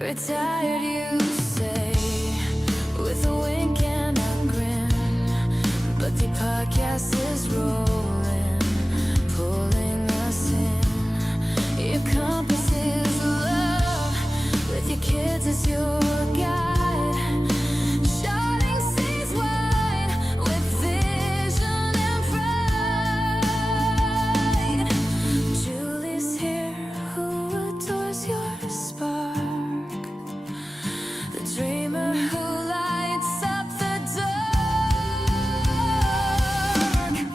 Retired, you say, with a wink and a grin. But the podcast is rolling, pulling us in. Your compass is love, with your kids as your guide. Shining seas wide, with vision and pride. Julie's here, who adores your spark. The dreamer who lights up the dark.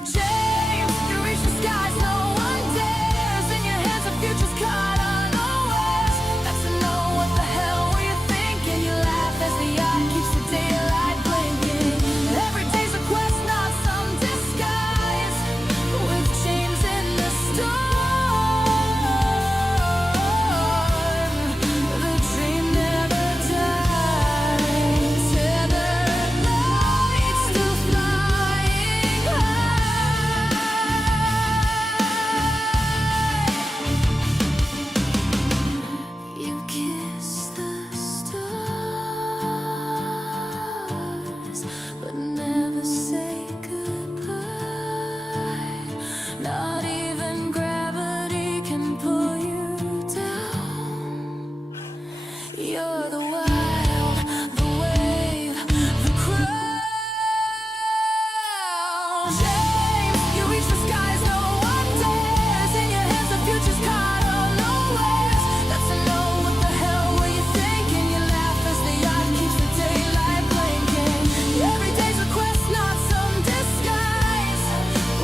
James, you reach the skies no one dares. In your hands the future's caught unawares. That's to know what the hell were you thinking. You laugh as the yacht keeps the daylight blinking. Every day's a quest, not some disguise. With James in the storm, the dream never dies. Tethered lights still flying high. You kiss the stars, but never say goodbye. Not even gravity can pull you down. You're the wild, the wave, the crown. James, you reach the skies no one dares. In your hands the future's caught unawares. That's to know what the hell were you thinking. You laugh as the yacht keeps the daylight blinking. Every day's a quest, not some disguise.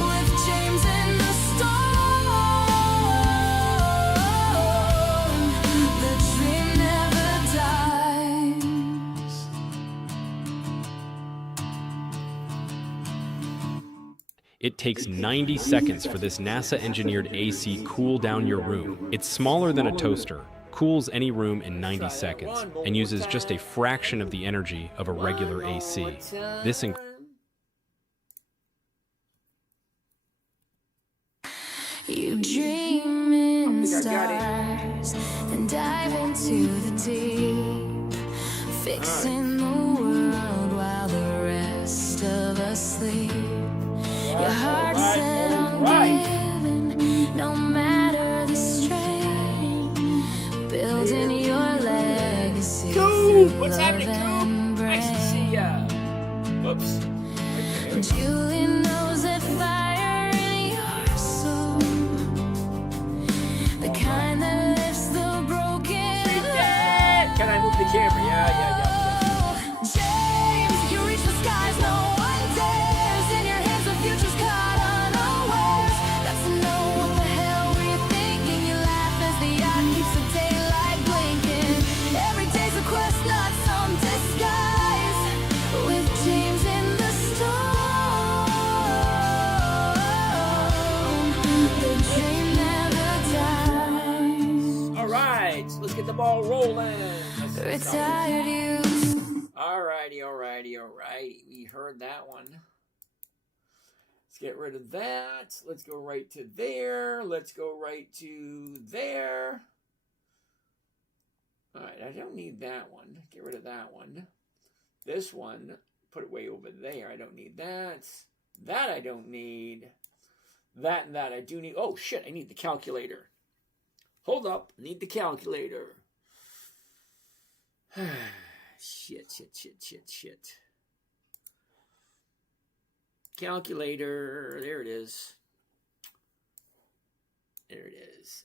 With James in the storm, the dream never dies. It takes 90 seconds for this NASA-engineered AC cool down your room. It's smaller than a toaster, cools any room in 90 seconds, and uses just a fraction of the energy of a regular AC. This You dream in stars and dive into the deep, fixing the world while the rest of us sleep. Your heart set on giving, no matter the strain, building your legacy through What's love happening, and Coop? Nice to brain. see ya. Whoops. Julie knows that fire in your soul, the kind that lifts the broken. Can I move the camera? Yeah. James, you reach the skies no one dares. In your hands the future's caught unawares. That's to know what the hell were you thinking. You laugh as the yacht keeps the daylight blinking. Every day's a quest, not some disguise. With James in the storm, the dream never dies. All right, let's get the ball rolling. Retired, you. Alrighty. We heard that one. Let's get rid of that. Let's go right to there. Let's go right to there. Alright, I don't need that one. Get rid of that one. This one, put it way over there. I don't need that. That I don't need. That and that I do need. Oh, shit, I need the calculator. Hold up, need the calculator. Shit. Calculator, there it is.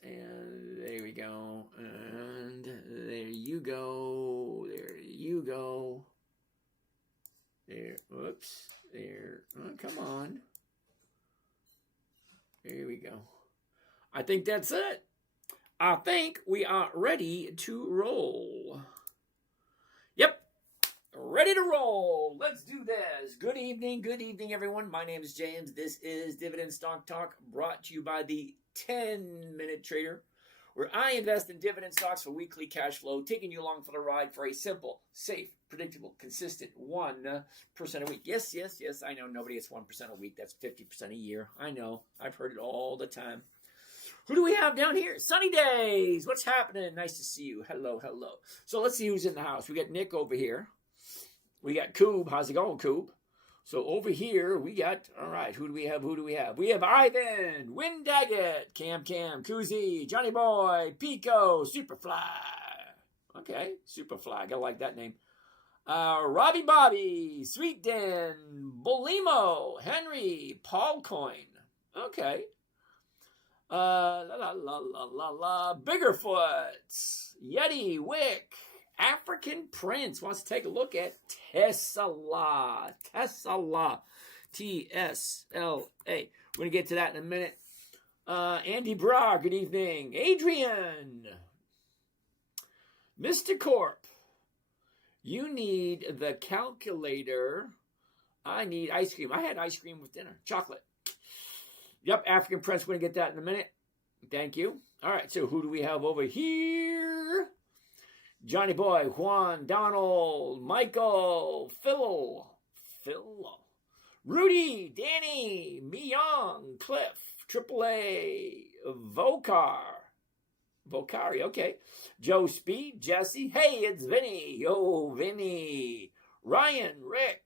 And there we go. And there you go. There, whoops. There, oh, come on. There we go. I think that's it. I think we are ready to roll. Yep. Ready to roll. Let's do this. Good evening, everyone. My name is James. This is Dividend Stock Talk, brought to you by the 10-Minute Trader, where I invest in dividend stocks for weekly cash flow, taking you along for the ride for a simple, safe, predictable, consistent 1% a week. Yes, I know nobody gets 1% a week. That's 50% a year. I know. I've heard it all the time. Who do we have down here? Sunny Days. What's happening? Nice to see you. Hello, hello. So let's see who's in the house. We got Nick over here. We got Coob. How's it going, Coob? So over here, we got, all right, who do we have? We have Ivan, Win Daggett, Cam, Koozie, Johnny Boy, Pico, Superfly. Okay, Superfly. I gotta like that name. Robbie Bobby, Sweet Den, Bolimo, Henry, Paul Coin. Okay. Biggerfoot, Yeti, Wick, African Prince wants to take a look at Tesla. T-S-L-A. We're going to get to that in a minute. Andy Bra, good evening. Adrian. Mr. Corp. You need the calculator. I need ice cream. I had ice cream with dinner. Chocolate. Yep, African Prince. We're going to get that in a minute. Thank you. All right, so who do we have over here? Johnny Boy, Juan, Donald, Michael, Phil, Rudy, Danny, Mi Young, Cliff, AAA, Vocari, okay. Joe Speed, Jesse, hey, it's Vinny, yo, Vinny, Ryan, Rick,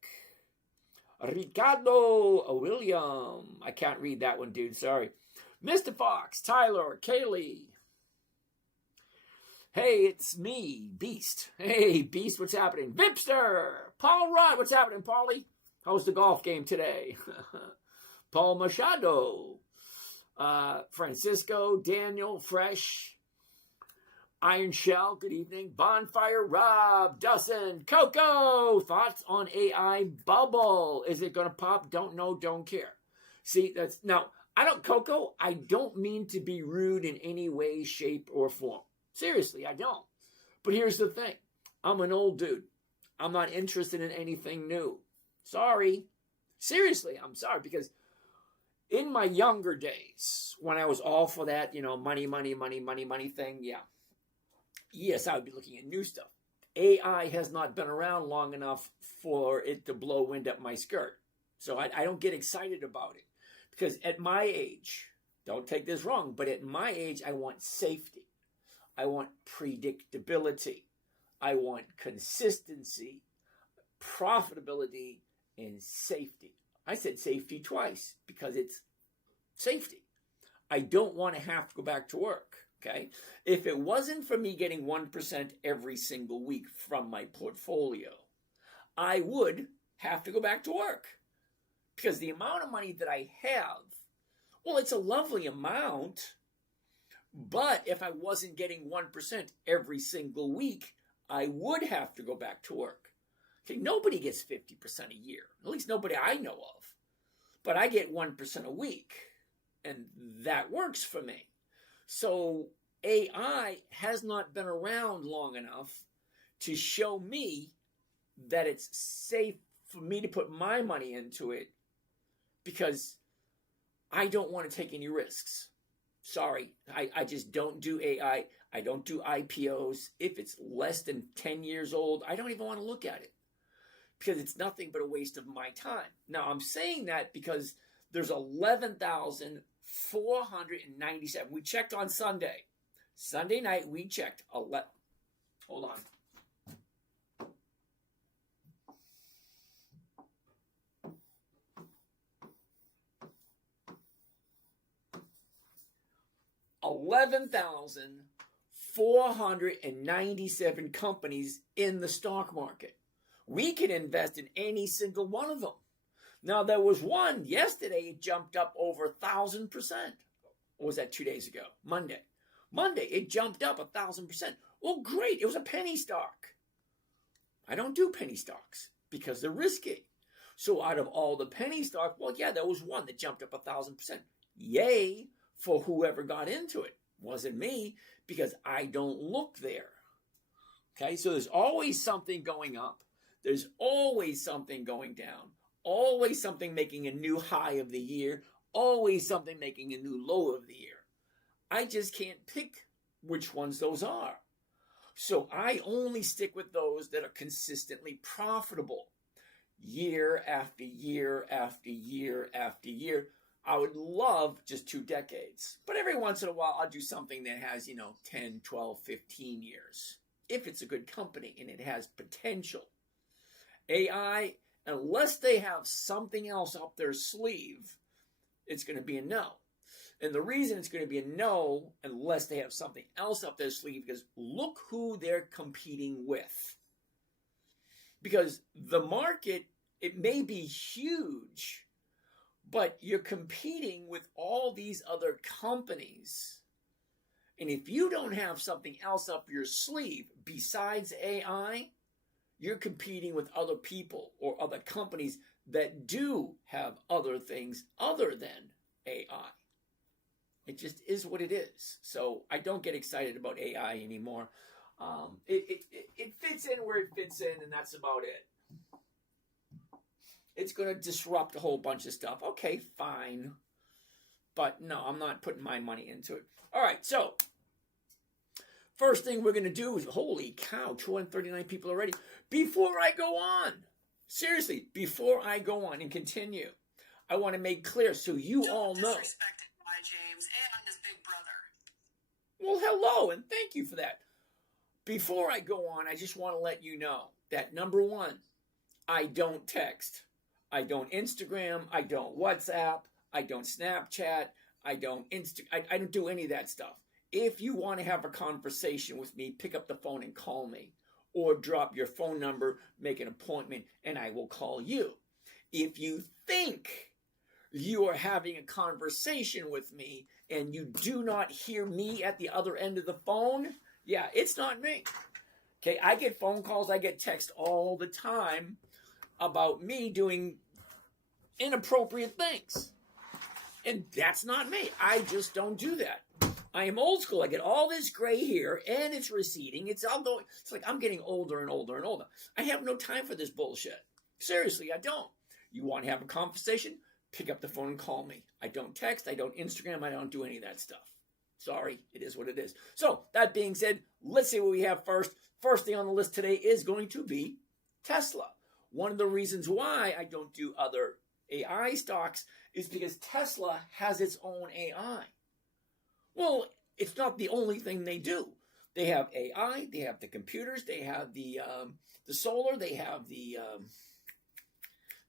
Ricardo, William, I can't read that one, dude, sorry. Mr. Fox, Tyler, Kaylee. Hey, it's me, Beast. Hey, Beast, what's happening? Vipster! Paul Rudd, what's happening, Paulie? How's the golf game today? Paul Machado. Francisco, Daniel, Fresh. Iron Shell, good evening. Bonfire Rob, Dustin, Coco. Thoughts on AI bubble? Is it going to pop? Don't know, don't care. See, that's now, Coco, I don't mean to be rude in any way, shape, or form. Seriously, I don't. But here's the thing. I'm an old dude. I'm not interested in anything new. Sorry. Seriously, I'm sorry. Because in my younger days, when I was all for that, money thing, yeah. Yes, I would be looking at new stuff. AI has not been around long enough for it to blow wind up my skirt. So I don't get excited about it. Because at my age, don't take this wrong, but at my age, I want safety. I want predictability. I want consistency, profitability, and safety. I said safety twice because it's safety. I don't want to have to go back to work, okay? If it wasn't for me getting 1% every single week from my portfolio, I would have to go back to work. Because the amount of money that I have, well, it's a lovely amount. But if I wasn't getting 1% every single week, I would have to go back to work. Okay, nobody gets 50% a year. At least nobody I know of. But I get 1% a week. And that works for me. So AI has not been around long enough to show me that it's safe for me to put my money into it because I don't want to take any risks. Sorry, I just don't do AI. I don't do IPOs. If it's less than 10 years old, I don't even want to look at it because it's nothing but a waste of my time. Now, I'm saying that because there's 11,497. We checked on Sunday. Sunday night, we checked. Hold on. $11,497 companies in the stock market. We can invest in any single one of them. Now, there was one yesterday, it jumped up over 1,000%. Or was that 2 days ago? Monday, it jumped up 1,000%. Well, great. It was a penny stock. I don't do penny stocks because they're risky. So out of all the penny stocks, well, yeah, there was one that jumped up 1,000%. Yay for whoever got into it. Wasn't me because I don't look there. Okay, so there's always something going up. There's always something going down. Always something making a new high of the year. Always something making a new low of the year. I just can't pick which ones those are. So I only stick with those that are consistently profitable. Year after year after year after year. I would love just 2 decades. But every once in a while, I'll do something that has, 10, 12, 15 years. If it's a good company and it has potential. AI, unless they have something else up their sleeve, it's going to be a no. And the reason it's going to be a no, unless they have something else up their sleeve, because look who they're competing with. Because the market, it may be huge, but you're competing with all these other companies. And if you don't have something else up your sleeve besides AI, you're competing with other people or other companies that do have other things other than AI. It just is what it is. So I don't get excited about AI anymore. It fits in where it fits in, and that's about it. It's going to disrupt a whole bunch of stuff. Okay, fine. But no, I'm not putting my money into it. All right, so first thing we're going to do is, holy cow, 239 people already. Before I go on, seriously, before I go on and continue, I want to make clear so you all know. James and his big brother. Well, hello, and thank you for that. Before I go on, I just want to let you know that, number one, I don't text. I don't Instagram. I don't WhatsApp. I don't Snapchat. I don't I don't do any of that stuff. If you want to have a conversation with me, pick up the phone and call me. Or drop your phone number, make an appointment, and I will call you. If you think you are having a conversation with me and you do not hear me at the other end of the phone, yeah, it's not me. Okay, I get phone calls, I get texts all the time about me doing inappropriate things. And that's not me. I just don't do that. I am old school. I get all this gray hair and it's receding. It's like I'm getting older and older and older. I have no time for this bullshit. Seriously, I don't. You want to have a conversation? Pick up the phone and call me. I don't text, I don't Instagram, I don't do any of that stuff. Sorry, it is what it is. So, that being said, let's see what we have first. First thing on the list today is going to be Tesla. One of the reasons why I don't do other AI stocks is because Tesla has its own AI. Well, it's not the only thing they do. They have AI, they have the computers, they have the solar, they have the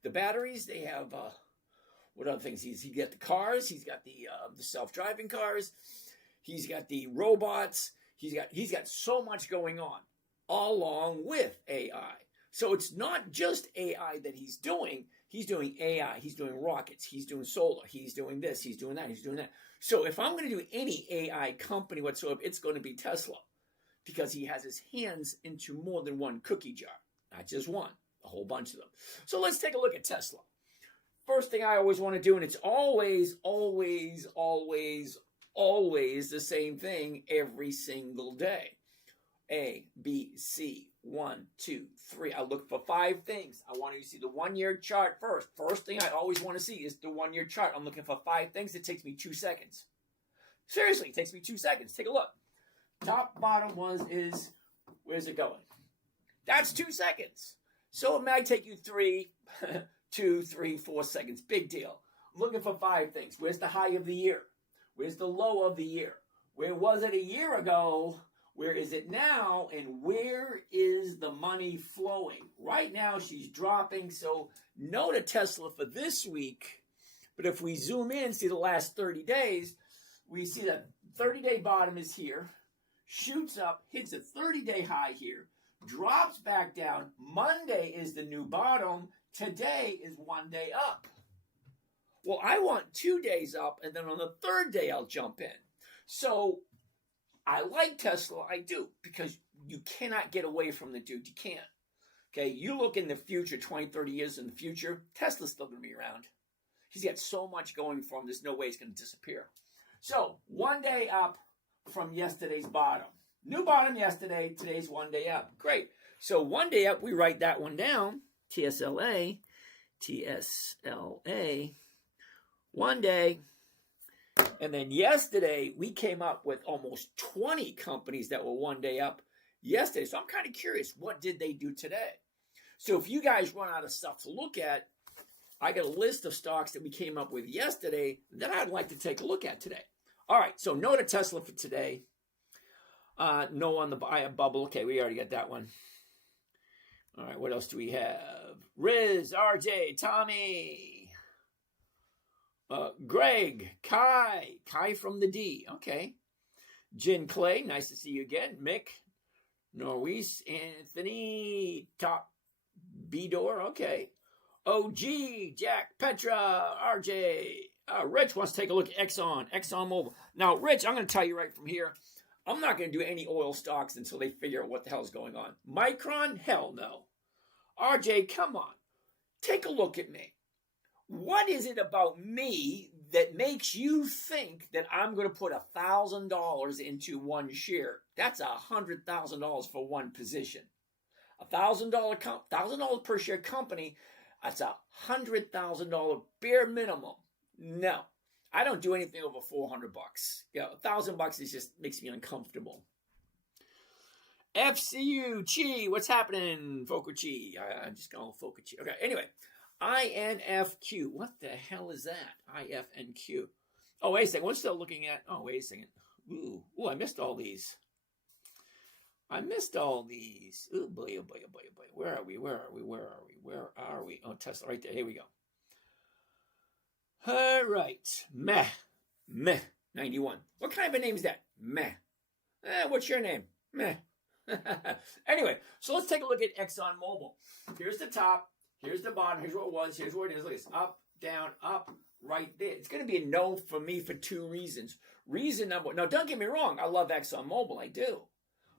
batteries, they have what other things? He's got the cars. He's got the self-driving cars. He's got the robots. He's got so much going on, along with AI. So it's not just AI that he's doing. He's doing AI. He's doing rockets. He's doing solar. He's doing this. He's doing that. He's doing that. So if I'm going to do any AI company whatsoever, it's going to be Tesla, because he has his hands into more than one cookie jar, not just one, a whole bunch of them. So let's take a look at Tesla. First thing I always want to do, and it's always, always, always, always the same thing every single day. A, B, C, 1, 2, 3. I look for 5 things. I want to see the 1-year chart first. First thing I always want to see is the 1-year chart. I'm looking for 5 things. It takes me 2 seconds. Seriously, it takes me 2 seconds. Take a look. Top, bottom is, where's it going? That's 2 seconds. So it might take you 3, 2, 3, 4 seconds. Big deal. I'm looking for 5 things. Where's the high of the year? Where's the low of the year? Where was it a year ago? Where is it now? And where is the money flowing? Right now, she's dropping. So no to Tesla for this week. But if we zoom in, see the last 30 days, we see that 30-day bottom is here, shoots up, hits a 30-day high here, drops back down. Monday is the new bottom. Today is 1 day up. Well, I want 2 days up, and then on the 3rd day, I'll jump in. So I like Tesla, I do, because you cannot get away from the dude. You can't. Okay, you look in the future, 20, 30 years in the future, Tesla's still going to be around. He's got so much going for him, there's no way he's going to disappear. So, 1 day up from yesterday's bottom. New bottom yesterday, today's 1 day up. Great. So 1 day up, we write that one down. TSLA, 1 day. And then yesterday, we came up with almost 20 companies that were 1 day up yesterday. So I'm kind of curious, what did they do today? So if you guys run out of stuff to look at, I got a list of stocks that we came up with yesterday that I'd like to take a look at today. All right, so no to Tesla for today. No on the buy bubble. Okay, we already got that one. All right, what else do we have? Riz, RJ, Tommy, Greg, Kai from the D. Okay. Jin Clay, nice to see you again. Mick, Norwes, Anthony, Top Bdor. Okay. OG, Jack, Petra, RJ. Rich wants to take a look at ExxonMobil. Now, Rich, I'm going to tell you right from here, I'm not going to do any oil stocks until they figure out what the hell is going on. Micron? Hell no. RJ, come on. Take a look at me. What is it about me that makes you think that I'm going to put $1,000 into one share? That's $100,000 for one position. $1,000 per share company, that's $100,000 bare minimum. No. I don't do anything over $400. $1,000 is just makes me uncomfortable. FCU Chi, what's happening? Fokuchi, I'm just going Fokuchi. Okay, anyway, INFQ. What the hell is that? IFNQ. Oh, wait a second. We're still looking at. Oh, wait a second. Ooh, I missed all these. Ooh, boy, oh boy, oh boy, oh boy. Where are we? Oh, Tesla, right there. Here we go. All right. Meh. 91. What kind of a name is that? Meh. What's your name? Meh. Anyway, so let's take a look at ExxonMobil. Here's the top. Here's the bottom. Here's what it was. Here's where it is. Look, it's up, down, up, right there. It's going to be a no for me for two reasons. Reason number one. Now, don't get me wrong. I love ExxonMobil. I do.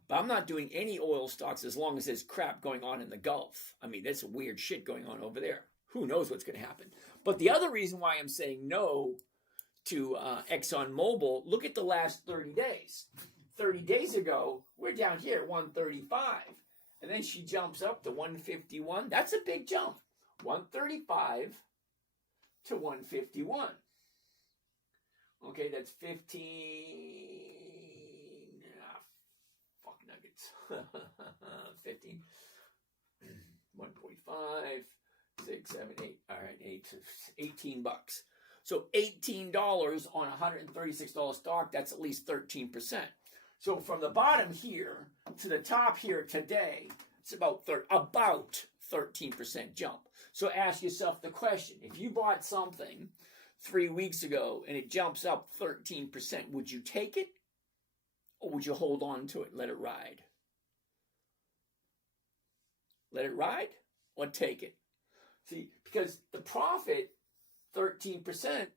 But I'm not doing any oil stocks as long as there's crap going on in the Gulf. I mean, there's some weird shit going on over there. Who knows what's going to happen? But the other reason why I'm saying no to ExxonMobil, look at the last 30 days. 30 days ago, we're down here at 135. And then she jumps up to 151. That's a big jump. 135 to 151. Okay, that's 15. Fuck nuggets. 15. 145. 6, 7, 8. All right, $18. So $18 on $136 stock, that's at least 13%. So from the bottom here to the top here today, it's about 13% jump. So ask yourself the question, if you bought something 3 weeks ago and it jumps up 13%, would you take it? Or would you hold on to it and let it ride? Let it ride or take it? See, because the profit, 13%,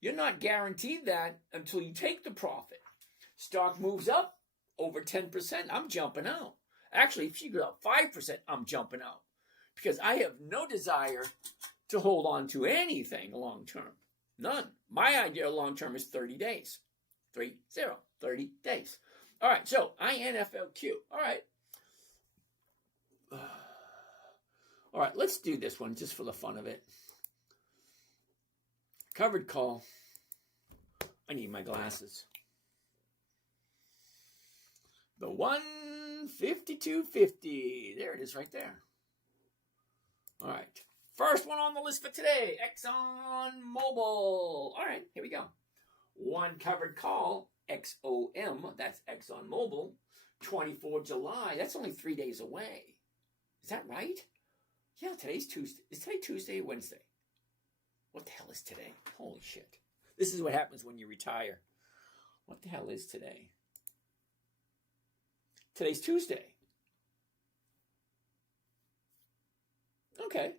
you're not guaranteed that until you take the profit. Stock moves up over 10%, I'm jumping out. Actually, if you go up 5%, I'm jumping out. Because I have no desire to hold on to anything long term. None. My idea of long term is 30 days. 30 days. All right, so INFLQ. All right. All right, let's do this one just for the fun of it. Covered call. I need my glasses. The 152.50. There it is right there. All right. First one on the list for today. ExxonMobil. All right, here we go. One covered call. XOM. That's ExxonMobil. 24 July. That's only 3 days away. Is that right? Yeah, today's Tuesday. Is today Tuesday or Wednesday? What the hell is today? Holy shit. This is what happens when you retire. What the hell is today? Today's Tuesday. Okay.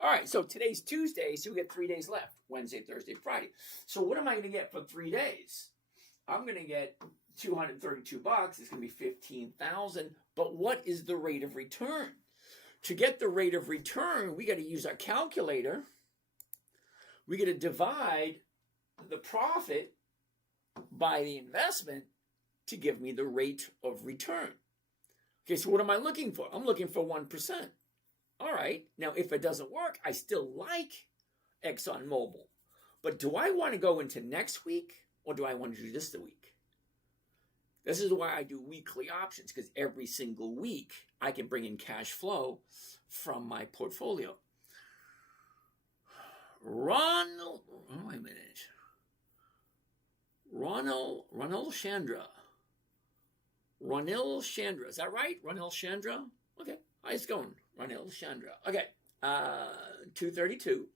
All right, so today's Tuesday, so we got 3 days left. Wednesday, Thursday, Friday. So what am I going to get for 3 days? I'm going to get $232. It's going to be $15,000. But what is the rate of return? To get the rate of return, we got to use our calculator. We got to divide the profit by the investment to give me the rate of return. Okay, so what am I looking for? I'm looking for 1%. All right, now if it doesn't work, I still like ExxonMobil. But do I want to go into next week or do I want to do this the week? This is why I do weekly options, because every single week I can bring in cash flow from my portfolio. Ronald, oh, wait a minute. Ronald Chandra. Ronil Chandra. Is that right? Ronil Chandra? Okay. How's it going? Ronil Chandra. Okay. 232.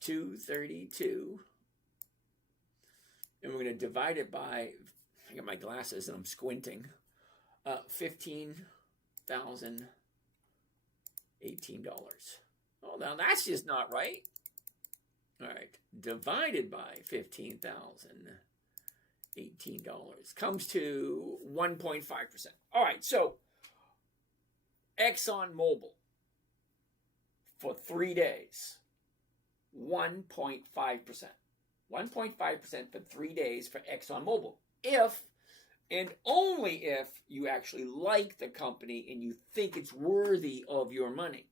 232. And we're going to divide it by, I got my glasses and I'm squinting. $15,018. Oh, now that's just not right. All right. Divided by $15,018 comes to 1.5%. All right. So ExxonMobil for 3 days, 1.5%. 1.5% for 3 days for ExxonMobil. If and only if you actually like the company and you think it's worthy of your money.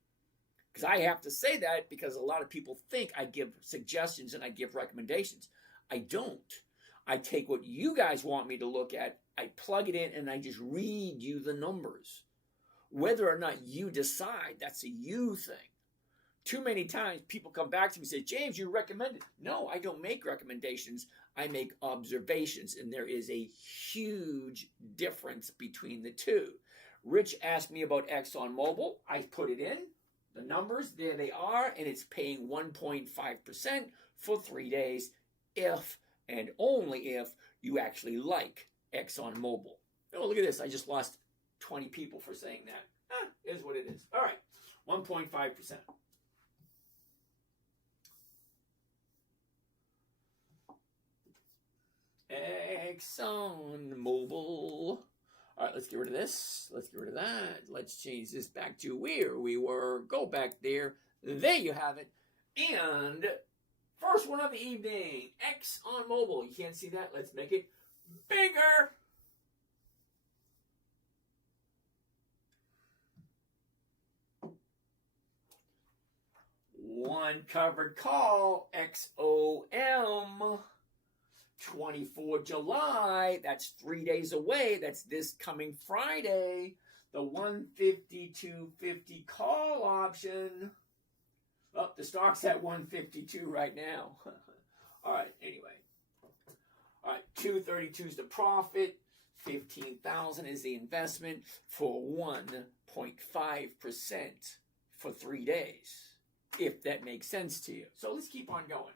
Because I have to say that because a lot of people think I give suggestions and I give recommendations. I don't. I take what you guys want me to look at, I plug it in, and I just read you the numbers. Whether or not you decide, that's a you thing. Too many times people come back to me and say, James, you recommended. No, I don't make recommendations. I make observations, and there is a huge difference between the two. Rich asked me about ExxonMobil. I put it in. The numbers, there they are, and it's paying 1.5% for 3 days if and only if you actually like ExxonMobil. Oh, look at this. I just lost 20 people for saying that. It is what it is. All right, 1.5%. ExxonMobil. All right, let's get rid of this. Let's get rid of that. Let's change this back to where we were. Go back there. There you have it. And first one of the evening, ExxonMobil. You can't see that? Let's make it bigger. One covered call, XOM. 24 July, that's 3 days away. That's this coming Friday. The 152.50 call option. Oh, the stock's at 152 right now. All right, anyway. All right, 232 is the profit. 15,000 is the investment for 1.5% for 3 days, if that makes sense to you. So let's keep on going.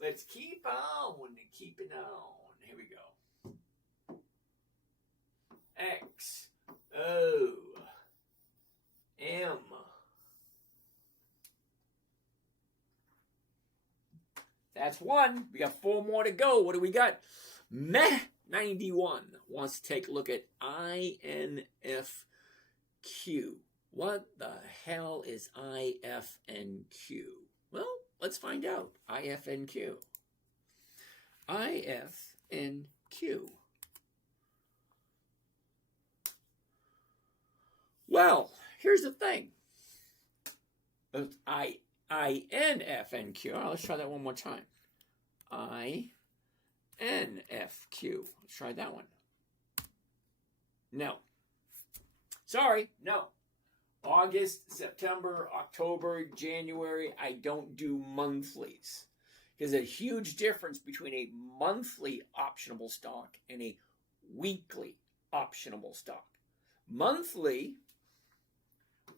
Let's keep on and keep it on. Here we go. XOM. That's one. We got 4 more to go. What do we got? Meh 91 wants to take a look at INFQ. What the hell is IFNQ? Well, let's find out. IFNQ. IFNQ. Well, here's the thing. INFNQ. Right, let's try that one more time. INFQ. Let's try that one. No. Sorry, no. August, September, October, January, I don't do monthlies. There's a huge difference between a monthly optionable stock and a weekly optionable stock. Monthly,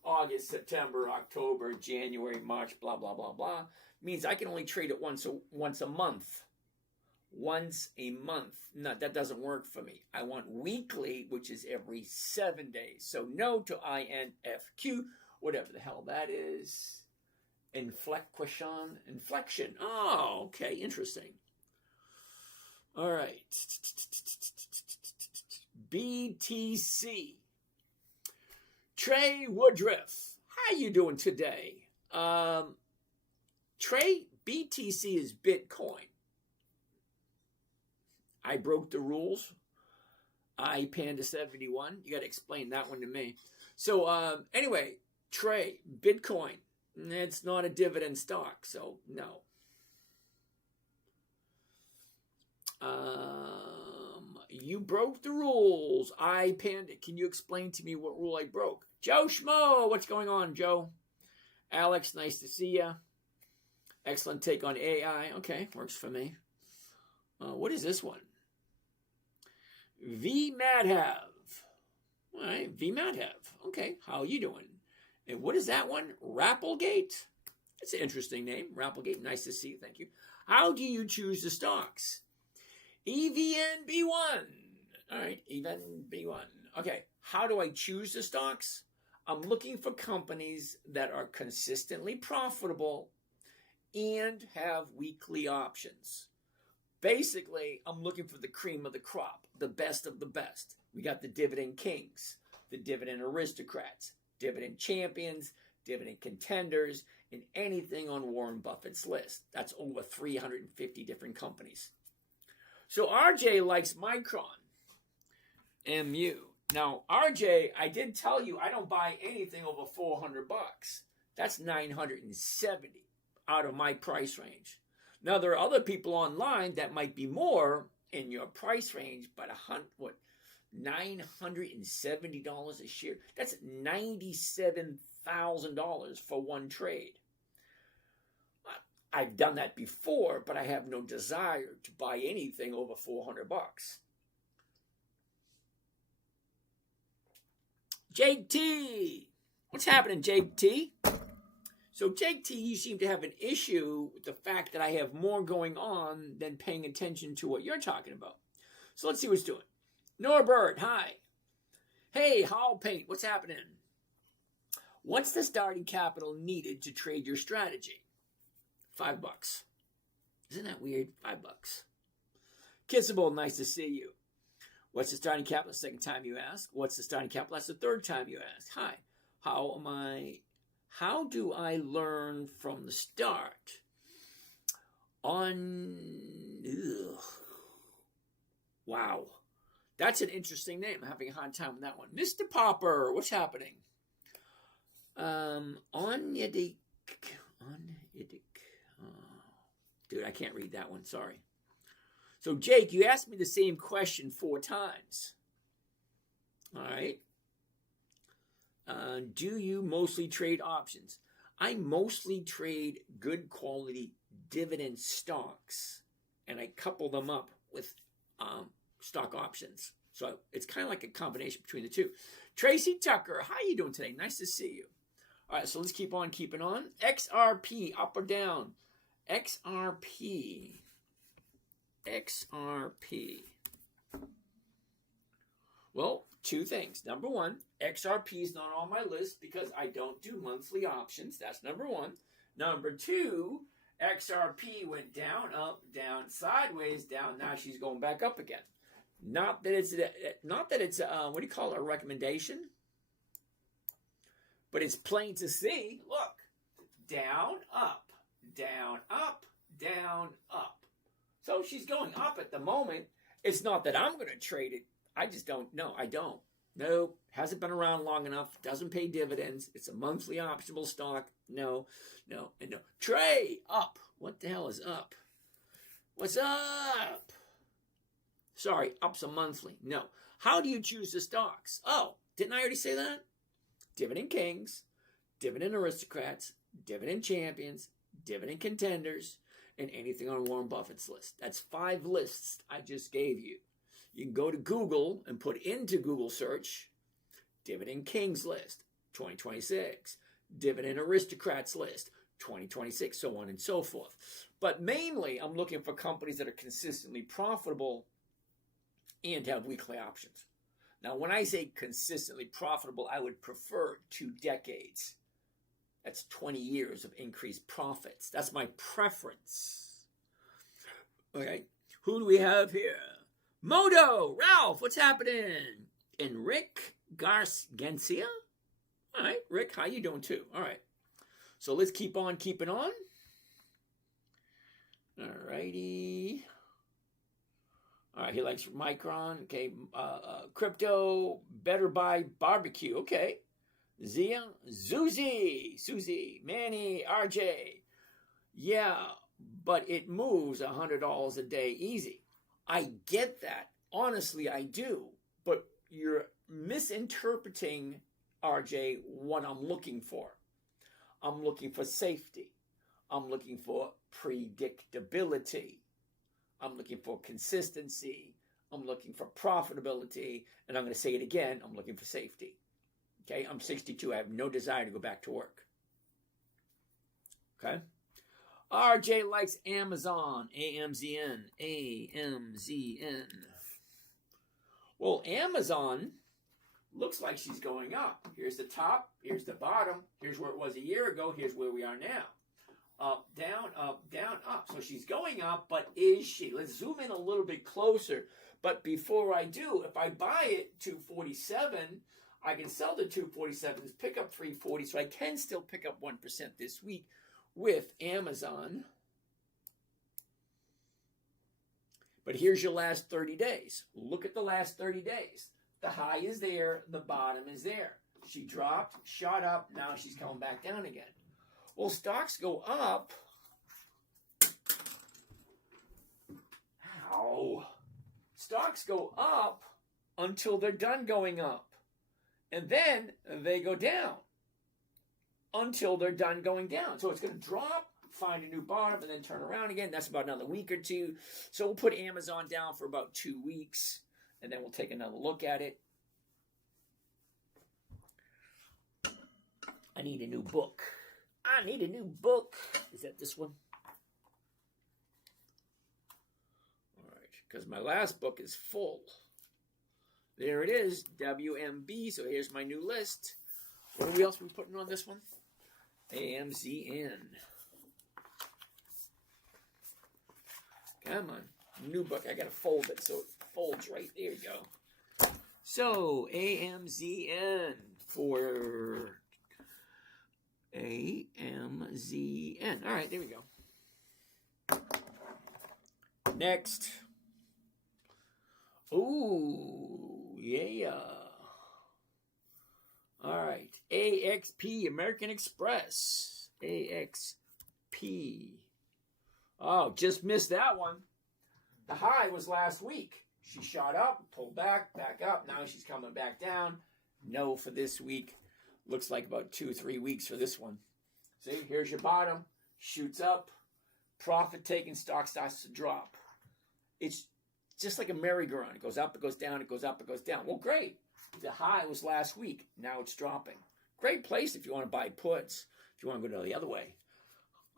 August, September, October, January, March, blah, blah, blah, blah, means I can only trade it once a month. Once a month. No, that doesn't work for me. I want weekly, which is every 7 days. So no to INFQ, whatever the hell that is. Inflection. Oh, okay, interesting. All right. BTC. Trey Woodruff. How you doing today? Trey, BTC is Bitcoin. I broke the rules. Panda71. You got to explain that one to me. So anyway, Trey, Bitcoin. It's not a dividend stock, so no. You broke the rules. Panda. Can you explain to me what rule I broke? Joe Schmo, what's going on, Joe? Alex, nice to see you. Excellent take on AI. Okay, works for me. What is this one? V Madhav. All right, V Madhav. Okay, how are you doing? And what is that one? Rapplegate. It's an interesting name. Rapplegate. Nice to see you. Thank you. How do you choose the stocks? EVNB1. All right, EVNB1. Okay, how do I choose the stocks? I'm looking for companies that are consistently profitable and have weekly options. Basically, I'm looking for the cream of the crop, the best of the best. We got the dividend kings, the dividend aristocrats, dividend champions, dividend contenders, and anything on Warren Buffett's list. That's over 350 different companies. So RJ likes Micron, MU. Now, RJ, I did tell you I don't buy anything over $400. That's $970 out of my price range. Now, there are other people online that might be more in your price range, but $970 a share. That's $97,000 for one trade. I've done that before, but I have no desire to buy anything over $400. Jake T. What's happening, Jake T? So, Jake T, you seem to have an issue with the fact that I have more going on than paying attention to what you're talking about. So, let's see what's doing. Norbert, hi. Hey, Hall Paint, what's happening? What's the starting capital needed to trade your strategy? $5. Isn't that weird? $5. Kissable, nice to see you. What's the starting capital? Second time you ask. What's the starting capital? That's the third time you ask. Hi. How do I learn from the start? Wow. That's an interesting name. I'm having a hard time with that one. Mr. Popper, what's happening? Onyedik. Dude, I can't read that one. Sorry. So, Jake, you asked me the same question 4 times. All right. Do you mostly trade options? I mostly trade good quality dividend stocks, and I couple them up with stock options. So it's kind of like a combination between the two. Tracy Tucker, how you doing today? Nice to see you. All right, so let's keep on keeping on. XRP, up or down? XRP. Well, 2 things. Number 1, XRP is not on my list because I don't do monthly options. That's number 1. Number 2, XRP went down, up, down, sideways, down. Now she's going back up again. Not that it's what do you call it, a recommendation? But it's plain to see. Look, down, up, down, up, down, up. So she's going up at the moment. It's not that I'm going to trade it. I just don't. No, I don't. No, hasn't been around long enough. Doesn't pay dividends. It's a monthly optional stock. No, and no. Trey, up. What the hell is up? What's up? Sorry, up's a monthly. No. How do you choose the stocks? Oh, didn't I already say that? Dividend kings, dividend aristocrats, dividend champions, dividend contenders, and anything on Warren Buffett's list. That's 5 lists I just gave you. You can go to Google and put into Google search Dividend Kings list, 2026, Dividend Aristocrats list, 2026, so on and so forth. But mainly, I'm looking for companies that are consistently profitable and have weekly options. Now, when I say consistently profitable, I would prefer 2 decades. That's 20 years of increased profits. That's my preference. Okay, who do we have here? Modo, Ralph, what's happening? And Rick Garcia? All right, Rick, how you doing too? All right, so let's keep on keeping on. All righty. All right, he likes Micron. Okay, crypto, better buy barbecue. Okay. Zia, Susie, Manny, RJ. Yeah, but it moves $100 a day easy. I get that. Honestly, I do. But you're misinterpreting, RJ, what I'm looking for. I'm looking for safety. I'm looking for predictability. I'm looking for consistency. I'm looking for profitability. And I'm going to say it again, I'm looking for safety. Okay, I'm 62. I have no desire to go back to work. Okay. RJ likes Amazon. AMZN. AMZN. Well, Amazon looks like she's going up. Here's the top. Here's the bottom. Here's where it was a year ago. Here's where we are now. Up, down, up, down, up. So she's going up, but is she? Let's zoom in a little bit closer. But before I do, if I buy it 247, I can sell the 247s, pick up 340, so I can still pick up 1% this week with Amazon. But here's your last 30 days. Look at the last 30 days. The high is there, the bottom is there. She dropped, shot up, now she's coming back down again. Well, stocks go up. Ow. Stocks go up until they're done going up. And then they go down until they're done going down. So it's going to drop, find a new bottom, and then turn around again. That's about another week or two. So we'll put Amazon down for about 2 weeks, and then we'll take another look at it. I need a new book. I need a new book. Is that this one? All right, because my last book is full. There it is, WMB. So here's my new list. What else are we putting on this one? AMZN. Come on, new book. I gotta fold it so it folds right. There you go. So AMZN for AMZN. All right, there we go. Next. Ooh, yeah. All right, AXP, American Express. AXP. Oh, just missed that one. The high was last week. She shot up, pulled back, back up. Now she's coming back down. No for this week. Looks like about 2 or 3 weeks for this one. See, here's your bottom. Shoots up. Profit taking, stock starts to drop. It's just like a merry-go-round. It goes up, it goes down, it goes up, it goes down. Well, great. The high was last week. Now it's dropping. Great place if you want to buy puts. If you want to go the other way.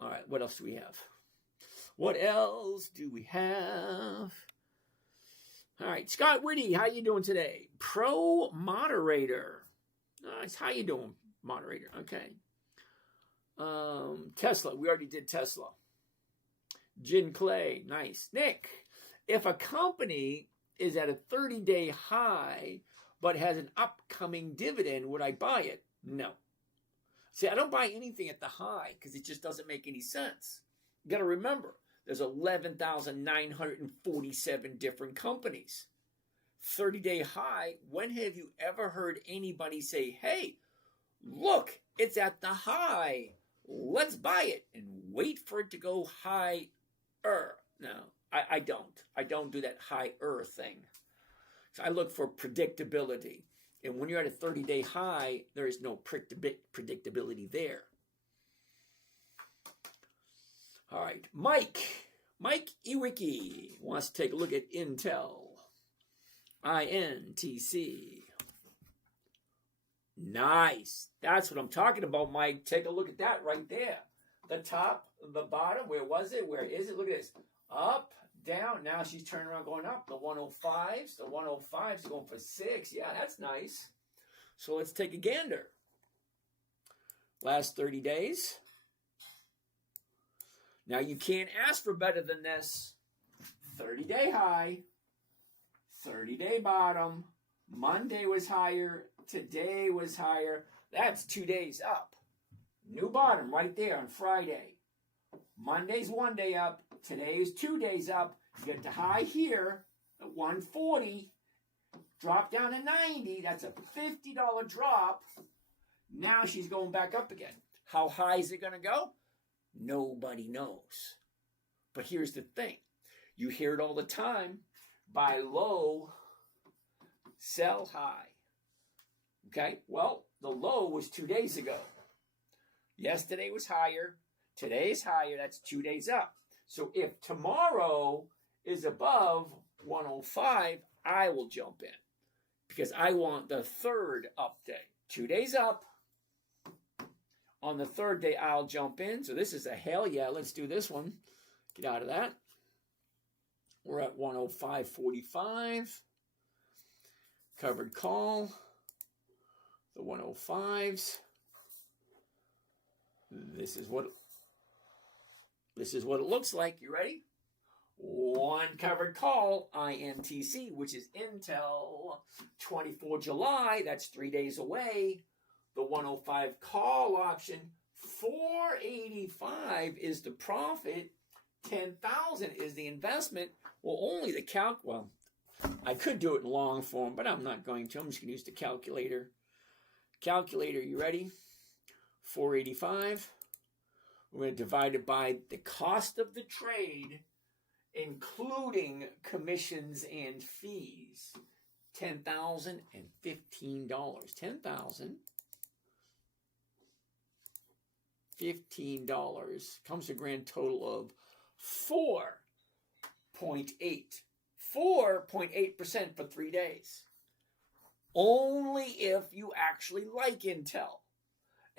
All right, what else do we have? What else do we have? All right, Scott Whitty, how you doing today? Pro Moderator. Nice. How you doing, Moderator? Okay. Tesla. We already did Tesla. Jin Clay. Nice. Nick, if a company is at a 30-day high but has an upcoming dividend, would I buy it? No. See, I don't buy anything at the high because it just doesn't make any sense. You got to remember, there's 11,947 different companies. 30-day high, when have you ever heard anybody say, hey, look, it's at the high. Let's buy it and wait for it to go higher. No, I don't. I don't do that higher thing. So I look for predictability. And when you're at a 30-day high, there is no predictability there. All right, Mike Iwicki wants to take a look at Intel. INTC. Nice. That's what I'm talking about, Mike. Take a look at that right there. The top, the bottom, where was it? Where is it? Look at this. Up, down. Now she's turning around going up. The 105s. The 105s are going for 6. Yeah, that's nice. So let's take a gander. Last 30 days. Now you can't ask for better than this. 30-day high. 30-day bottom. Monday was higher. Today was higher. That's 2 days up. New bottom right there on Friday. Monday's 1 day up. Today is 2 days up. You get the high here at 140. Drop down to 90. That's a $50 drop. Now she's going back up again. How high is it going to go? Nobody knows. But here's the thing. You hear it all the time. Buy low, sell high. Okay? Well, the low was 2 days ago. Yesterday was higher. Today's higher, that's 2 days up. So if tomorrow is above 105, I will jump in because I want the third up day. 2 days up. On the third day, I'll jump in. So this is a hell yeah. Let's do this one. Get out of that. We're at 105.45. Covered call. The 105s. This is what it looks like. You ready? One covered call, INTC, which is Intel, 24 July. That's 3 days away. The 105 call option, 485 is the profit, 10,000 is the investment. Well, only the well, I could do it in long form, but I'm not going to. I'm just going to use the calculator. Calculator, you ready? 485. We're going to divide it by the cost of the trade, including commissions and fees. $10,015. $15 comes to a grand total of 4.8. 4.8% for 3 days. Only if you actually like Intel.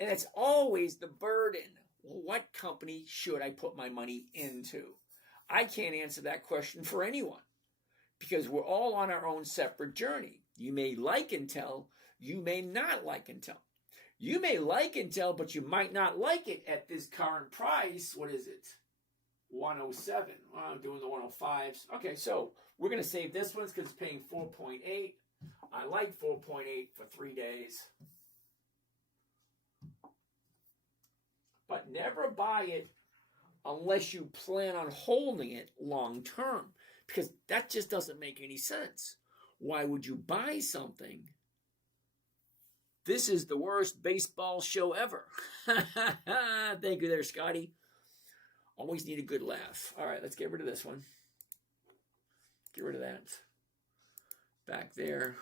And it's always the burden. Well, what company should I put my money into? I can't answer that question for anyone because we're all on our own separate journey. You may like Intel. You may not like Intel. You may like Intel, but you might not like it at this current price. What is it? 107. Well, I'm doing the 105s. Okay, so we're going to save this one because it's paying 4.8. I like 4.8 for 3 days. But never buy it unless you plan on holding it long term, because that just doesn't make any sense. Why would you buy something? This is the worst baseball show ever. Thank you there, Scotty. Always need a good laugh. All right, let's get rid of this one. Get rid of that. Back there.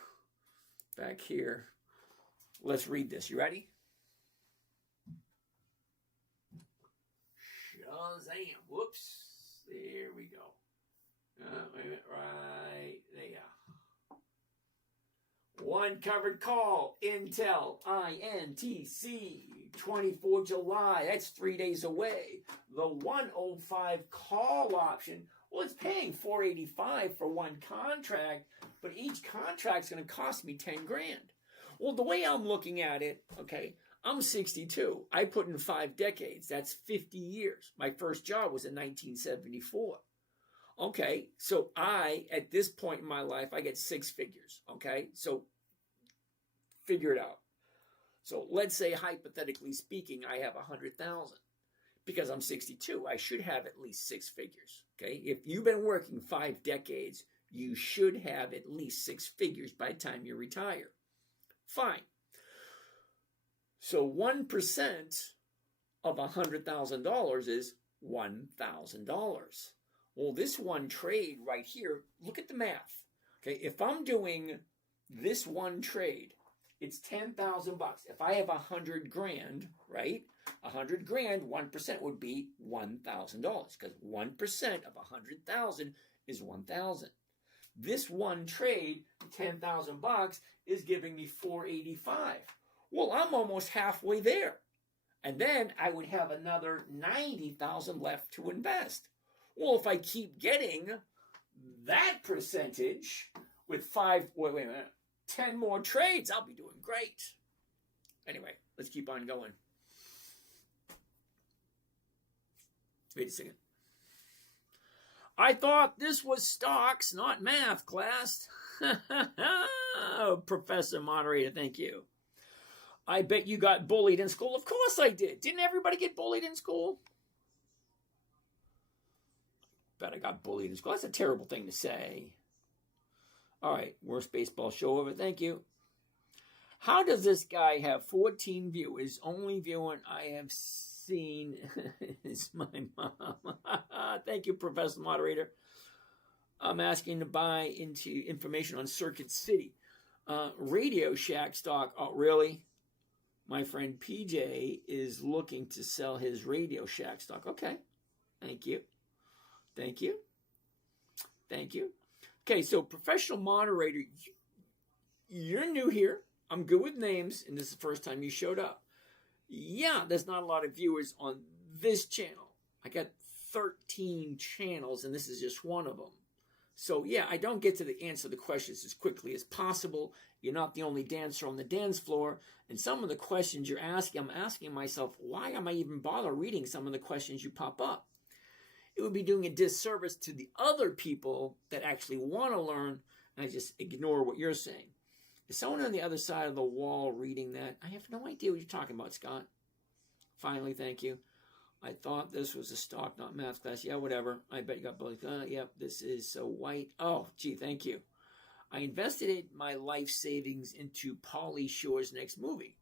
Back here. Let's read this. You ready? Shazam. Whoops. There we go. Wait a minute. Right there. One covered call. Intel. INTC. 24 July. That's 3 days away. The 105 call option. Well, it's paying $485 for one contract, but each contract's going to cost me 10 grand. Well, the way I'm looking at it, okay, I'm 62. I put in 5 decades. That's 50 years. My first job was in 1974. Okay, so at this point in my life, I get 6 figures. Okay, so figure it out. So let's say, hypothetically speaking, I have 100,000. Because I'm 62, I should have at least 6 figures. Okay, if you've been working 5 decades, you should have at least 6 figures by the time you retire. Fine. So 1% of $100,000 is $1,000. Well, this one trade right here, look at the math. Okay, if I'm doing this one trade, it's $10,000. If I have 100 grand, right? 100 grand, 1% would be $1,000 because 1% of 100,000 is 1,000. This one trade, $10,000, is giving me $485. Well, I'm almost halfway there. And then I would have another $90,000 left to invest. Well, if I keep getting that percentage with 10 more trades, I'll be doing great. Anyway, let's keep on going. Wait a second. I thought this was stocks, not math, class. Professor Moderator, thank you. I bet you got bullied in school. Of course I did. Didn't everybody get bullied in school? Bet I got bullied in school. That's a terrible thing to say. All right, worst baseball show ever. Thank you. How does this guy have 14 viewers? Only viewing I have seen is my mom. Thank you, Professor Moderator. I'm asking to buy into information on Circuit City. Radio Shack stock. Oh, really? My friend PJ is looking to sell his Radio Shack stock. Okay. Thank you. Thank you. Thank you. Okay, so professional moderator, you're new here. I'm good with names, and this is the first time you showed up. Yeah, there's not a lot of viewers on this channel. I got 13 channels, and this is just one of them. So, yeah, I don't get to the answer the questions as quickly as possible. You're not the only dancer on the dance floor. And some of the questions you're asking, I'm asking myself, why am I even bother reading some of the questions you pop up? It would be doing a disservice to the other people that actually want to learn, and I just ignore what you're saying. Is someone on the other side of the wall reading that? I have no idea what you're talking about, Scott. Finally, thank you. I thought this was a stock, not math class. Yeah, whatever. I bet you got both. Yep, this is so white. Oh, gee, thank you. I invested my life savings into Pauly Shore's next movie.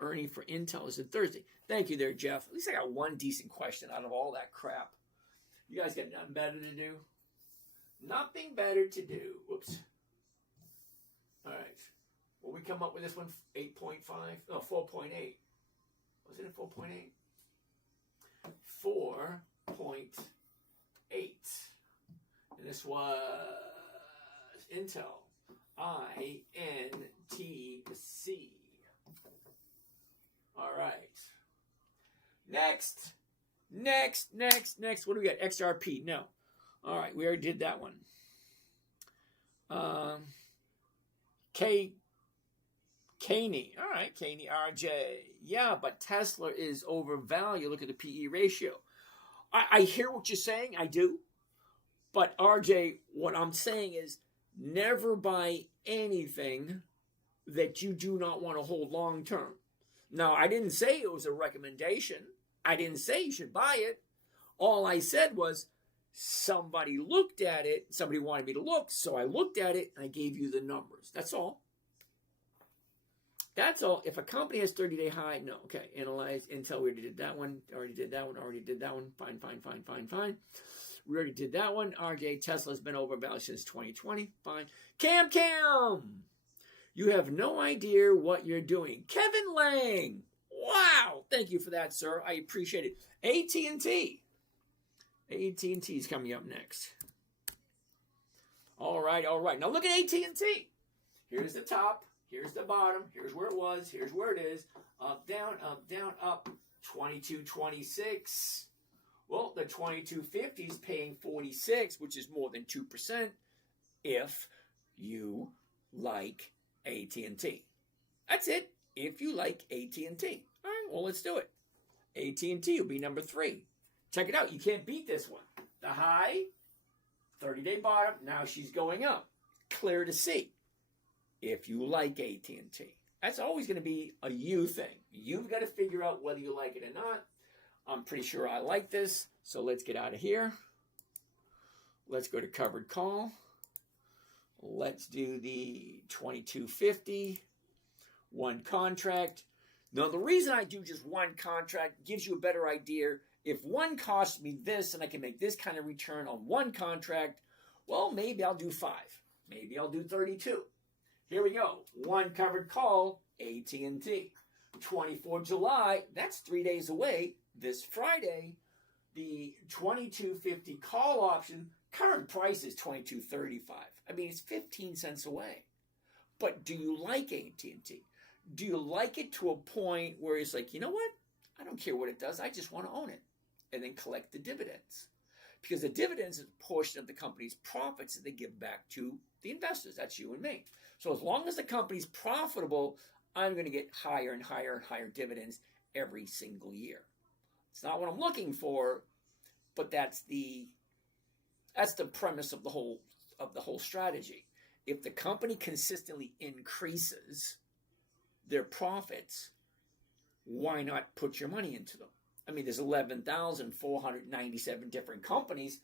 Earning for Intel is on Thursday. Thank you there, Jeff. At least I got one decent question out of all that crap. You guys got nothing better to do? Nothing better to do. Whoops. All right. Will we come up with this one? 8.5? No, 4.8. Was it a 4.8? 4.8. And this was Intel. INTC. All right. Next. What do we got? XRP. No. All right. We already did that one. Caney. All right. Caney RJ. Yeah, but Tesla is overvalued. Look at the PE ratio. I hear what you're saying. I do. But RJ, what I'm saying is never buy anything that you do not want to hold long term. Now, I didn't say it was a recommendation. I didn't say you should buy it. All I said was somebody looked at it. Somebody wanted me to look, so I looked at it and I gave you the numbers. That's all. That's all. If a company has 30-day high, no. Okay, analyze Intel. We already did that one. Already did that one. Fine. We already did that one. RJ, Tesla's been overvalued since 2020. Fine. Cam. You have no idea what you're doing. Kevin Lang. Wow. Thank you for that, sir. I appreciate it. AT&T. AT&T is coming up next. All right. Now look at AT&T. Here's the top. Here's the bottom. Here's where it was. Here's where it is. Up, down, up. 22.26. Well, the 2250 is paying 46, which is more than 2% if you like AT&T. That's it. If you like AT&T. All right, well, let's do it. AT&T will be number 3. Check it out. You can't beat this one. The high, 30-day bottom. Now she's going up. Clear to see. If you like AT&T. That's always going to be a you thing. You've got to figure out whether you like it or not. I'm pretty sure I like this. So let's get out of here. Let's go to covered call. Let's do the 2250. One contract. Now, the reason I do just one contract gives you a better idea. If one costs me this and I can make this kind of return on one contract, well, maybe I'll do 5. Maybe I'll do 32. Here we go. One covered call, AT&T. 24 July, that's 3 days away. This Friday, the 2250 call option, current price is $22.35. I mean, it's 15 cents away. But do you like AT&T? Do you like it to a point where it's like, you know what? I don't care what it does. I just want to own it. And then collect the dividends. Because the dividends is a portion of the company's profits that they give back to the investors. That's you and me. So as long as the company's profitable, I'm going to get higher and higher and higher dividends every single year. It's not what I'm looking for, but that's the premise of the whole strategy. If the company consistently increases their profits, why not put your money into them? I mean, there's 11,497 different companies.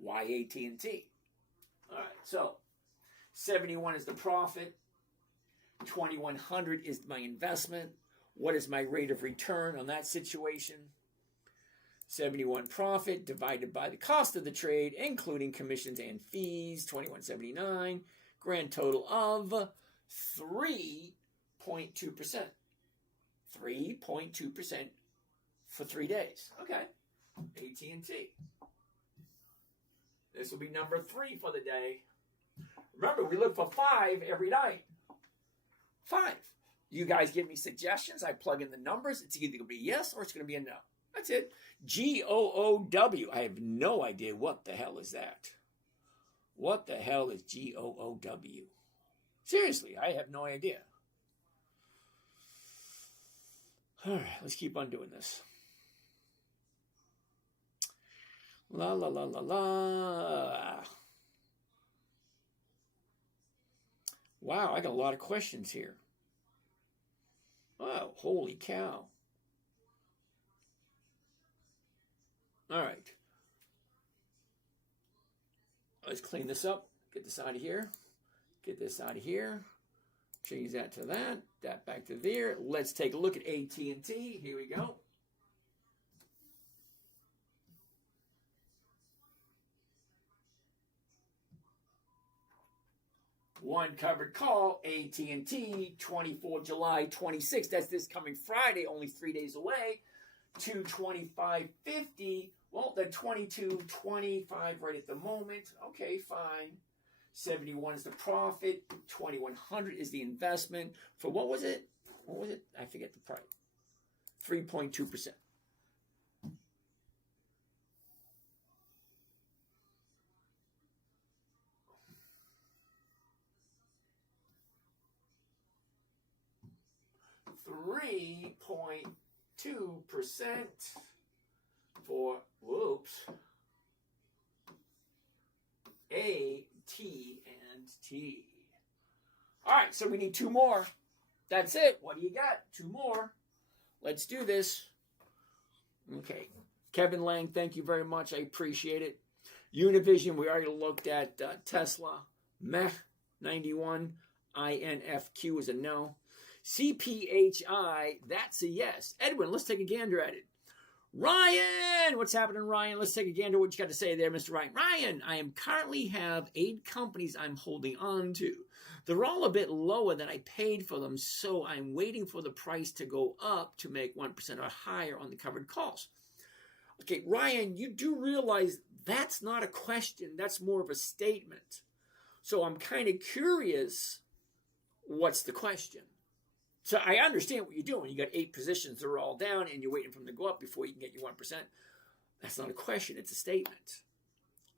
Why AT&T? All right, so 71 is the profit. 2,100 is my investment. What is my rate of return on that situation? 71 profit divided by the cost of the trade, including commissions and fees, 2179. Grand total of 3.2%. 3.2% for 3 days. Okay. AT&T. This will be number 3 for the day. Remember, we look for 5 every night. 5. You guys give me suggestions. I plug in the numbers. It's either going to be yes or it's going to be a no. That's it. GOOW. I have no idea what the hell is that. What the hell is GOOW? Seriously, I have no idea. All right, let's keep on doing this. La la la la la. Wow, I got a lot of questions here. Oh, holy cow. All right. Let's clean this up. Get this out of here. Get this out of here. Change that to that. That back to there. Let's take a look at AT&T. Here we go. One covered call, AT&T, 24 July 26. That's this coming Friday, only 3 days away. 225.50. Well, they're 22.25 right at the moment. Okay, fine. 71 is the profit. 2100 is the investment. For what was it? What was it? I forget the price. 3.2%. .2% for AT&T. All right, so we need 2 more. That's it. What do you got? 2 more. Let's do this. Okay. Kevin Lang, thank you very much. I appreciate it. Univision, we already looked at Tesla. Meh, 91. INFQ is a no. CPHI, that's a yes. Edwin, let's take a gander at it. Ryan, what's happening, Ryan? Let's take a gander. What you got to say there, Mr. Ryan? Ryan, I am currently have 8 companies I'm holding on to. They're all a bit lower than I paid for them, so I'm waiting for the price to go up to make 1% or higher on the covered calls. Okay, Ryan, you do realize that's not a question. That's more of a statement. So I'm kind of curious, what's the question? So I understand what you're doing. You got 8 positions that are all down, and you're waiting for them to go up before you can get your 1%. That's not a question. It's a statement.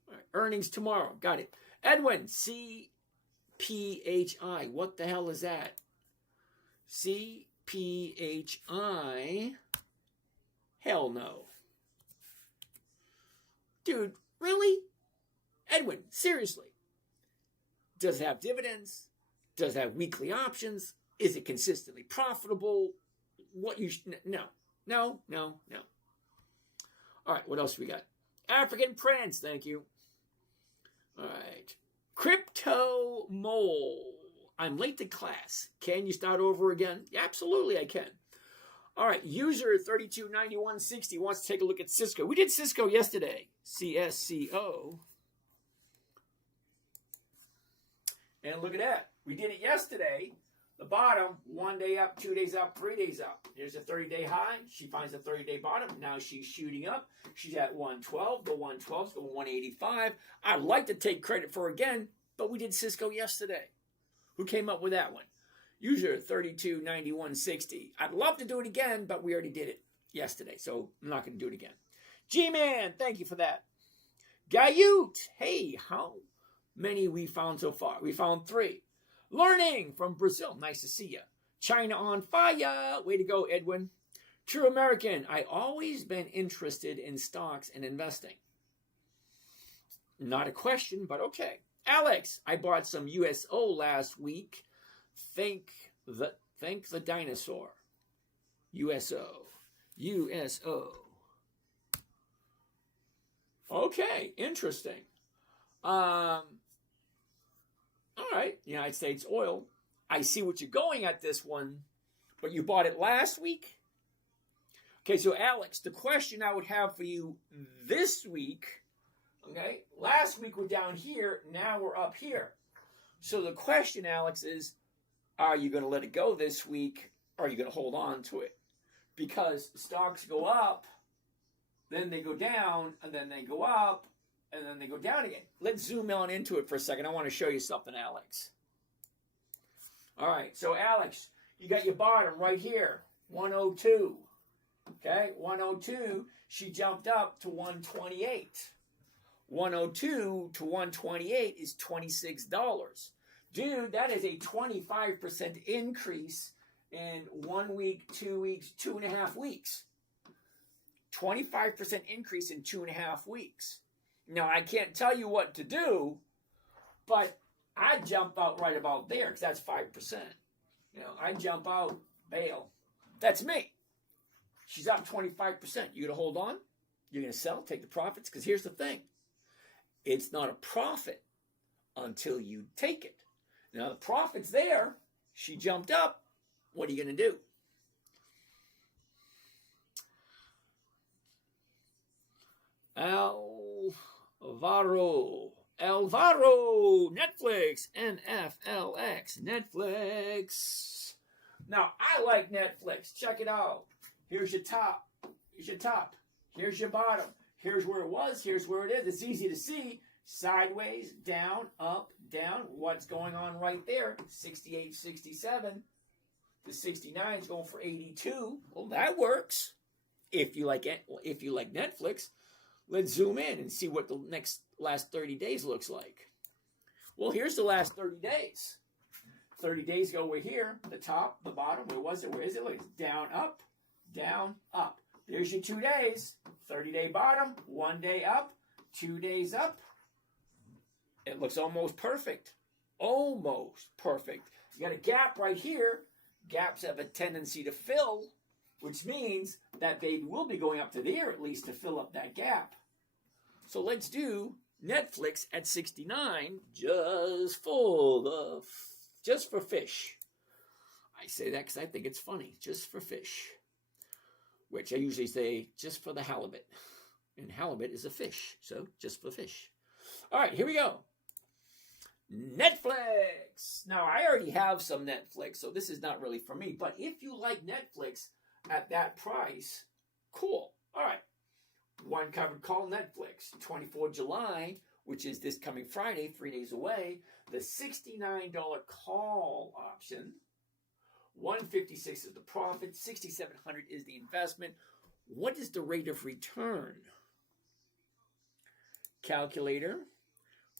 All right, earnings tomorrow. Got it. Edwin, CPHI. What the hell is that? CPHI. Hell no. Dude, really? Edwin, seriously. Does it have dividends? Does it have weekly options? Is it consistently profitable? No. All right, what else we got? African Prince, thank you. All right. Crypto Mole. I'm late to class. Can you start over again? Yeah, absolutely, I can. All right, user 329160 wants to take a look at Cisco. We did Cisco yesterday. CSCO. And look at that. We did it yesterday. The bottom, 1 day up, 2 days up, 3 days up. Here's a 30-day high. She finds a 30-day bottom. Now she's shooting up. She's at 112. The 112's going 185. I'd like to take credit for again, but we did Cisco yesterday. Who came up with that one? User 329160. I'd love to do it again, but we already did it yesterday, so I'm not going to do it again. G-Man, thank you for that. Gayut, hey, how many we found so far? We found 3. Learning from Brazil. Nice to see you. China on fire. Way to go, Edwin. True American. I always been interested in stocks and investing. Not a question, but okay. Alex, I bought some USO last week. Thank the dinosaur. USO. Okay, interesting. All right, United States oil. I see what you're going at this one, but you bought it last week? Okay, so Alex, the question I would have for you this week, okay, last week we're down here, now we're up here. So the question, Alex, is, are you going to let it go this week, or are you going to hold on to it? because stocks go up, then they go down, and then they go up, and then they go down again. Let's zoom on into it for a second. I want to show you something, Alex. All right, so Alex, you got your bottom right here, 102. Okay, 102, she jumped up to 128. 102 to 128 is $26. Dude, that is a 25% increase in 1 week, 2 weeks, 2.5 weeks. 25% increase in 2.5 weeks. Now, I can't tell you what to do, but I jump out right about there because that's 5%. I jump out, bail. That's me. She's up 25%. You going to hold on? You're going to sell, take the profits? Because here's the thing. It's not a profit until you take it. Now, the profit's there. She jumped up. What are you going to do? Alvaro, Netflix, NFLX, Netflix. Now, I like Netflix. Check it out. Here's your top. Here's your top. Here's your bottom. Here's where it was. Here's where it is. It's easy to see. Sideways, down, up, down. What's going on right there? 68, 67. The 69 is going for 82. Well, that works. If you like Netflix, let's zoom in and see what the last 30 days looks like. Well, here's the last 30 days. 30 days ago, we're here. The top, the bottom. Where was it? Where is it? Look, it's down, up, down, up. There's your 2 days. 30-day bottom, 1 day up, 2 days up. It looks almost perfect. Almost perfect. You got a gap right here. Gaps have a tendency to fill, which means that they will be going up to there at least to fill up that gap. So let's do Netflix at 69 just for fish. I say that because I think it's funny. Just for fish. Which I usually say just for the halibut. And halibut is a fish. So just for fish. All right, here we go. Netflix. Now, I already have some Netflix, so this is not really for me. But if you like Netflix at that price, cool. All right. One covered call Netflix. 24 July, which is this coming Friday, 3 days away. The $69 call option. 156 is the profit. 6,700 is the investment. What is the rate of return? Calculator.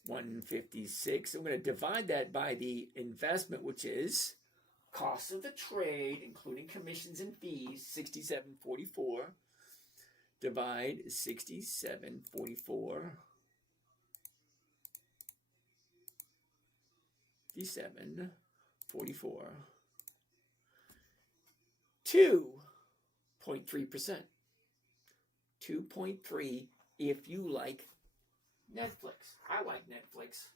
156. I'm going to divide that by the investment, which is cost of the trade, including commissions and fees, 67.44. Divide 67.44. 67.44. 2.3%. 2.3 if you like Netflix. I like Netflix.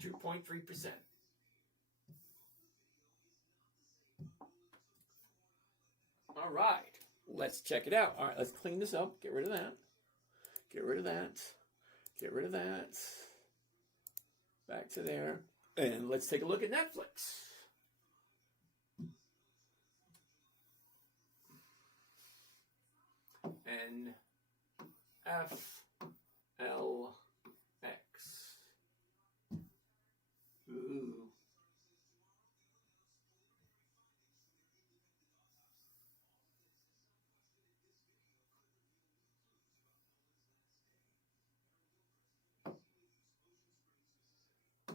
2.3%. All right. Let's check it out. All right, let's clean this up. Get rid of that. Get rid of that. Get rid of that. Back to there. And let's take a look at Netflix. NFLX. Ooh.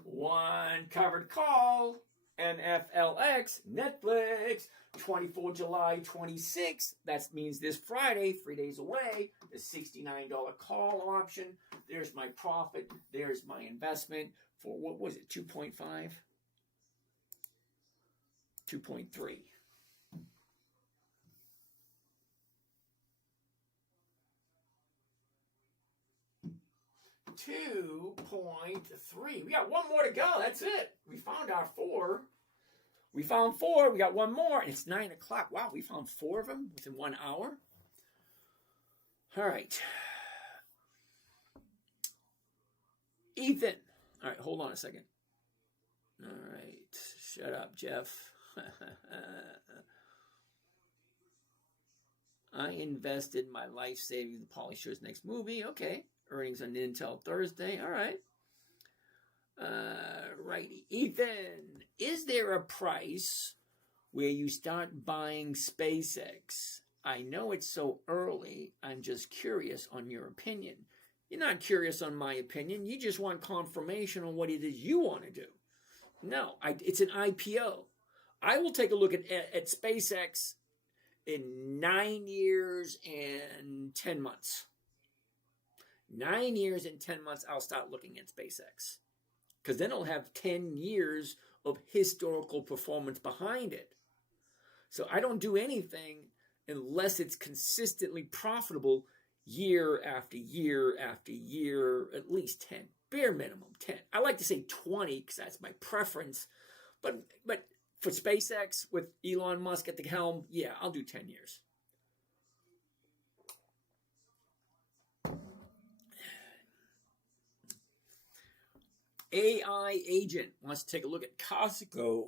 One covered call, NFLX, Netflix, 24 July 26th. That means this Friday, 3 days away, the $69 call option. There's my profit. There's my investment for, what was it, 2.5? 2.3. 2.3. We got one more to go. That's it. We found our 4. We found 4. We got one more. And it's 9 o'clock. Wow, we found 4 of them within 1 hour. All right. Ethan. All right, hold on a second. All right. Shut up, Jeff. I invested my life savings in Pauly Shore's next movie. Okay. Earnings on Intel Thursday. All right. Righty. Ethan, is there a price where you start buying SpaceX? I know it's so early. I'm just curious on your opinion. You're not curious on my opinion. You just want confirmation on what it is you want to do. No, it's an IPO. I will take a look at SpaceX in 9 years and 10 months. 9 years and 10 months, I'll start looking at SpaceX. Because then it'll have 10 years of historical performance behind it. So I don't do anything unless it's consistently profitable year after year after year, at least 10. Bare minimum, 10. I like to say 20 because that's my preference. But for SpaceX with Elon Musk at the helm, yeah, I'll do 10 years. AI agent wants to take a look at Costco.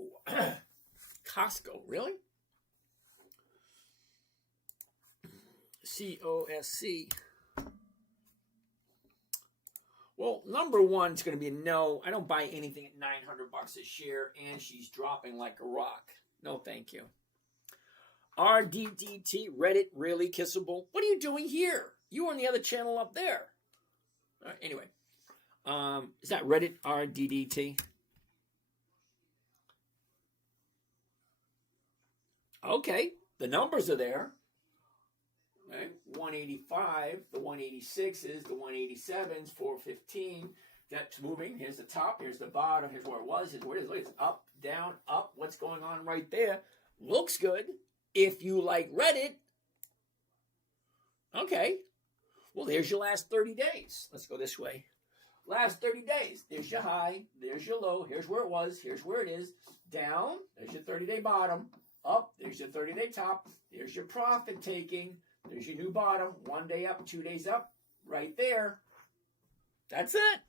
Costco, really? COSC. Well, number one, it's going to be a no. I don't buy anything at $900 a share, and she's dropping like a rock. No, thank you. RDDT, Reddit, really kissable. What are you doing here? You on the other channel up there. All right, anyway. Is that Reddit, RDDT? Okay, the numbers are there. Okay, 185, the 186s, the 187s, 415. That's moving. Here's the top, here's the bottom, here's where it was, here's where it is. Look, it's up, down, up. What's going on right there? Looks good. If you like Reddit, okay. Well, there's your last 30 days. Let's go this way. Last 30 days. There's your high. There's your low. Here's where it was. Here's where it is. Down. There's your 30-day bottom. Up. There's your 30-day top. There's your profit taking. There's your new bottom. 1 day up, 2 days up. Right there. That's it.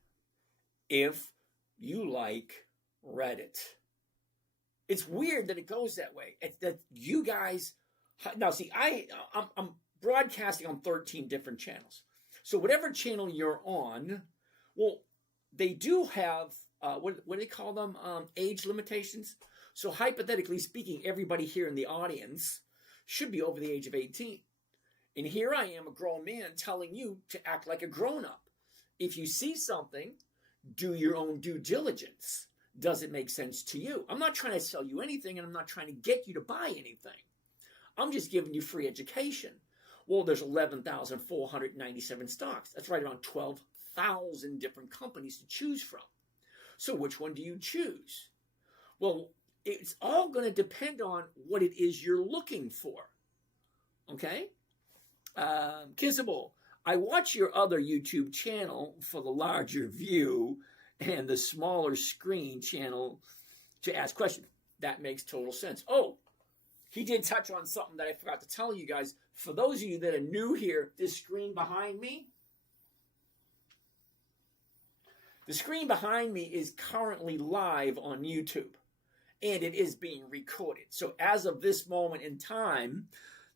If you like Reddit. It's weird that it goes that way. It's that you guys... Now, see, I'm broadcasting on 13 different channels. So whatever channel you're on... Well, they do have, what do they call them, age limitations? So hypothetically speaking, everybody here in the audience should be over the age of 18. And here I am, a grown man, telling you to act like a grown-up. If you see something, do your own due diligence. Does it make sense to you? I'm not trying to sell you anything, and I'm not trying to get you to buy anything. I'm just giving you free education. Well, there's 11,497 stocks. That's right around 12,000 different companies to choose from. So which one do you choose? Well, it's all going to depend on what it is you're looking for. Okay? Kissable, I watch your other YouTube channel for the larger view and the smaller screen channel to ask questions. That makes total sense. Oh, he did touch on something that I forgot to tell you guys. For those of you that are new here, this screen behind me, the screen behind me is currently live on YouTube, and it is being recorded. So as of this moment in time,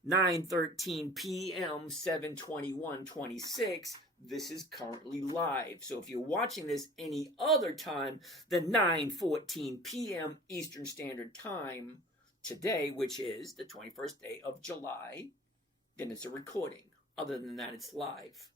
9:13 p.m., 7/21/26, this is currently live. So if you're watching this any other time than 9:14 p.m. Eastern Standard Time today, which is the 21st day of July, then it's a recording. Other than that, it's live.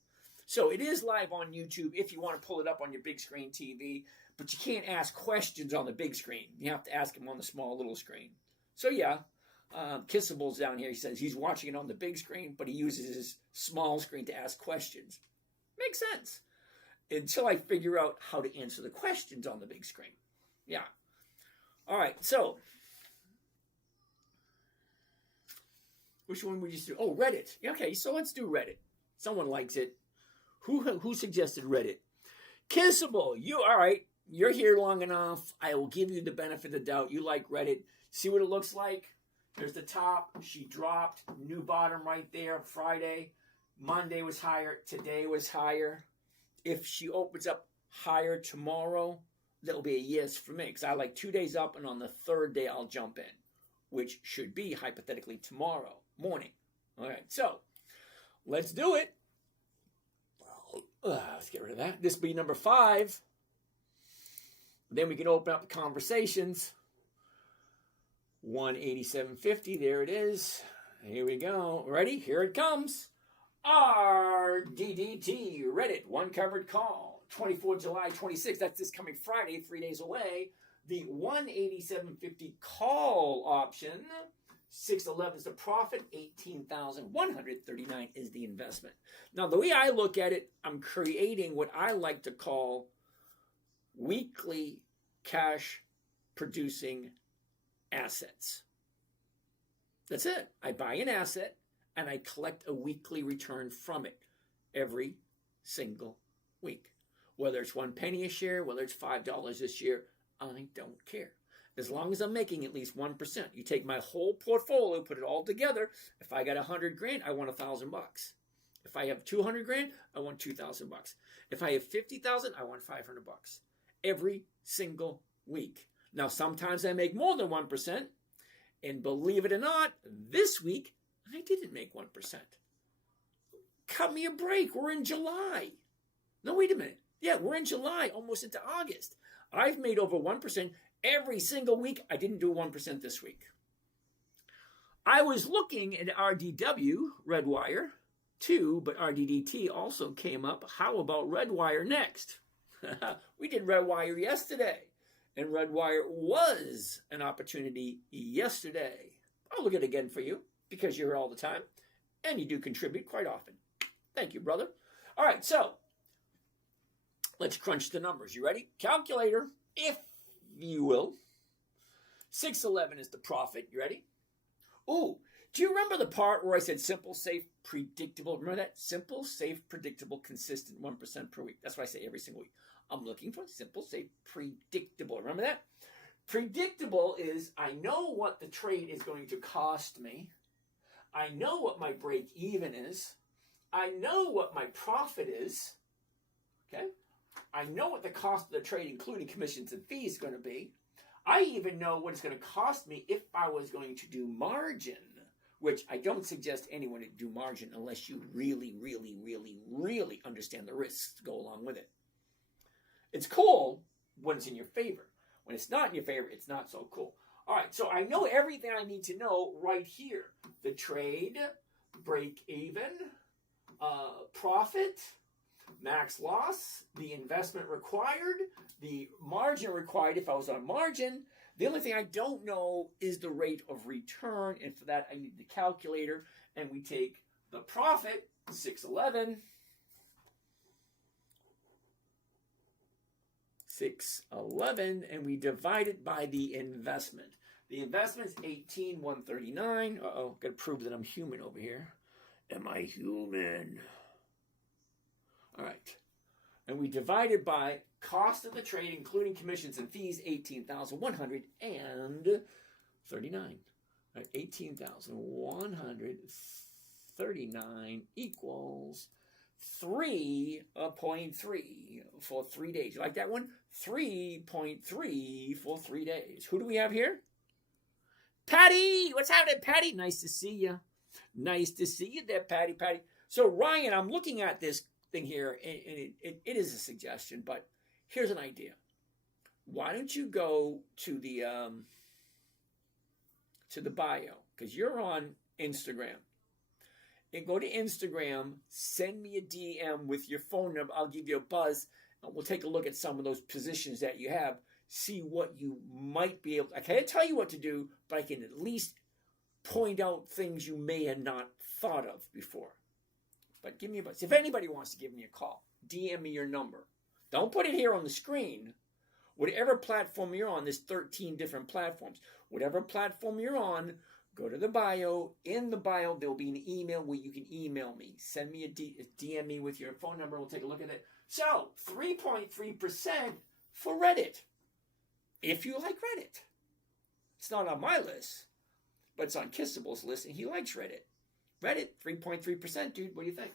So it is live on YouTube if you want to pull it up on your big screen TV, but you can't ask questions on the big screen. You have to ask them on the small little screen. So yeah, Kissable's down here. He says he's watching it on the big screen, but he uses his small screen to ask questions. Makes sense. Until I figure out how to answer the questions on the big screen. Yeah. All right, so which one would you do? Oh, Reddit. Okay, so let's do Reddit. Someone likes it. Who suggested Reddit? Kissable. You, all right. You're here long enough. I will give you the benefit of the doubt. You like Reddit. See what it looks like? There's the top. She dropped. New bottom right there. Friday. Monday was higher. Today was higher. If she opens up higher tomorrow, that'll be a yes for me. Because I like 2 days up, and on the third day, I'll jump in. Which should be, hypothetically, tomorrow morning. All right, so let's do it. Let's get rid of that. This will be number 5. Then we can open up the conversations. 187.50. There it is. Here we go. Ready? Here it comes. RDDT, Reddit, one covered call. 24 July 26. That's this coming Friday, 3 days away. The 187.50 call option. 611 is the profit. 18,139 is the investment. Now, the way I look at it, I'm creating what I like to call weekly cash producing assets. That's it. I buy an asset and I collect a weekly return from it every single week. Whether it's 1 penny a share, whether it's $5 this year, I don't care. As long as I'm making at least 1%. You take my whole portfolio, put it all together. If I got 100 grand, I want $1,000 bucks. If I have 200 grand, I want 2,000 bucks. If I have 50,000, I want 500 bucks. Every single week. Now, sometimes I make more than 1%. And believe it or not, this week, I didn't make 1%. Cut me a break. We're in July. No, wait a minute. Yeah, we're in July, almost into August. I've made over 1% every single week. I didn't do 1% this week. I was looking at RDW, Redwire, too, but RDDT also came up. How about Redwire next? We did Redwire yesterday, and Redwire was an opportunity yesterday. I'll look at it again for you because you're here all the time, and you do contribute quite often. Thank you, brother. All right, so let's crunch the numbers. You ready? Calculator, if you will. 611 is the profit. You ready? Oh, do you remember the part where I said simple, safe, predictable? Remember that? Simple, safe, predictable, consistent, 1% per week. That's what I say every single week. I'm looking for simple, safe, predictable. Remember that? Predictable is I know what the trade is going to cost me. I know what my break even is. I know what my profit is. Okay? I know what the cost of the trade, including commissions and fees, is going to be. I even know what it's going to cost me if I was going to do margin, which I don't suggest anyone to do margin unless you really, really, really, really understand the risks to go along with it. It's cool when it's in your favor. When it's not in your favor, it's not so cool. All right, so I know everything I need to know right here. The trade, break even, profit, max loss, the investment required, the margin required if I was on margin. The only thing I don't know is the rate of return, and for that I need the calculator, and we take the profit, 611, 611, and we divide it by the investment. The investment's 18,139. Uh-oh, got to prove that I'm human over here. Am I human? All right. And we divide it by cost of the trade, including commissions and fees, 18,139. All right, 18,139 equals 3.3 for 3 days. You like that one? 3.3 for 3 days. Who do we have here? Patty! What's happening, Patty? Nice to see you. Nice to see you there, Patty. So, Ryan, I'm looking at this thing here, and it is a suggestion, but here's an idea. Why don't you go to the bio, because you're on Instagram, and go to Instagram, send me a DM with your phone number. I'll give you a buzz, and we'll take a look at some of those positions that you have, see what you might be able to. I can't tell you what to do, but I can at least point out things you may have not thought of before. But give me a buzz. If anybody wants to give me a call, DM me your number. Don't put it here on the screen. Whatever platform you're on, there's 13 different platforms. Whatever platform you're on, go to the bio. In the bio, there'll be an email where you can email me. Send me a DM me with your phone number. We'll take a look at it. So, 3.3% for Reddit. If you like Reddit. It's not on my list, but it's on Kissable's list, and he likes Reddit. Reddit, 3.3%, dude. What do you think?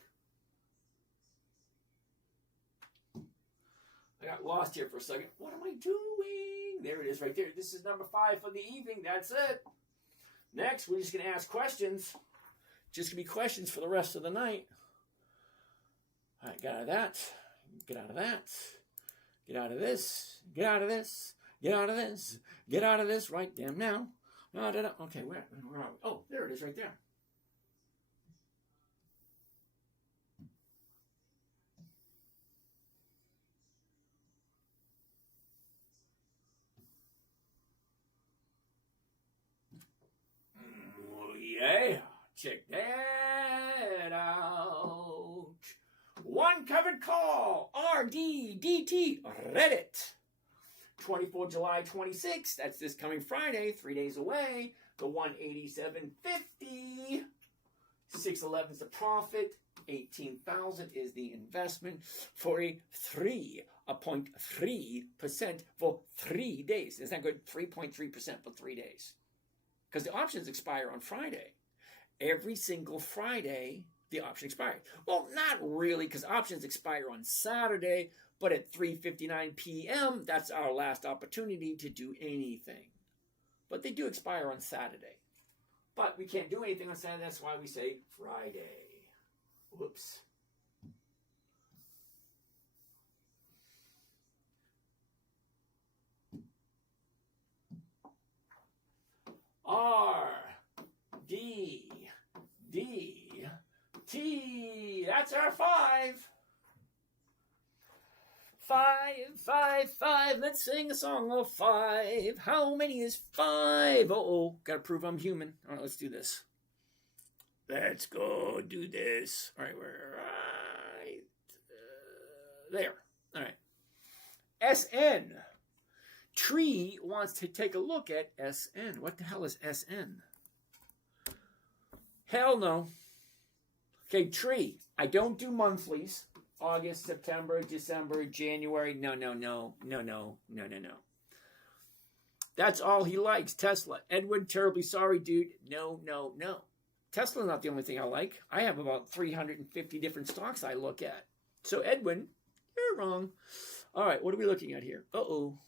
I got lost here for a second. What am I doing? There it is right there. This is number 5 for the evening. That's it. Next, we're just going to ask questions. Just gonna be questions for the rest of the night. All right, get out of that. Get out of that. Get out of this. Get out of this. Get out of this. Get out of this right damn now. Okay, where are we? Oh, there it is right there. Yeah, check that out. One covered call, RDDT, Reddit. 24 July 26, that's this coming Friday, 3 days away. The 187.50. 611 is the profit. 18,000 is the investment for a 3.3% for 3 days. Isn't that good? 3.3% for 3 days. Because the options expire on Friday. Every single Friday, the option expires. Well, not really, because options expire on Saturday, but at 3:59 p.m., that's our last opportunity to do anything. But they do expire on Saturday. But we can't do anything on Saturday, that's why we say Friday. Whoops. R, D, D, T. That's our 5. 5, 5, 5. Let's sing a song of 5. How many is 5? Uh-oh. Gotta prove I'm human. All right, let's do this. Let's go do this. All right, we're right there. All right. SN. Tree wants to take a look at SN. What the hell is SN? Hell no. Okay, Tree. I don't do monthlies. August, September, December, January. No. That's all he likes. Tesla. Edwin, terribly sorry, dude. No. Tesla's not the only thing I like. I have about 350 different stocks I look at. So, Edwin, you're wrong. All right, what are we looking at here? Uh-oh.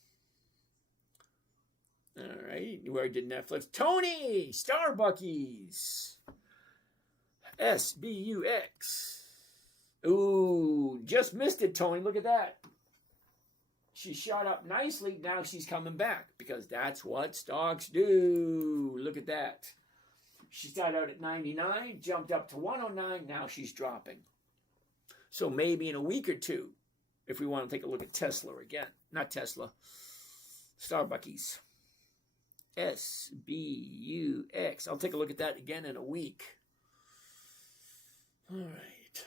All right, where did Netflix? Tony, Starbuckies. SBUX. Ooh, just missed it, Tony. Look at that. She shot up nicely. Now she's coming back because that's what stocks do. Look at that. She started out at 99, jumped up to 109. Now she's dropping. So maybe in a week or two, if we want to take a look at Tesla again. Not Tesla. Starbuckies. SBUX. I'll take a look at that again in a week. All right.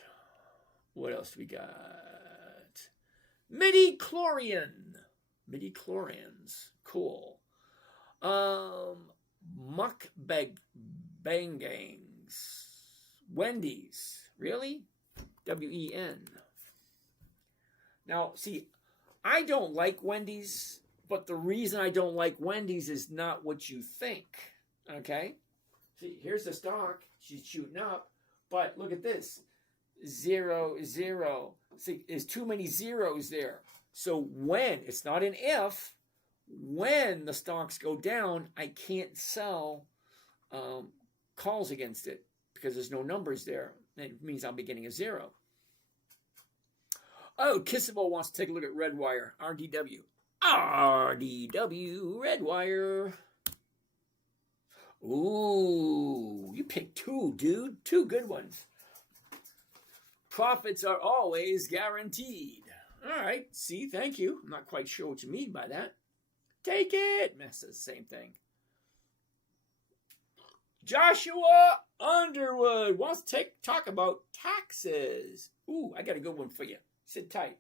What else do we got? Midi-chlorian. Midi-chlorians. Cool. Mukbangangs. Wendy's. Really? WEN. Now, see, I don't like Wendy's, but the reason I don't like Wendy's is not what you think. Okay? See, here's the stock. She's shooting up. But look at this. 0, 0. See, there's too many zeros there. So when, it's not an if, when the stocks go down, I can't sell calls against it because there's no numbers there. It means I'll be getting a 0. Oh, Kissable wants to take a look at Redwire. RDW. RDW, Redwire. Ooh, you picked 2, dude. 2 good ones. Profits are always guaranteed. All right, see, thank you. I'm not quite sure what you mean by that. Take it. That's the same thing. Joshua Underwood wants to talk about taxes. Ooh, I got a good one for you. Sit tight.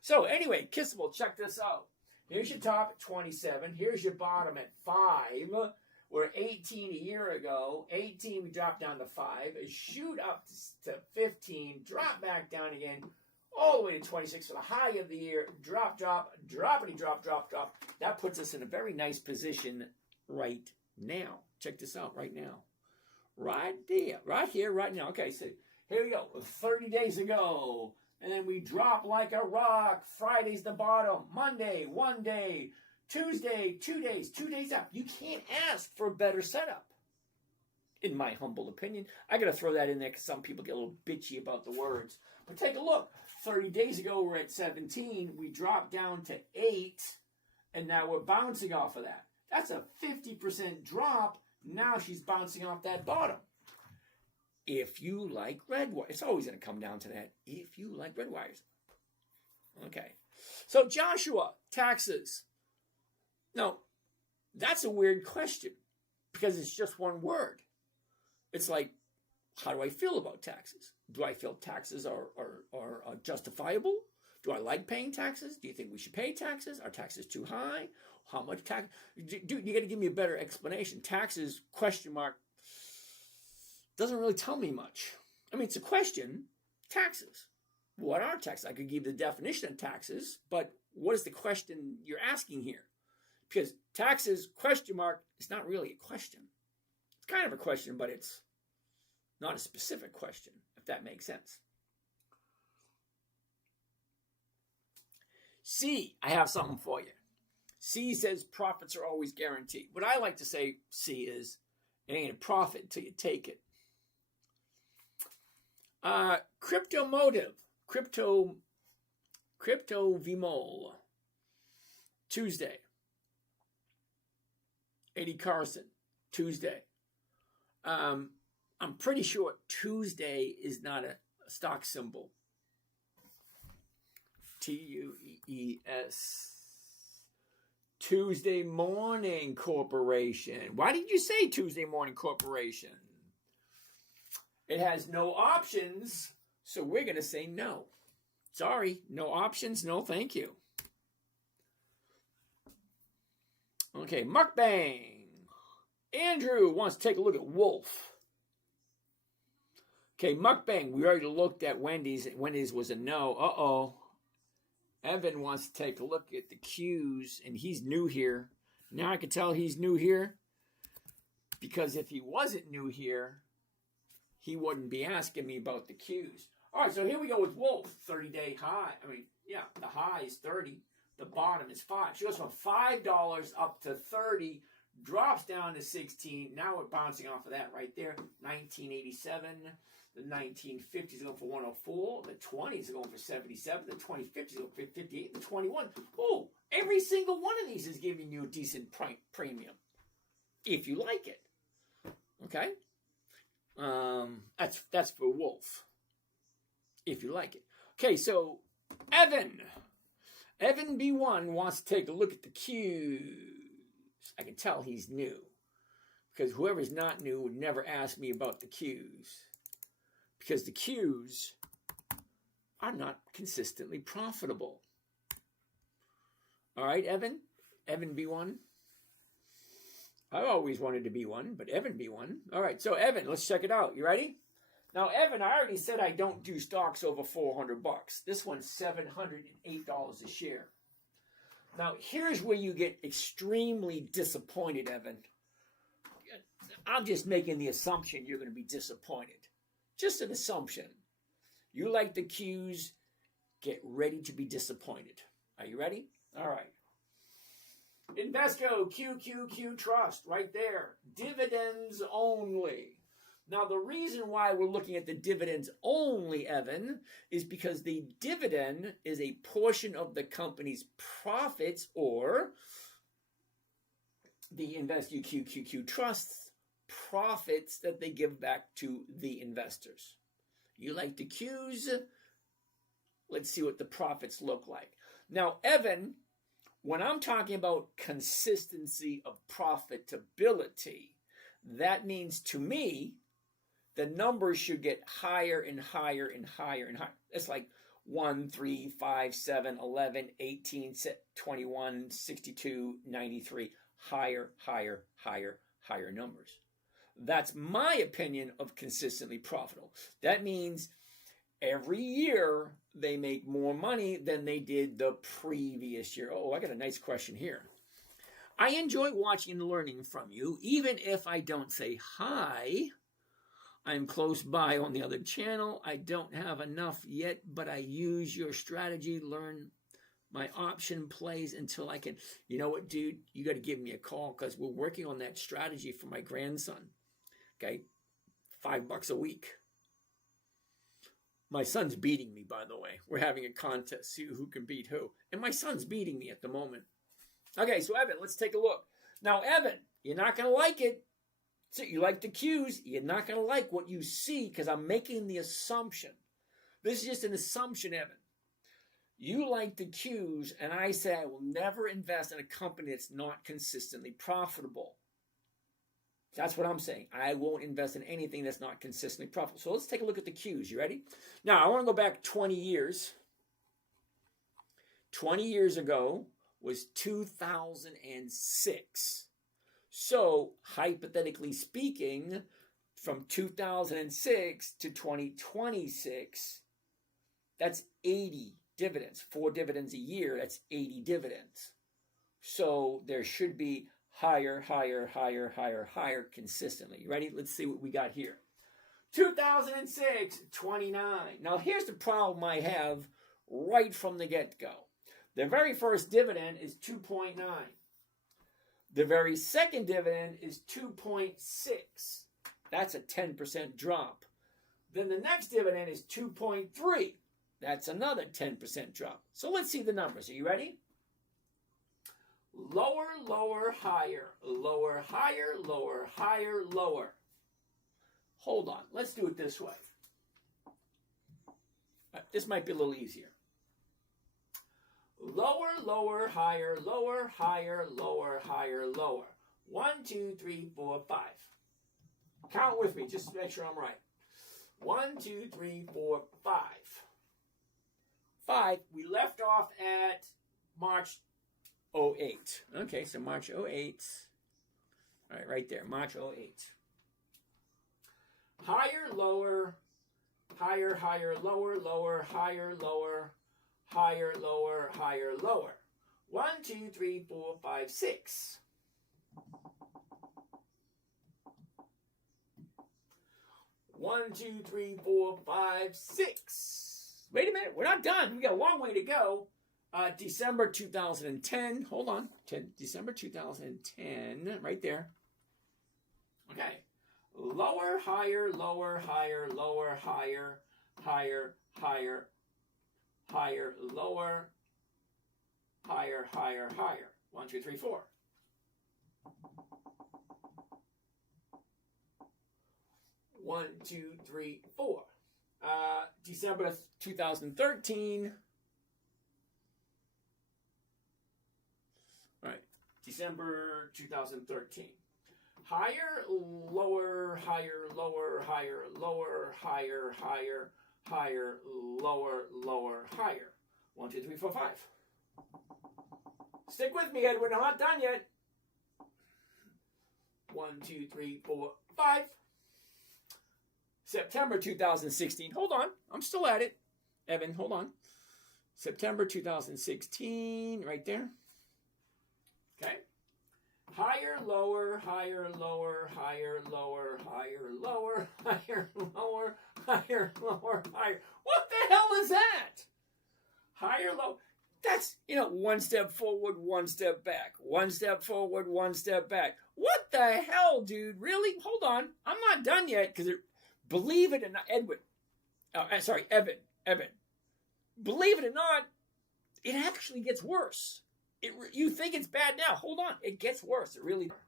So anyway, Kissable, check this out. Here's your top at 27. Here's your bottom at 5. We're 18 a year ago. 18, we dropped down to 5. Shoot up to 15. Drop back down again. All the way to 26 for the high of the year. Drop, droppity, drop. That puts us in a very nice position right now. Check this out right now. Right there. Right here, right now. Okay, so here we go. 30 days ago. And then we drop like a rock. Friday's the bottom. Monday, 1 day. Tuesday, 2 days. 2 days up. You can't ask for a better setup. in my humble opinion. I got to throw that in there because some people get a little bitchy about the words. But take a look. 30 days ago, we're at 17. We dropped down to 8, and now we're bouncing off of that. That's a 50% drop. Now she's bouncing off that bottom. If you like red wires, it's always going to come down to that. If you like red wires. Okay. So Joshua, taxes. Now, that's a weird question because it's just one word. It's like, how do I feel about taxes? Do I feel taxes are justifiable? Do I like paying taxes? Do you think we should pay taxes? Are taxes too high? How much tax? Dude, you got to give me a better explanation. Taxes, question mark, doesn't really tell me much. I mean, it's a question. Taxes. What are taxes? I could give the definition of taxes, but what is the question you're asking here? Because taxes, question mark, is not really a question. It's kind of a question, but it's not a specific question, if that makes sense. C, I have something for you. C says profits are always guaranteed. What I like to say, C, is it ain't a profit until you take it. Crypto motive. Crypto Vimol. Tuesday. Eddie Carson. Tuesday. I'm pretty sure Tuesday is not a stock symbol. Tues. Tuesday Morning Corporation. Why did you say Tuesday Morning Corporation? It has no options, so we're going to say no. Sorry, no options, no thank you. Okay, mukbang. Andrew wants to take a look at Wolf. Okay, mukbang. We already looked at Wendy's. Wendy's was a no. Uh-oh. Evan wants to take a look at the Qs, and he's new here. Now I can tell he's new here because if he wasn't new here, he wouldn't be asking me about the Qs. All right, so here we go with Wolf. 30-day high. I mean, yeah, the high is 30. The bottom is 5. She goes from $5 up to 30, drops down to 16. Now we're bouncing off of that right there. 1987. The 1950s are going for 104. The 20s are going for 77. The 2050s are going for 58. The 21. Oh, every single one of these is giving you a decent premium. If you like it. Okay? That's for Wolf. If you like it. Okay, so Evan B1 wants to take a look at the Qs. I can tell he's new. Because whoever's not new would never ask me about the Qs. Because the Qs are not consistently profitable. All right, Evan? Evan B1? I always wanted to be one, but Evan B1. All right, so Evan, let's check it out. You ready? Now, Evan, I already said I don't do stocks over $400. This one's $708 a share. Now, here's where you get extremely disappointed, Evan. I'm just making the assumption you're going to be disappointed. Just an assumption. You like the Qs, get ready to be disappointed. Are you ready? All right. Invesco, QQQ Trust, right there. Dividends only. Now, the reason why we're looking at the dividends only, Evan, is because the dividend is a portion of the company's profits or the Invesco QQQ Trust's profits that they give back to the investors. You like the Qs? Let's see what the profits look like. Now, Evan, when I'm talking about consistency of profitability, that means to me, the numbers should get higher and higher and higher and higher. It's like 1, 3, 5, 7, 11, 18, 21, 62, 93. Higher, higher, higher, higher numbers. That's my opinion of consistently profitable. That means every year they make more money than they did the previous year. Oh, I got a nice question here. I enjoy watching and learning from you, even if I don't say hi. I'm close by on the other channel. I don't have enough yet, but I use your strategy, learn my option plays until I can. You know what, dude? You got to give me a call because we're working on that strategy for my grandson. Okay? $5 a week. My son's beating me, by the way. We're having a contest, see who can beat who. And my son's beating me at the moment. Okay, so Evan, let's take a look. Now, Evan, you're not going to like it. So you like the cues. You're not going to like what you see because I'm making the assumption. This is just an assumption, Evan. You like the cues, and I say I will never invest in a company that's not consistently profitable. That's what I'm saying. I won't invest in anything that's not consistently profitable. So let's take a look at the cues. You ready? Now, I want to go back 20 years. 20 years ago was 2006. So, hypothetically speaking, from 2006 to 2026, that's 80 dividends. 4 dividends a year, that's 80 dividends. So, there should be higher consistently. You ready? Let's see what we got here. 2006, 29. Now, here's the problem I have right from the get-go. The very first dividend is 2.9. The very second dividend is 2.6. That's a 10% drop. Then the next dividend is 2.3. That's another 10% drop. So let's see the numbers. Are you ready? Lower, lower, higher. Lower, higher, lower, higher, lower. Hold on. Let's do it this way. This might be a little easier. Lower, lower, higher, lower, higher, lower, higher, lower. 1, 2, 3, 4, 5. Count with me just to make sure I'm right. 1, 2, 3, 4, 5. 5. We left off at March 08. Okay, so March 08. All right there, March 08. Higher, lower, higher, higher, lower, lower, higher, lower, higher, lower, higher, lower. 1, 2, 3, 4, 5, 6. One, 2, 3, 4, 5, 6. Wait a minute, we're not done. We got a long way to go. December 2010. Hold on. December 2010, right there. Okay. Lower, higher, lower, higher, lower, higher, higher, higher, higher, lower, higher, higher, higher. 1, 2, 3, 4. One, 2, 3, 4. December 2013. All right. December 2013. Higher, lower, higher, lower, higher, lower, higher, higher, higher, lower, lower, higher. 1, 2, 3, 4, 5. Stick with me, Edwin. I'm not done yet. 1, 2, 3, 4, 5. September 2016. Hold on. I'm still at it. Evan, hold on. September 2016. Right there. Okay. Higher, lower, higher, lower, higher, lower, higher, lower, higher, lower, higher, lower, higher. What the hell is that? Higher, low. That's, one step forward, one step back. One step forward, one step back. What the hell, dude? Really? Hold on. I'm not done yet because believe it or not, Evan. Believe it or not, it actually gets worse. You think it's bad now. Hold on. It gets worse. It really does.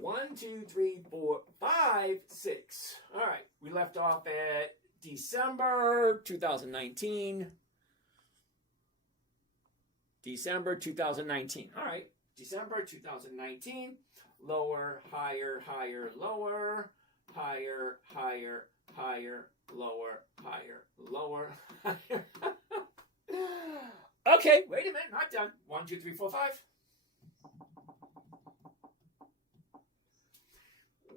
1, 2, 3, 4, 5, 6. All right. We left off at December 2019. December 2019. All right. December 2019. Lower, higher, higher, lower, higher, higher, higher, lower, higher, lower, higher. Okay, wait a minute, not done. 1, 2, 3, 4, 5.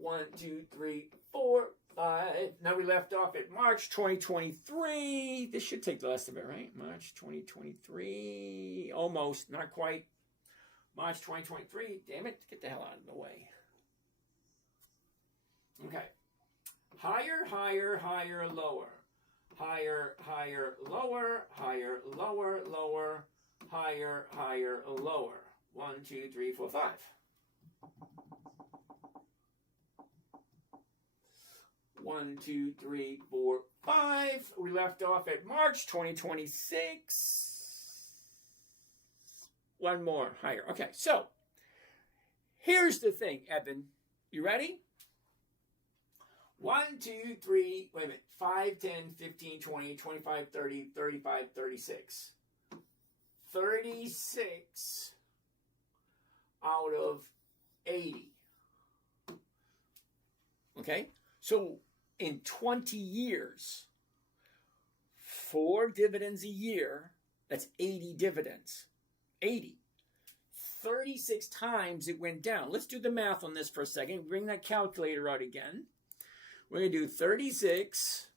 1, 2, 3, 4, 5. Now we left off at March 2023. This should take the rest of it, right? March 2023. Almost, not quite. March 2023. Damn it, get the hell out of the way. Okay. Higher, higher, higher, lower. Higher, higher, lower, higher, lower, lower, higher, higher, lower. 1, 2, 3, 4, 5. 1, 2, 3, 4, 5. We left off at March 2026. One more higher. Okay, so here's the thing, Evan. You ready? 1, 2, 3, wait a minute. 5, 10, 15, 20, 25, 30, 35, 36. 36 out of 80. Okay? So in 20 years, 4 dividends a year, that's 80 dividends. 80. 36 times it went down. Let's do the math on this for a second. Bring that calculator out again. We're going to do 36,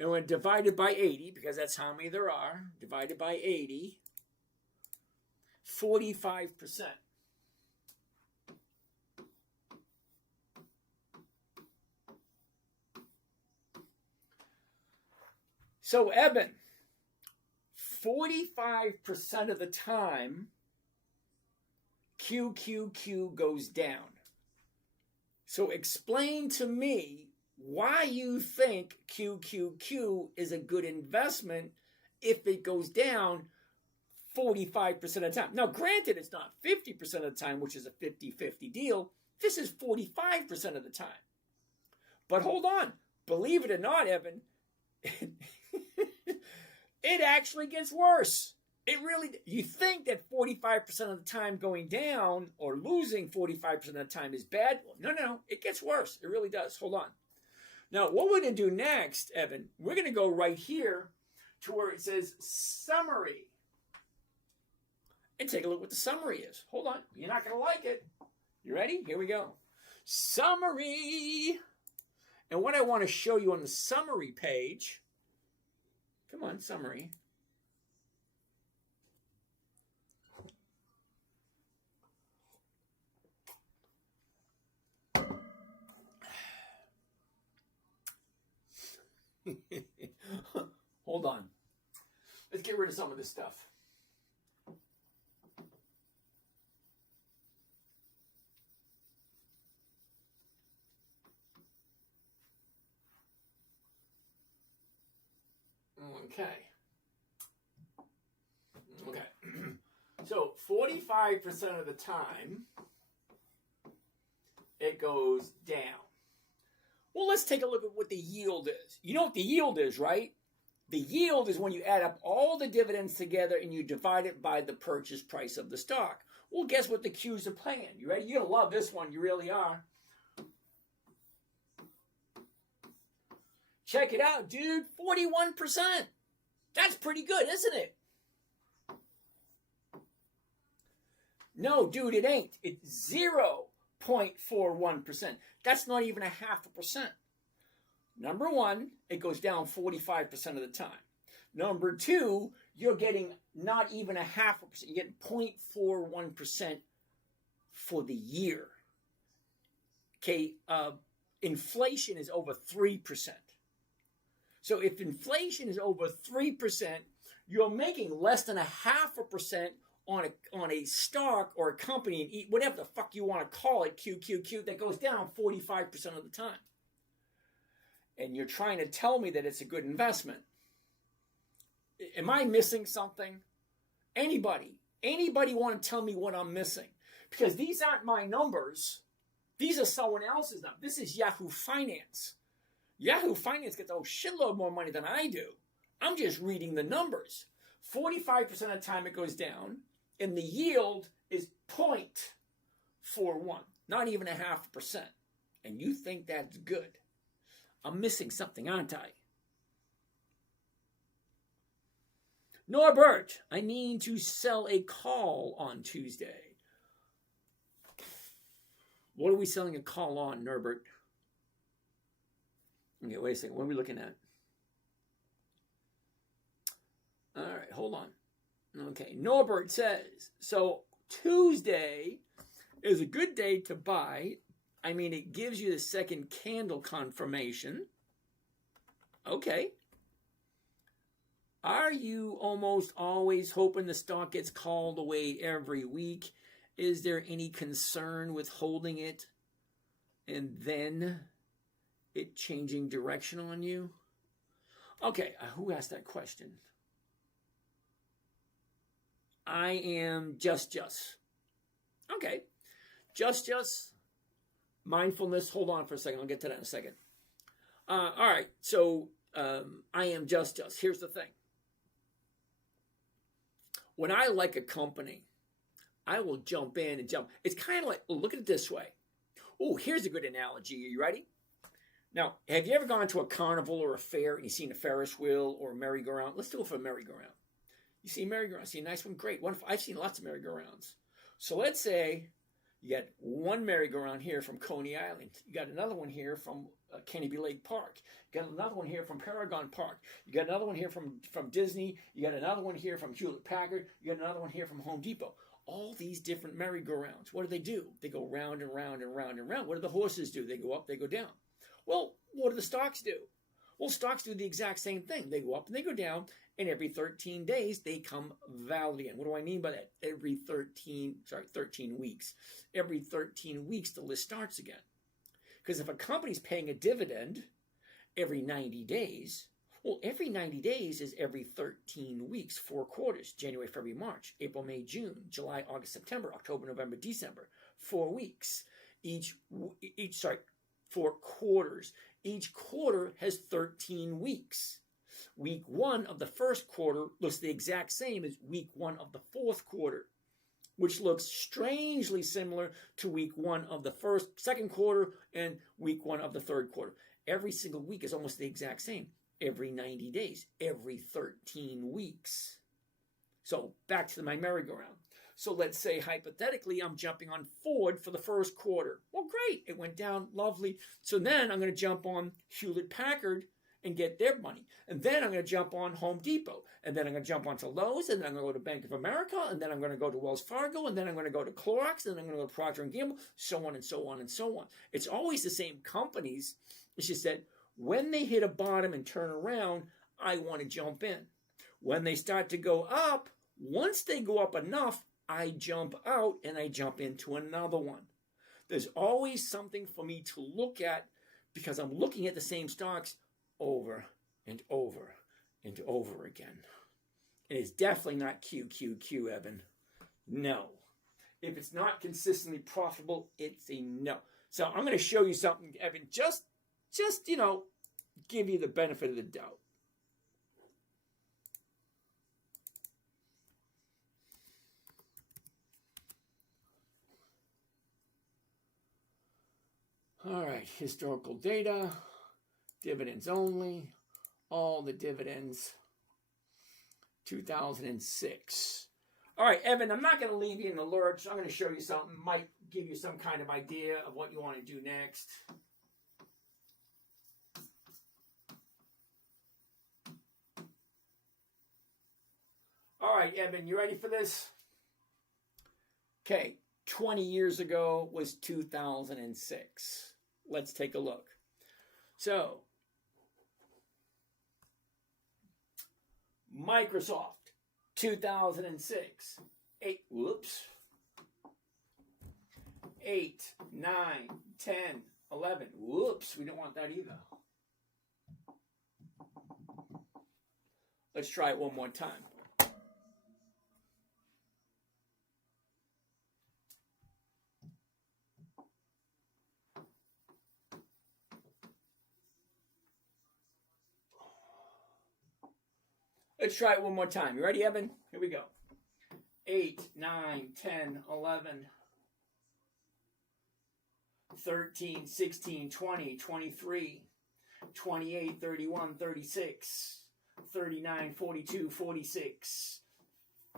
and we're going to divide it by 80, because that's how many there are. Divided by 80, 45%. So, Eben, 45% of the time, QQQ goes down. So explain to me why you think QQQ is a good investment if it goes down 45% of the time. Now, granted, it's not 50% of the time, which is a 50-50 deal. This is 45% of the time. But hold on. Believe it or not, Evan, it actually gets worse. It really, you think that 45% of the time going down or losing 45% of the time is bad? Well, no, it gets worse. It really does. Hold on. Now, what we're going to do next, Evan, we're going to go right here to where it says summary. And take a look what the summary is. Hold on. You're not going to like it. You ready? Here we go. Summary. And what I want to show you on the summary page, come on, summary. Hold on. Let's get rid of some of this stuff. Okay. So 45% of the time, it goes down. Well, let's take a look at what the yield is. You know what the yield is, right? The yield is when you add up all the dividends together and you divide it by the purchase price of the stock. Well, guess what the Qs are paying? You ready? You're going to love this one. You really are. Check it out, dude. 41%. That's pretty good, isn't it? No, dude, it ain't. It's 0.41%. That's not even a 0.5%. Number one, it goes down 45% of the time. Number two, you're getting not even a 0.5%. You're getting 0.41% for the year. Okay, inflation is over 3%. So if inflation is over 3%, you're making less than a 0.5% on a stock or a company, and whatever the fuck you want to call it, QQQ, that goes down 45% of the time. And you're trying to tell me that it's a good investment. Am I missing something? Anybody want to tell me what I'm missing? Because these aren't my numbers. These are someone else's numbers. This is Yahoo Finance. Yahoo Finance gets a shitload more money than I do. I'm just reading the numbers. 45% of the time it goes down, and the yield is 0.41, not even a 0.5%. And you think that's good. I'm missing something, aren't I? Norbert, I mean to sell a call on Tuesday. What are we selling a call on, Norbert? Okay, wait a second. What are we looking at? All right, hold on. Okay, Norbert says, so Tuesday is a good day to buy. I mean, it gives you the second candle confirmation. Okay. Are you almost always hoping the stock gets called away every week? Is there any concern with holding it and then it changing direction on you? Okay, who asked that question? I am just. Okay, just. Mindfulness. Hold on for a second. I'll get to that in a second. All right, so I am just. Here's the thing. When I like a company, I will jump in and jump. It's kind of like, look at it this way. Oh, here's a good analogy. Are you ready? Now, have you ever gone to a carnival or a fair and you've seen a Ferris wheel or a merry-go-round? Let's do it for a merry-go-round. You see a merry-go-round, see a nice one? Great. I've seen lots of merry-go-rounds. So let's say you got one merry-go-round here from Coney Island. You got another one here from Kennedy Lake Park. You got another one here from Paragon Park. You got another one here from Disney. You got another one here from Hewlett Packard. You got another one here from Home Depot. All these different merry-go-rounds. What do? They go round and round and round and round. What do the horses do? They go up, they go down. Well, what do the stocks do? Well, stocks do the exact same thing. They go up and they go down, and every 13 days, they come valid again. What do I mean by that? Every 13 weeks. Every 13 weeks, the list starts again. Because if a company's paying a dividend every 90 days, well, every 90 days is every 13 weeks, 4 quarters, January, February, March, April, May, June, July, August, September, October, November, December, 4 weeks. 4 quarters. Each quarter has 13 weeks. Week 1 of the first quarter looks the exact same as week 1 of the fourth quarter, which looks strangely similar to week 1 of the second quarter and week 1 of the third quarter. Every single week is almost the exact same. Every 90 days, every 13 weeks. So back to my merry-go-round. So let's say, hypothetically, I'm jumping on Ford for the first quarter. Well, great. It went down. Lovely. So then I'm going to jump on Hewlett Packard and get their money. And then I'm going to jump on Home Depot. And then I'm going to jump onto Lowe's. And then I'm going to go to Bank of America. And then I'm going to go to Wells Fargo. And then I'm going to go to Clorox. And then I'm going to go to Procter & Gamble. So on and so on and so on. It's always the same companies. It's just that when they hit a bottom and turn around, I want to jump in. When they start to go up, once they go up enough, I jump out and I jump into another one. There's always something for me to look at because I'm looking at the same stocks over and over and over again. It is definitely not QQQ, Evan. No. If it's not consistently profitable, it's a no. So I'm going to show you something, Evan, just give you the benefit of the doubt. All right, historical data, dividends only, all the dividends, 2006. All right, Evan, I'm not going to leave you in the lurch. I'm going to show you something, might give you some kind of idea of what you want to do next. All right, Evan, you ready for this? Okay, 20 years ago was 2006. Let's take a look. So, Microsoft, 2006. 8, 9, 10, 11. Whoops, we don't want that either. Let's try it one more time. Let's try it one more time. You ready, Evan? Here we go. 8, 9, 10, 11, 13, 16, 20, 23, 28, 31, 36, 39, 42, 46,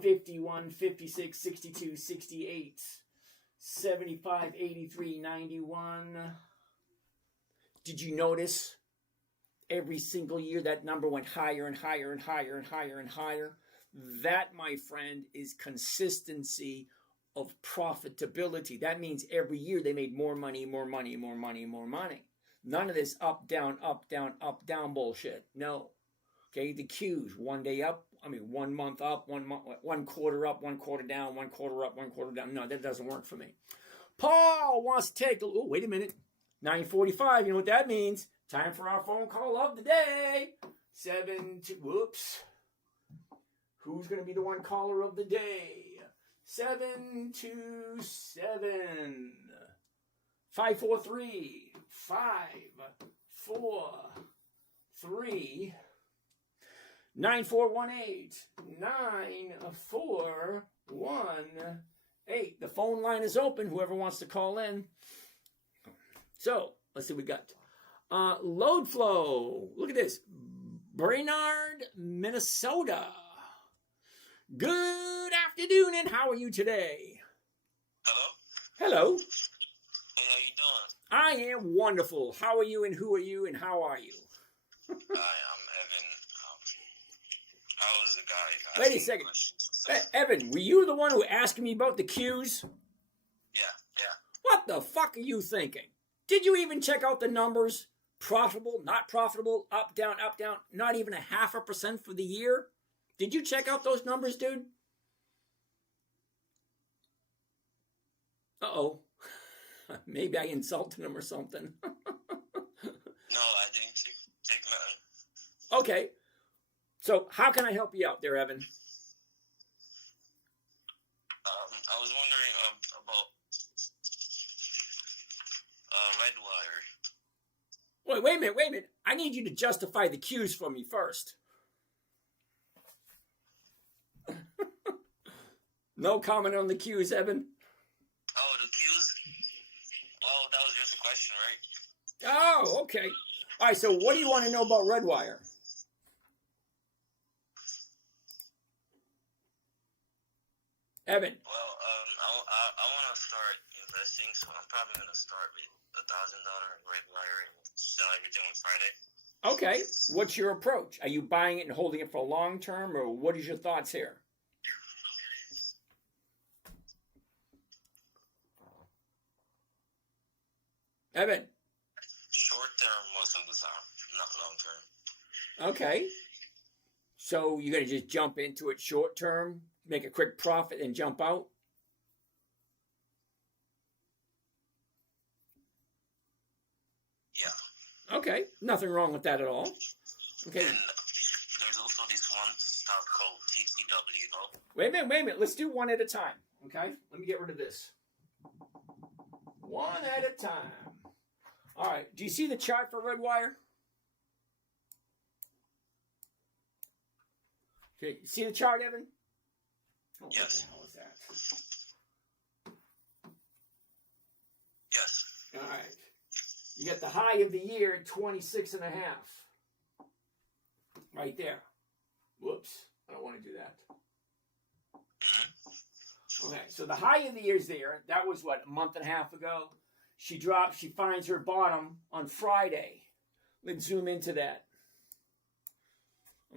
51, 56, 62, 68, 75, 83, 91. Did you notice? Every single year, that number went higher and higher and higher and higher and higher. That, my friend, is consistency of profitability. That means every year they made more money, more money, more money, more money. None of this up, down, up, down, up, down bullshit. No. Okay, the Q's, 1 day up, 1 month up, 1 quarter up, 1 quarter down, 1 quarter up, 1 quarter down. No, that doesn't work for me. Paul wants to take a look. Oh, wait a minute. 9:45, you know what that means? Time for our phone call of the day. Whoops. Who's going to be the one caller of the day? 727 543 543 9418 9418. The phone line is open. Whoever wants to call in. So, let's see what we got. Load flow. Look at this. Brainerd, Minnesota. Good afternoon, and how are you today? Hello? Hello. Hey, how you doing? I am wonderful. How are you, and who are you, and how are you? Hi, I'm Evan. How is the guy? Wait a second. Evan, were you the one who asked me about the cues? Yeah. What the fuck are you thinking? Did you even check out the numbers? Profitable, not profitable, up, down, not even 0.5% for the year? Did you check out those numbers, dude? Uh-oh. Maybe I insulted him or something. No, I didn't take nothing. Okay. So how can I help you out there, Evan? I was wondering about Redwire. Wait a minute. I need you to justify the cues for me first. No comment on the cues, Evan? Oh, the cues? Well, that was just a question, right? Oh, okay. All right, so what do you want to know about Redwire? Evan. Well, I want to start investing, so I'm probably going to start with $1,000 Redwire and sell everything on Friday. Okay, what's your approach? Are you buying it and holding it for long term, or what is your thoughts here? Evan. Short term most of the time, not long term. Okay. So you're going to just jump into it short term, make a quick profit, and jump out? Yeah. Okay, nothing wrong with that at all. Okay. And there's also this one stock called TCW. Wait a minute. Let's do one at a time. Okay? Let me get rid of this. One at a time. All right. Do you see the chart for Redwire? Okay. See the chart, Evan? Oh, Yes. What the hell is that? Yes. All right. You got the high of the year at 26.5. Right there. Whoops. I don't want to do that. Okay, so the high of the year is there. That was, what, a month and a half ago? She finds her bottom on Friday. Let's zoom into that.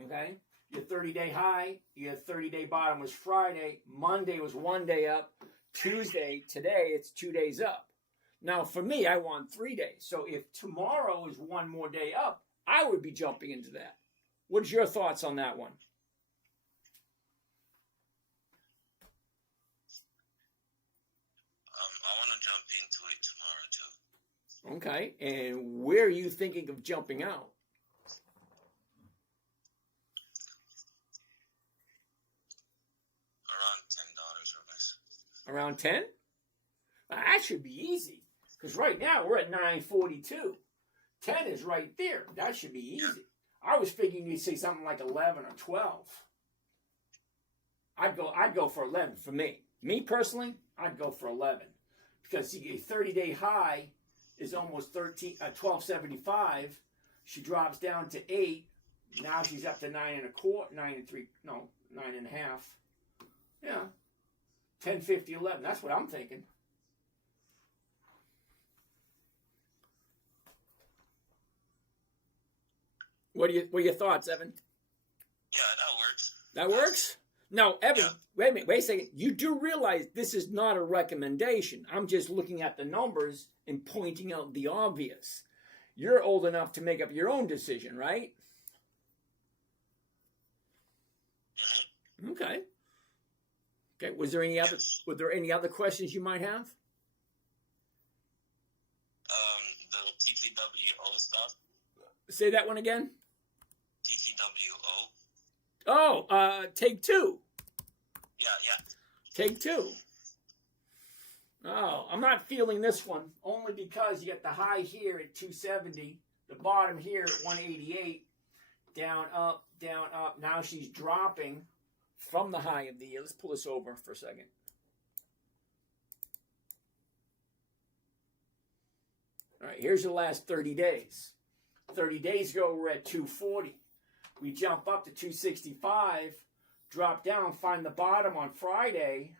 Okay? Your 30-day high, your 30-day bottom was Friday. Monday was 1 day up. Tuesday, today, it's 2 days up. Now, for me, I want 3 days. So if tomorrow is one more day up, I would be jumping into that. What's your thoughts on that one? I want to jump into it tomorrow, too. Okay, and where are you thinking of jumping out? Around $10 or less. Around 10? That should be easy. Because right now we're at 942. 10 is right there. That should be easy. I was figuring you'd say something like 11 or 12. I'd go for 11 for me. Me personally, I'd go for 11. Because a 30-day high is almost 1275. She drops down to 8. Now she's up to 9.25, 9.3, no, 9.5. Yeah. 10, 50, 11. That's what I'm thinking. What are your thoughts, Evan? Yeah, that works. That works? Now, Evan, Yeah. wait a second. You do realize this is not a recommendation. I'm just looking at the numbers and pointing out the obvious. You're old enough to make up your own decision, right? Mm-hmm. Okay. Okay. Were there any other questions you might have? The TTWO stuff. Say that one again. TTWO. Oh, take two. Yeah, yeah. Take two. Oh, I'm not feeling this one, only because you got the high here at 270, the bottom here at 188, down, up, down, up. Now she's dropping from the high of the year. Let's pull this over for a second. All right, here's the last 30 days. 30 days ago, we're at 240. We jump up to 265, drop down, find the bottom on Friday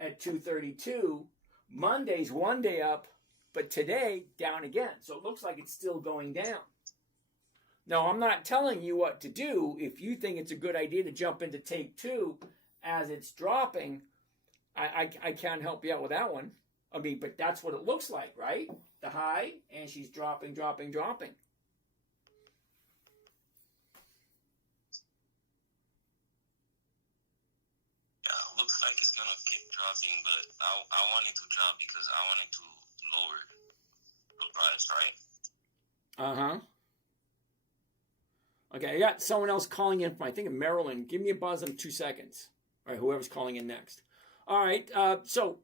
at 232. Monday's one day up, but today down again. So it looks like it's still going down. Now, I'm not telling you what to do. If you think it's a good idea to jump into take two as it's dropping, I can't help you out with that one. I mean, but that's what it looks like, right? The high, and she's dropping, dropping, dropping. Looks like it's gonna keep dropping, but I want it to drop because I want it to lower the price, right? Okay, I got someone else calling in from, I think, in Maryland. Give me a buzz in 2 seconds. All right, whoever's calling in next. All right, so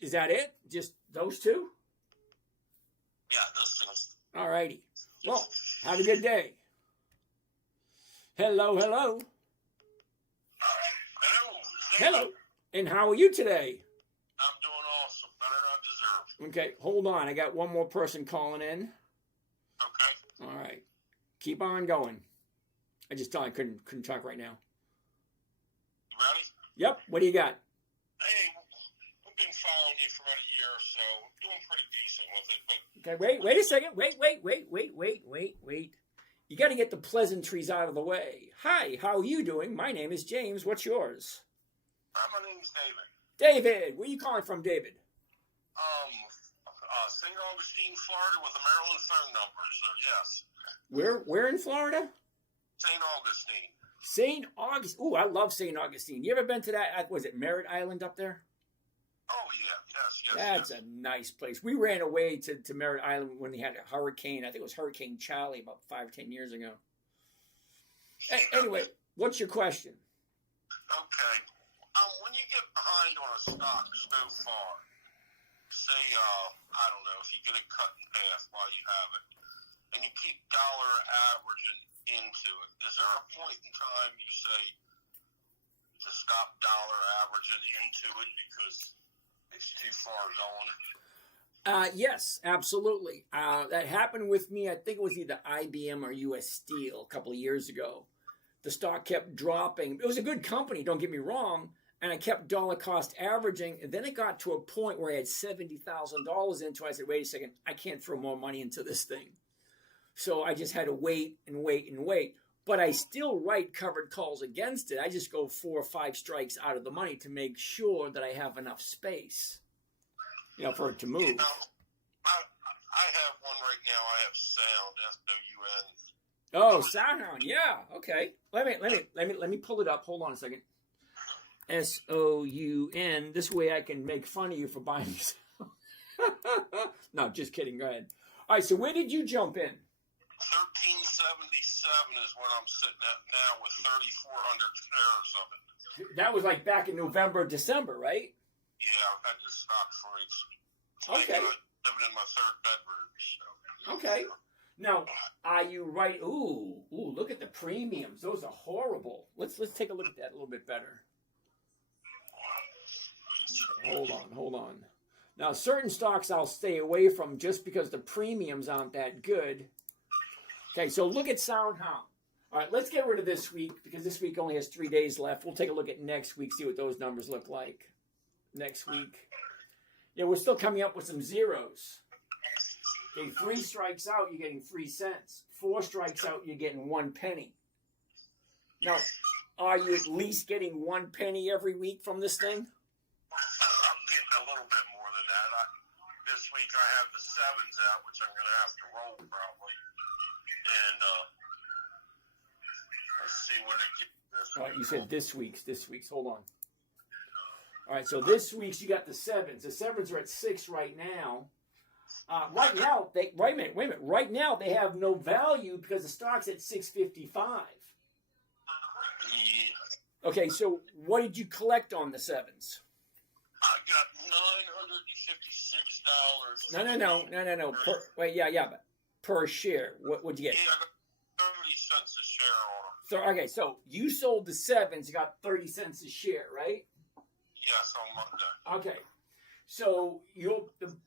is that it? Just those two? Yeah, those two. All righty. Well, have a good day. Hello, hello. Hello. Hello. And how are you today? I'm doing awesome. Better than I deserve. Okay, hold on. I got one more person calling in. Okay. All right. Keep on going. I just thought I couldn't talk right now. You ready? Yep. What do you got? Hey, we've been following you for about a year or so. Doing pretty decent with it, but Okay, wait a second. Wait. You got to get the pleasantries out of the way. Hi, how are you doing? My name is James. What's yours? my name's David. David, where are you calling from, David? St. Augustine, Florida, with a Maryland phone number. So yes, Where in Florida? St. Augustine. St. Augustine. Ooh, I love St. Augustine. You ever been to that? Was it Merritt Island up there? Oh yeah, yes. That's a nice place. We ran away to Merritt Island when they had a hurricane. I think it was Hurricane Charlie about 5 or 10 years ago. Anyway, what's your question? Okay. When you get behind on a stock so far, say, I don't know, if you get it cut in half while you have it, and you keep dollar averaging into it, is there a point in time you say to stop dollar averaging into it because it's too far gone? Yes, absolutely. That happened with me. I think it was either IBM or US Steel a couple of years ago. The stock kept dropping. It was a good company, don't get me wrong, and I kept dollar cost averaging, and then it got to a point where I had $70,000 into it. I said, wait a second, I can't throw more money into this thing. So I just had to wait and wait and wait. But I still write covered calls against it. I just go 4 or 5 strikes out of the money to make sure that I have enough space, for it to move. You know, I have one right now. I have Sound, SOUN. Oh, Soundhound, yeah, okay. Let me pull it up. Hold on a second. SOUN. This way I can make fun of you for buying these. No, just kidding. Go ahead. All right. So where did you jump in? 1377 is what I'm sitting at now with 3,400 shares of it. That was like back in November, December, right? Yeah, I've had this stock for it's Okay. living in my third bedroom. So. Okay. Now, are you right? Ooh, look at the premiums. Those are horrible. Let's take a look at that a little bit better. Hold on. Now, certain stocks I'll stay away from just because the premiums aren't that good. Okay, so look at Soundhound. All right, let's get rid of this week because this week only has 3 days left. We'll take a look at next week, see what those numbers look like next week. Yeah, we're still coming up with some zeros. Okay, 3 strikes out, you're getting 3 cents. 4 strikes out, you're getting 1 penny. Now, are you at least getting 1 penny every week from this thing? I'm getting a little bit more than that. This week I have the 7s out, which I'm going to have to roll probably. And let's see what it gets this week. All right, you said this week's. Hold on. All right, so this week's you got the 7s. The 7s are at 6 right now. Right now, wait a minute. Right now, they have no value because the stock's at 655. Yeah. Okay, so what did you collect on the sevens? I got $956. No. But per share, what'd you get? Yeah, I got 30 cents a share on them. So okay, so you sold the sevens, you got 30 cents a share, right? Yes, on Monday. Okay, so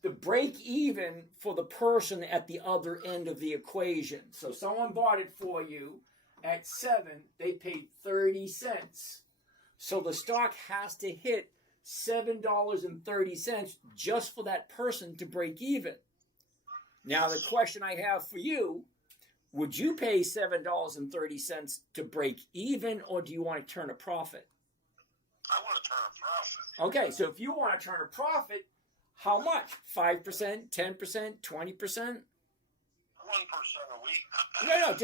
the break even for the person at the other end of the equation. So someone bought it for you at 7, they paid 30 cents. So the stock has to hit $7.30 just for that person to break even. Now the question I have for you, would you pay $7.30 to break even, or do you want to turn a profit? I want to turn a profit. Okay, so if you want to turn a profit, how much? 5%, 10%, 20%? 1% a week. No.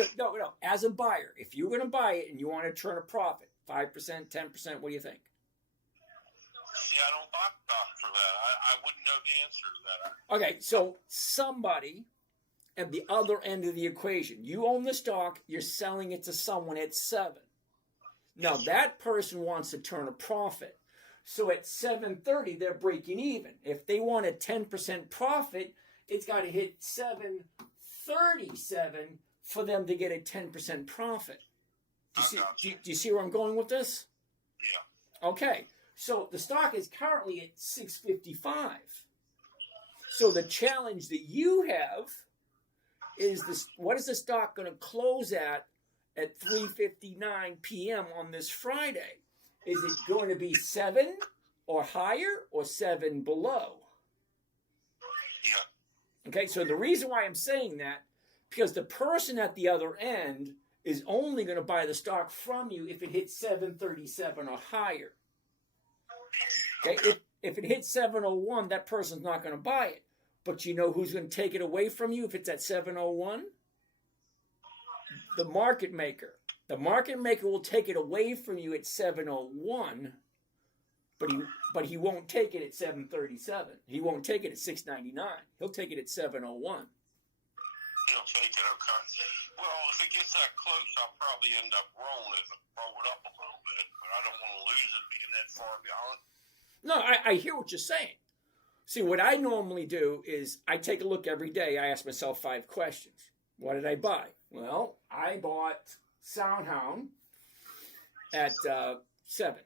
As a buyer, if you're going to buy it and you want to turn a profit, 5%, 10%, what do you think? See, I don't buy stock for that. I wouldn't know the answer to that. Okay, so somebody at the other end of the equation, you own the stock, you're selling it to someone at 7. Now that person wants to turn a profit. So at 7:30, they're breaking even. If they want a 10% profit, it's got to hit 7:37 for them to get a 10% profit. Do you see where I'm going with this? Yeah. Okay, so the stock is currently at 655. So the challenge that you have is this: what is the stock going to close at 3:59 p.m. on this Friday? Is it going to be 7 or higher or 7 below? Yeah. Okay, so the reason why I'm saying that, because the person at the other end is only going to buy the stock from you if it hits 737 or higher. Okay, if it hits 701, that person's not going to buy it. But you know who's going to take it away from you if it's at 701? The market maker. The market maker will take it away from you at 701, but he won't take it at 737. He won't take it at 699. He'll take it at 701. He'll take it, okay. Well, if it gets that close, I'll probably end up rolling it and roll it up a little bit, but I don't want to lose it being that far behind. No, I hear what you're saying. See, what I normally do is I take a look every day. I ask myself 5 questions. What did I buy? Well, I bought Soundhound at 7.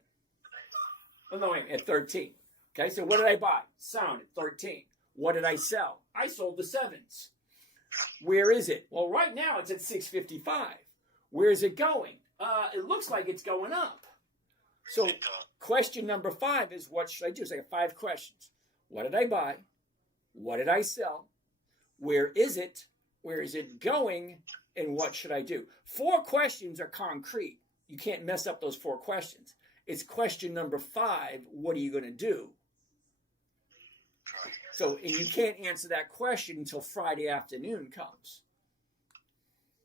Oh, no, wait, at 13. Okay, so what did I buy? Sound at 13. What did I sell? I sold the 7s. Where is it? Well, right now it's at 655. Where is it going? It looks like it's going up. So question number 5 is, what should I do? So I got 5 questions. What did I buy? What did I sell? Where is it? Where is it going? And what should I do? 4 questions are concrete. You can't mess up those 4 questions. It's question number 5. What are you going to do? So, and you can't answer that question until Friday afternoon comes.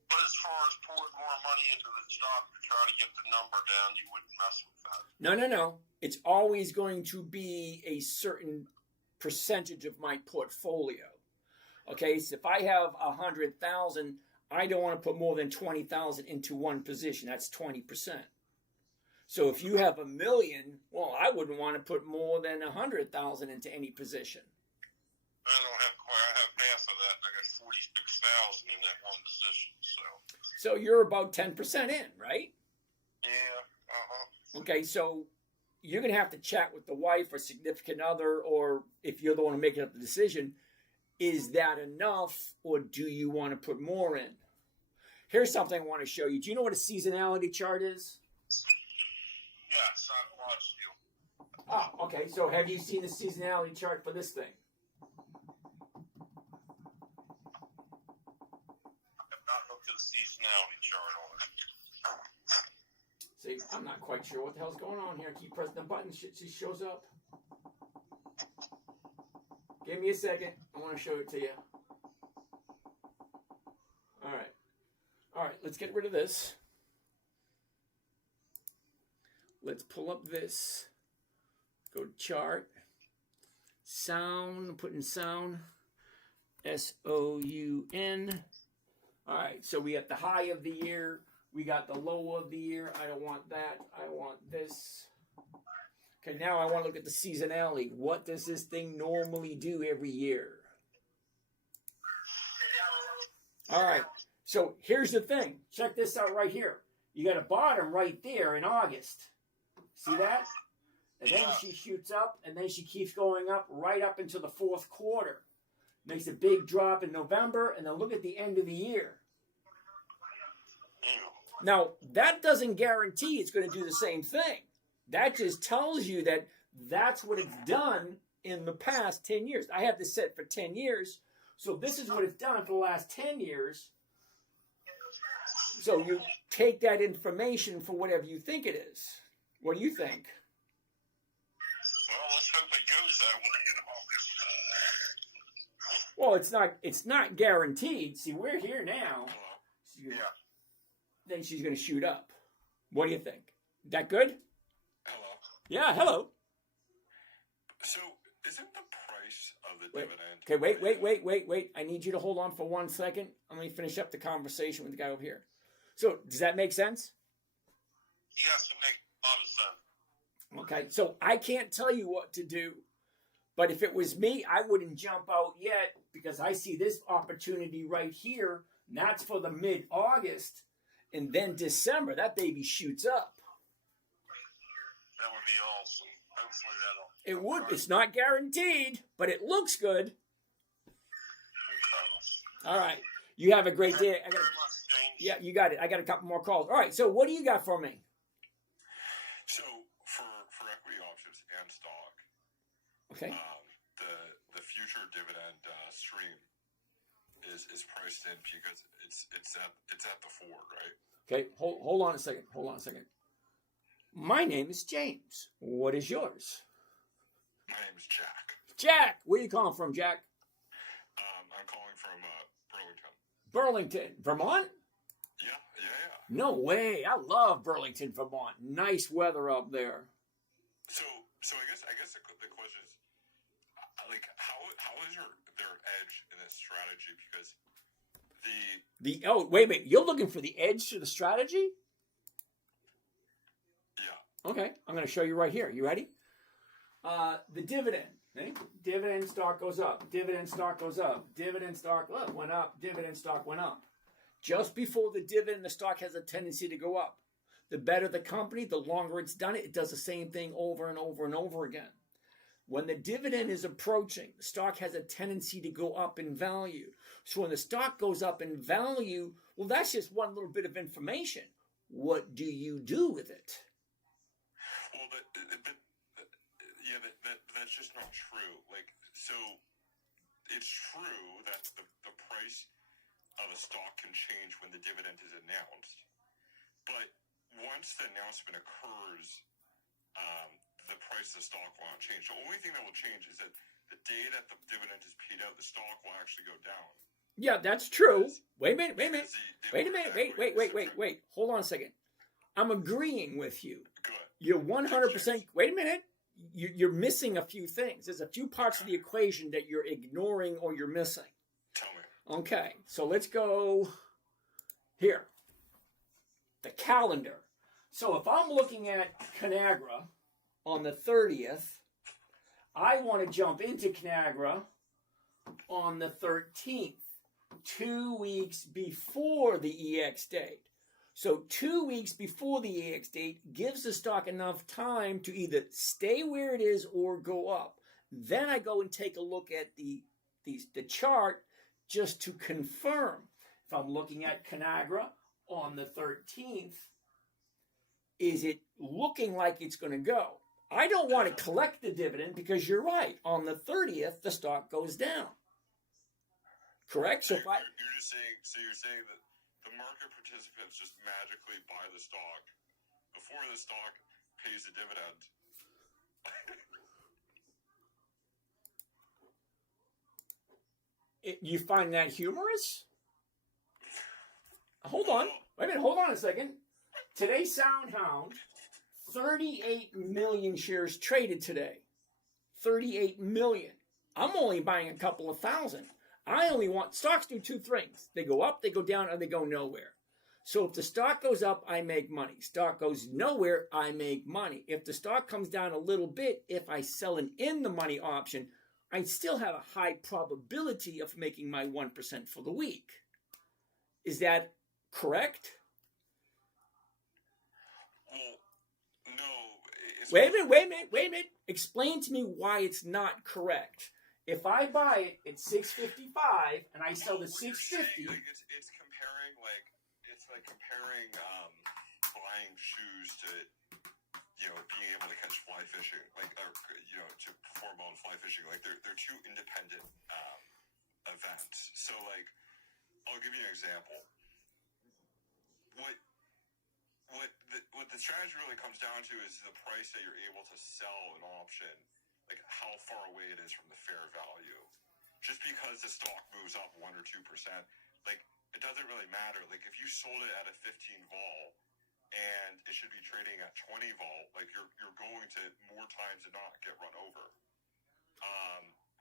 But as far as pouring more money into the stock to try to get the number down, you wouldn't mess with that. No. It's always going to be a certain percentage of my portfolio. Okay, so if I have 100,000, I don't want to put more than 20,000 into one position. That's 20%. So if you have $1 million, well, I wouldn't want to put more than 100,000 into any position. I don't have quite. I have half of that, and I got 46,000 in that one position. So you're about 10% in, right? Yeah. Okay, so you're going to have to chat with the wife or significant other, or if you're the one making up the decision, is that enough, or do you want to put more in? Here's something I want to show you. Do you know what a seasonality chart is? Yes, I've watched you. Oh, okay. So have you seen the seasonality chart for this thing? I have not looked at the seasonality chart on it. See, I'm not quite sure what the hell's going on here. I keep pressing the button. Shit, she shows up. Give me a second. I want to show it to you. All right. Let's get rid of this. Let's pull up this. Go to chart. Sound. I'm putting sound. S-O-U-N. All right, so we got the high of the year. We got the low of the year. I don't want that. I want this. Okay, now I want to look at the seasonality. What does this thing normally do every year? All right, so here's the thing. Check this out right here. You got a bottom right there in August. See that? And then she shoots up, and then she keeps going up right up into the fourth quarter. Makes a big drop in November, and then look at the end of the year. Now, that doesn't guarantee it's going to do the same thing. That just tells you that that's what it's done in the past 10 years. I have this set for 10 years, so this is what it's done for the last 10 years. So you take that information for whatever you think it is. What do you think? Well, let's hope it goes that way in August. Well, it's not guaranteed. See, we're here now. Yeah. Then she's going to shoot up. What do you think? That good? Hello. Yeah, hello. So, isn't the price of the dividend... Okay, wait. I need you to hold on for 1 second. I'm going to finish up the conversation with the guy over here. So, does that make sense? Yes, it makes a lot of sense. Okay, so I can't tell you what to do. But if it was me, I wouldn't jump out yet because I see this opportunity right here. And that's for the mid-August. And then December, that baby shoots up. That would be awesome. Hopefully that'll... It would. It's not guaranteed, but it looks good. All right. You have a great day. Thank you very much, James. Yeah, you got it. I got a couple more calls. All right. So what do you got for me? So, for equity options and stock, Okay. the future dividend stream is priced in because it's at the Ford, right? Okay. Hold on a second. My name is James. What is yours? My name's Jack. Jack. Where are you calling from, Jack? I'm calling from Burlington. Burlington, Vermont? Yeah. No way. I love Burlington, Vermont. Nice weather up there. So I guess the question is, like, how is their edge in this strategy? Because wait a minute. You're looking for the edge to the strategy? Yeah. Okay. I'm going to show you right here. You ready? The dividend. Okay? Dividend stock goes up. Dividend stock goes up. Dividend stock went up. Dividend stock went up. Just before the dividend, the stock has a tendency to go up. The better the company, the longer it's done it, it does the same thing over and over and over again. When the dividend is approaching, the stock has a tendency to go up in value. So when the stock goes up in value, well, that's just one little bit of information. What do you do with it? Well, that's just not true. Like, so it's true that the price of a stock can change when the dividend is announced. But once the announcement occurs, the price of the stock will not change. The only thing that will change is that the day that the dividend is paid out, the stock will actually go down. Yeah, that's true. Wait a minute. Hold on a second. I'm agreeing with you. Good. You're 100%. Wait a minute. You're missing a few things. There's a few parts of the equation that you're ignoring or you're missing. Tell me. Okay, so let's go here. The calendar. So if I'm looking at Conagra on the 30th, I want to jump into Conagra on the 13th, 2 weeks before the EX date. So 2 weeks before the EX date gives the stock enough time to either stay where it is or go up. Then I go and take a look at the chart just to confirm. If I'm looking at Conagra on the 13th, is it looking like it's going to go? I don't want to collect the dividend because you're right. On the 30th, the stock goes down. Correct? So if you're saying that the market participants just magically buy the stock before the stock pays the dividend. You find that humorous? Hold on. Wait a minute. Hold on a second. Today's SoundHound, 38 million shares traded today. 38 million. I'm only buying a couple of thousand. I only want, stocks do two things. They go up, they go down, or they go nowhere. So if the stock goes up, I make money. Stock goes nowhere, I make money. If the stock comes down a little bit, if I sell an in the money option, I still have a high probability of making my 1% for the week. Is that correct? Well, no. Wait a minute. Explain to me why it's not correct. If I buy it at $6.55 and I sell the $6.50, like it's comparing comparing buying shoes to being able to catch fly fishing, to perform well in fly fishing. Like they're two independent events. So like I'll give you an example. What the strategy really comes down to is the price that you're able to sell an option, like how far away it is from the fair value. Just because the stock moves up 1 or 2%, like it doesn't really matter. Like if you sold it at a 15 vol and it should be trading at 20 vol, like you're going to more times than not get run over.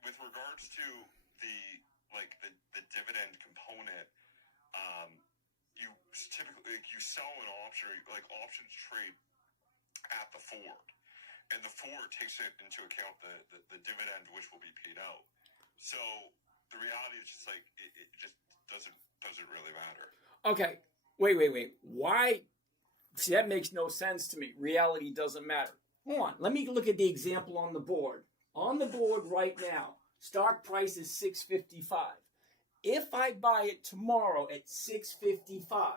With regards to the dividend component, you typically you sell an option, like options trade at the forward, and the forward takes into account the dividend which will be paid out. So the reality is just like it just doesn't really matter. okay, wait. Why? See, that makes no sense to me. Reality doesn't matter. Hold on. Let me look at the example on the board. On the board right now, stock price is $6.55. If I buy it tomorrow at $6.55,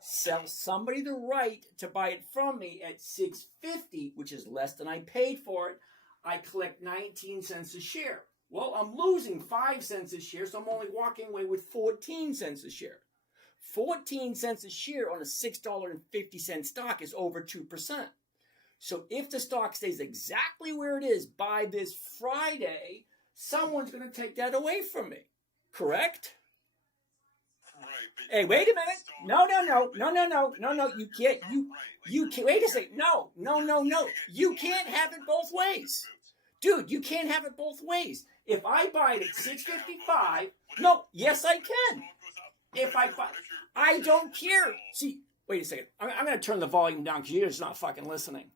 sell somebody the right to buy it from me at $6.50, which is less than I paid for it, I collect 19 cents a share. Well, I'm losing 5 cents a share, so I'm only walking away with 14 cents a share. 14 cents a share on a $6.50 stock is over 2%. So if the stock stays exactly where it is by this Friday, someone's going to take that away from me. Correct? Right. Hey, wait a minute. No. You can't. You can't. Wait a second. No. You can't have it both ways. Dude, you can't have it both ways. If I buy it at $6.55, no, yes I can. If I don't care. See, wait a second. I'm going to turn the volume down because you're just not fucking listening.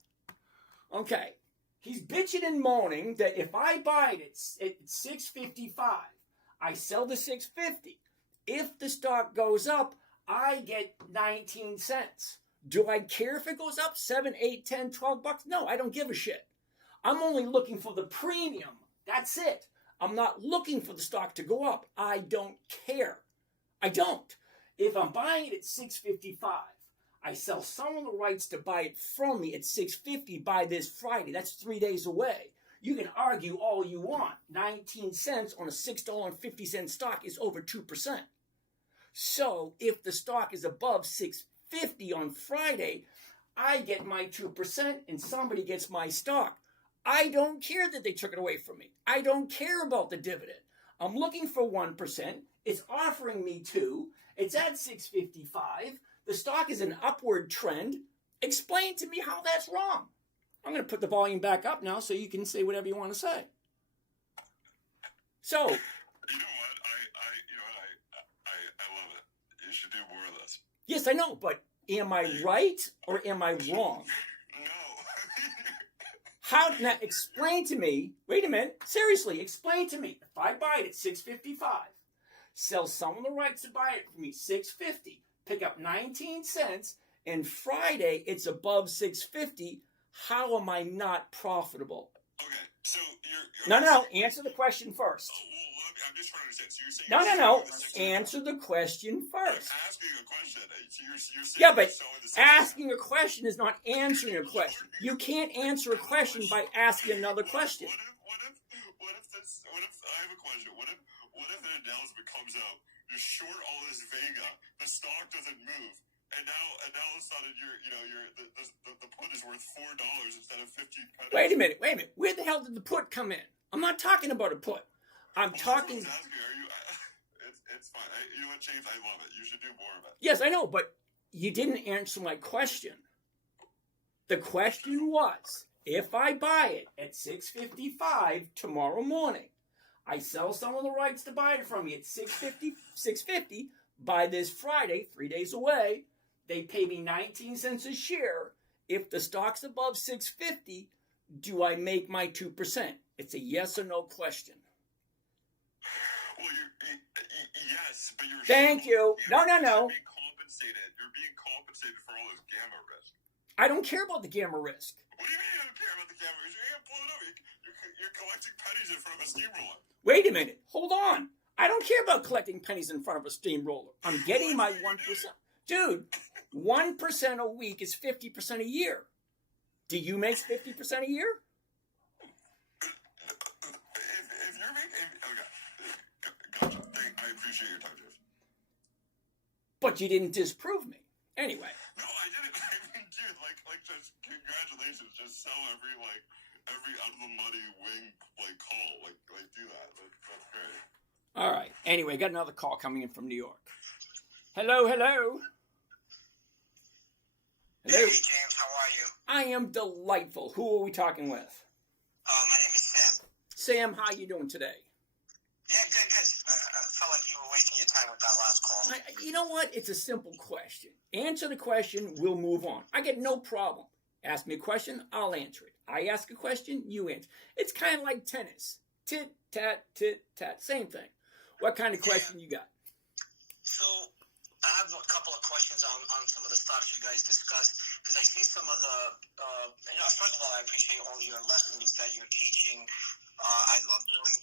Okay. He's bitching and moaning that if I buy it at $6.55, I sell the $6.50. If the stock goes up, I get 19 cents. Do I care if it goes up 7, 8, 10, 12 bucks? No, I don't give a shit. I'm only looking for the premium. That's it. I'm not looking for the stock to go up. I don't care. I don't. If I'm buying it at $6.55, I sell someone the rights to buy it from me at $6.50 by this Friday. That's 3 days away. You can argue all you want. 19 cents on a $6.50 stock is over 2%. So if the stock is above $6.50 on Friday, I get my 2% and somebody gets my stock. I don't care that they took it away from me. I don't care about the dividend. I'm looking for 1%. It's offering me 2. It's at $6.55. The stock is an upward trend. Explain to me how that's wrong. I'm going to put the volume back up now so you can say whatever you want to say. So, You know what? I love it. You should do more of this. yes, I know, but am I right or am I wrong? No. How, now explain to me, wait a minute, seriously, explain to me. If I buy it at $6.55, sell someone the rights to buy it for me $6.50, pick up 19 cents, and Friday it's above $6.50, how am I not profitable? Okay, so you're No, answer the question first. Well, I'm just trying to understand. So you're saying No, answer the question first. I'm asking a question. So you're saying Yeah, but so in the asking a question is not answering a question. You can't answer a question by asking another question. What if I have a question? What if an announcement comes out? You're short all this Vega. The stock doesn't move, and now all of a sudden the put is worth $4 instead of 15 pennies. Wait a minute. Where the hell did the put come in? I'm not talking about a put. I'm talking. It's fine. You know what, James? I love it. You should do more of it. Yes, I know, but you didn't answer my question. The question was, if I buy it at $6.55 tomorrow morning, I sell some of the rights to buy it from you at $6.50 by this Friday, 3 days away. They pay me 19 cents a share. If the stock's above $6.50, do I make my 2%? It's a yes or no question. Well, yes, but you're. Thank you. No. You're being compensated. You're being compensated for all this gamma risk. I don't care about the gamma risk. What do you mean you don't care about the gamma risk? You're pulling it over. You're collecting pennies in front of a steamroller. Wait a minute. Hold on. I don't care about collecting pennies in front of a steamroller. I'm getting my 1%. Dude, 1% a week is 50% a year. Do you make 50% a year? If you're making... Okay. Gotcha. I appreciate your time, Jeff. But you didn't disprove me. Anyway. No, I didn't. I mean, dude, just congratulations. Just sell every out of the money wing, call. Do that. That's great. All right. Anyway, got another call coming in from New York. Hello. Hey, James, how are you? I am delightful. Who are we talking with? My name is Sam. Sam, how you doing today? Yeah, good. I felt like you were wasting your time with that last call. You know what? It's a simple question. Answer the question, we'll move on. I get no problem. Ask me a question, I'll answer it. I ask a question, you answer. It's kind of like tennis. Tit, tat, same thing. What kind of question you got? So, I have a couple of questions on some of the stocks you guys discussed, because I see some of the, first of all, I appreciate all your lessons that you're teaching. I love doing,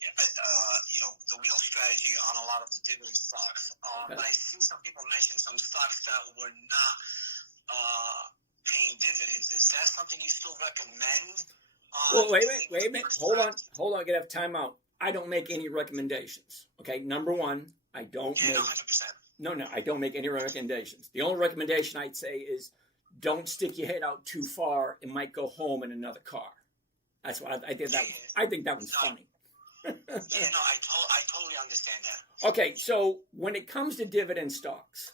the wheel strategy on a lot of the dividend stocks. Okay. But I see some people mention some stocks that were not paying dividends. Is that something you still recommend? Well, wait a minute. Hold on. I gotta have time out. I don't make any recommendations. Okay, number one, I don't make... 100%. No, I don't make any recommendations. The only recommendation I'd say is don't stick your head out too far. It might go home in another car. That's what I did. I think that one's funny. I totally understand that. Okay, so when it comes to dividend stocks,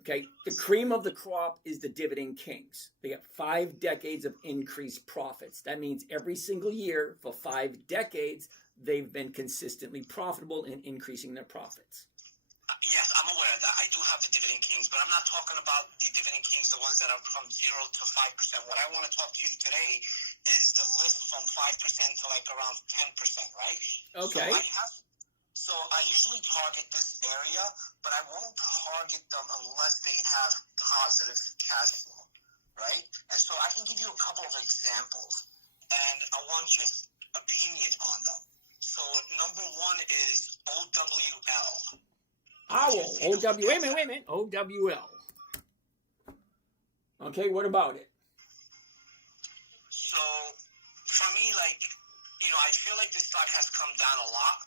okay, the cream of the crop is the dividend kings. They got 5 decades of increased profits. That means every single year for 5 decades, they've been consistently profitable in increasing their profits. Yes, I'm aware of that. I do have the Dividend Kings, but I'm not talking about the Dividend Kings, the ones that are from 0 to 5%. What I want to talk to you today is the list from 5% to around 10%, right? Okay. So I usually target this area, but I won't target them unless they have positive cash flow, right? And so I can give you a couple of examples, and I want your opinion on them. So number one is OWL. Wait a minute. OWL. Okay, what about it? So, for me, I feel like this stock has come down a lot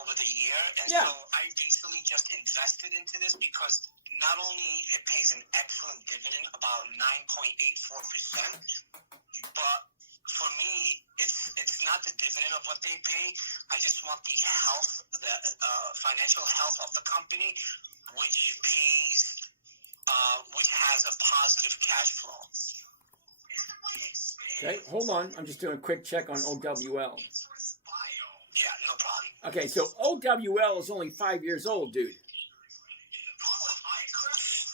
over the year. And Yeah. so I recently just invested into this because not only it pays an excellent dividend, about 9.84%, but for me, it's not the dividend of what they pay. I just want the health, the financial health of the company, which has a positive cash flow. Okay, hold on. I'm just doing a quick check on OWL. Yeah, no problem. Okay, so OWL is only 5 years old, dude.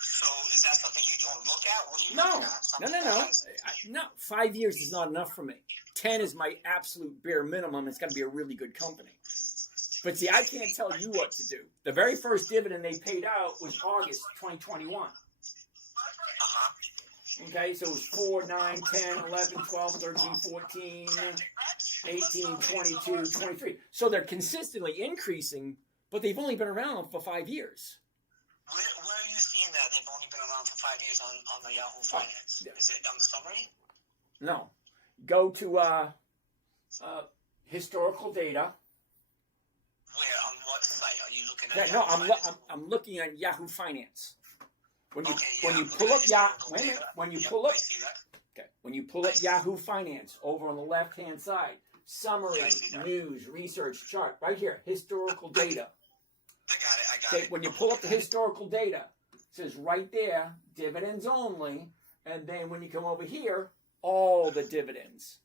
So is that something you don't look at? What are you looking at? Something No. 5 years is not enough for me. 10 is my absolute bare minimum. It's got to be a really good company. But see, I can't tell you what to do. The very first dividend they paid out was August 2021. Okay, so it was 4, 9, 10, 11, 12, 13, 14, 18, 22, 23. So they're consistently increasing, but they've only been around for 5 years. Where are you seeing that they've only been around for 5 years on the Yahoo Finance? Is it on the summary? No. Go to historical data. Where? On what site? Are you looking at? I'm looking at Yahoo Finance. When you I'm pull looking up at historical data. when you Yep, pull up I see that. when you pull up Yahoo Finance over on the left hand side, summary, Yeah, I see that. news, research chart, right here, historical data. I got it. Okay, when you pull up the historical data, it says right there, dividends only, and then when you come over here, all the dividends.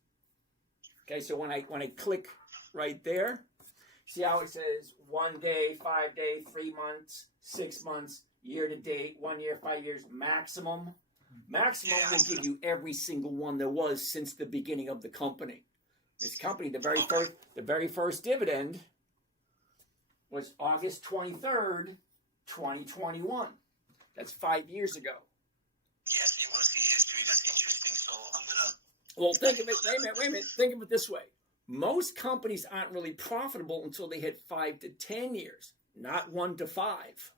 Okay, so when I click right there, See how it says 1 day, 5 day, 3 months, 6 months, year to date, 1 year, 5 years, maximum. Maximum will give you every single one there was since the beginning of the company. This company, the very first dividend was August 23rd, 2021. That's 5 years ago. Yes, you want to see history. That's interesting. So I'm gonna. Well, think of it. Wait a minute. Think of it this way: most companies aren't really profitable until they hit 5 to 10 years, not 1 to 5.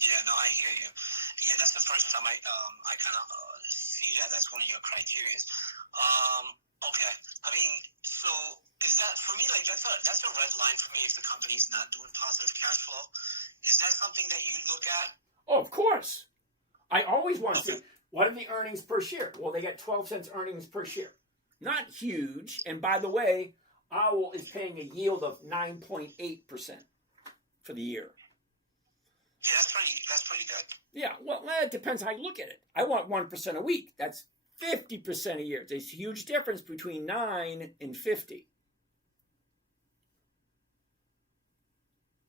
Yeah, no, I hear you. Yeah, that's the first time I kind of see that. That's one of your criteria. Okay. I mean, so is that for me? Like that's a red line for me if the company's not doing positive cash flow. Is that something that you look at? Oh, of course. I always want to see what are the earnings per share. Well, they got 12 cents earnings per share. Not huge. And by the way, Owl is paying a yield of 9.8% for the year. Yeah, that's pretty good. Yeah, well, it depends how you look at it. I want 1% a week. That's 50% a year. There's a huge difference between 9 and 50.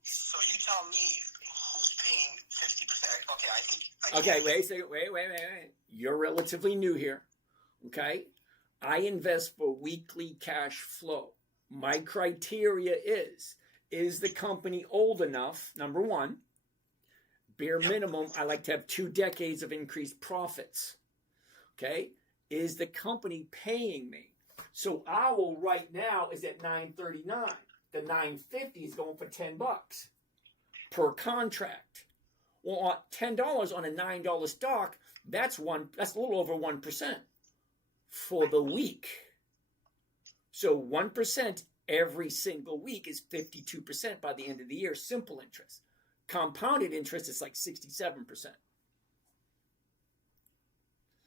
So you tell me who's paying 50%? Okay, I think. Okay, wait a second. Wait. You're relatively new here. Okay? I invest for weekly cash flow. My criteria is the company old enough, number one? Bare minimum, I like to have 2 decades of increased profits. Okay? Is the company paying me? So Owl right now is at $9.39. The $9.50 is going for $10 per contract. Well, $10 on a $9 stock, that's a little over 1% for the week. So 1% every single week is 52% by the end of the year, simple interest. Compounded interest is like 67%.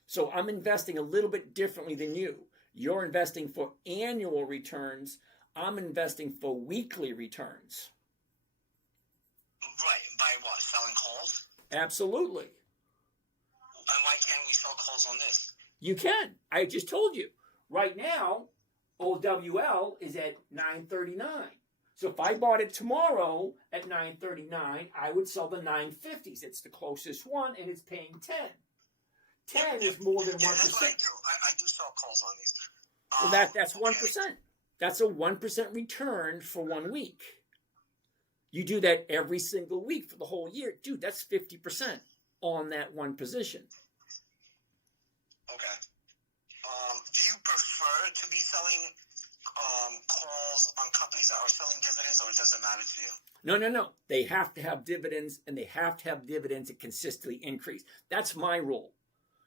So I'm investing a little bit differently than you. You're investing for annual returns. I'm investing for weekly returns. Right. By what? Selling calls? Absolutely. And why can't we sell calls on this? You can. I just told you. Right now, OWL is at $9.39. So if I bought it tomorrow at $9.39, I would sell the $9.50s. It's the closest one, and it's paying 10. 10 is more than 1%. That's what I do. I do sell calls on these. Well, that's 1%. That's a 1% return for 1 week. You do that every single week for the whole year. Dude, that's 50% on that one position. Okay. Do you prefer to be selling calls on companies that are selling dividends, or it doesn't matter to you? No. They have to have dividends, and they have to have dividends that consistently increase. That's my rule.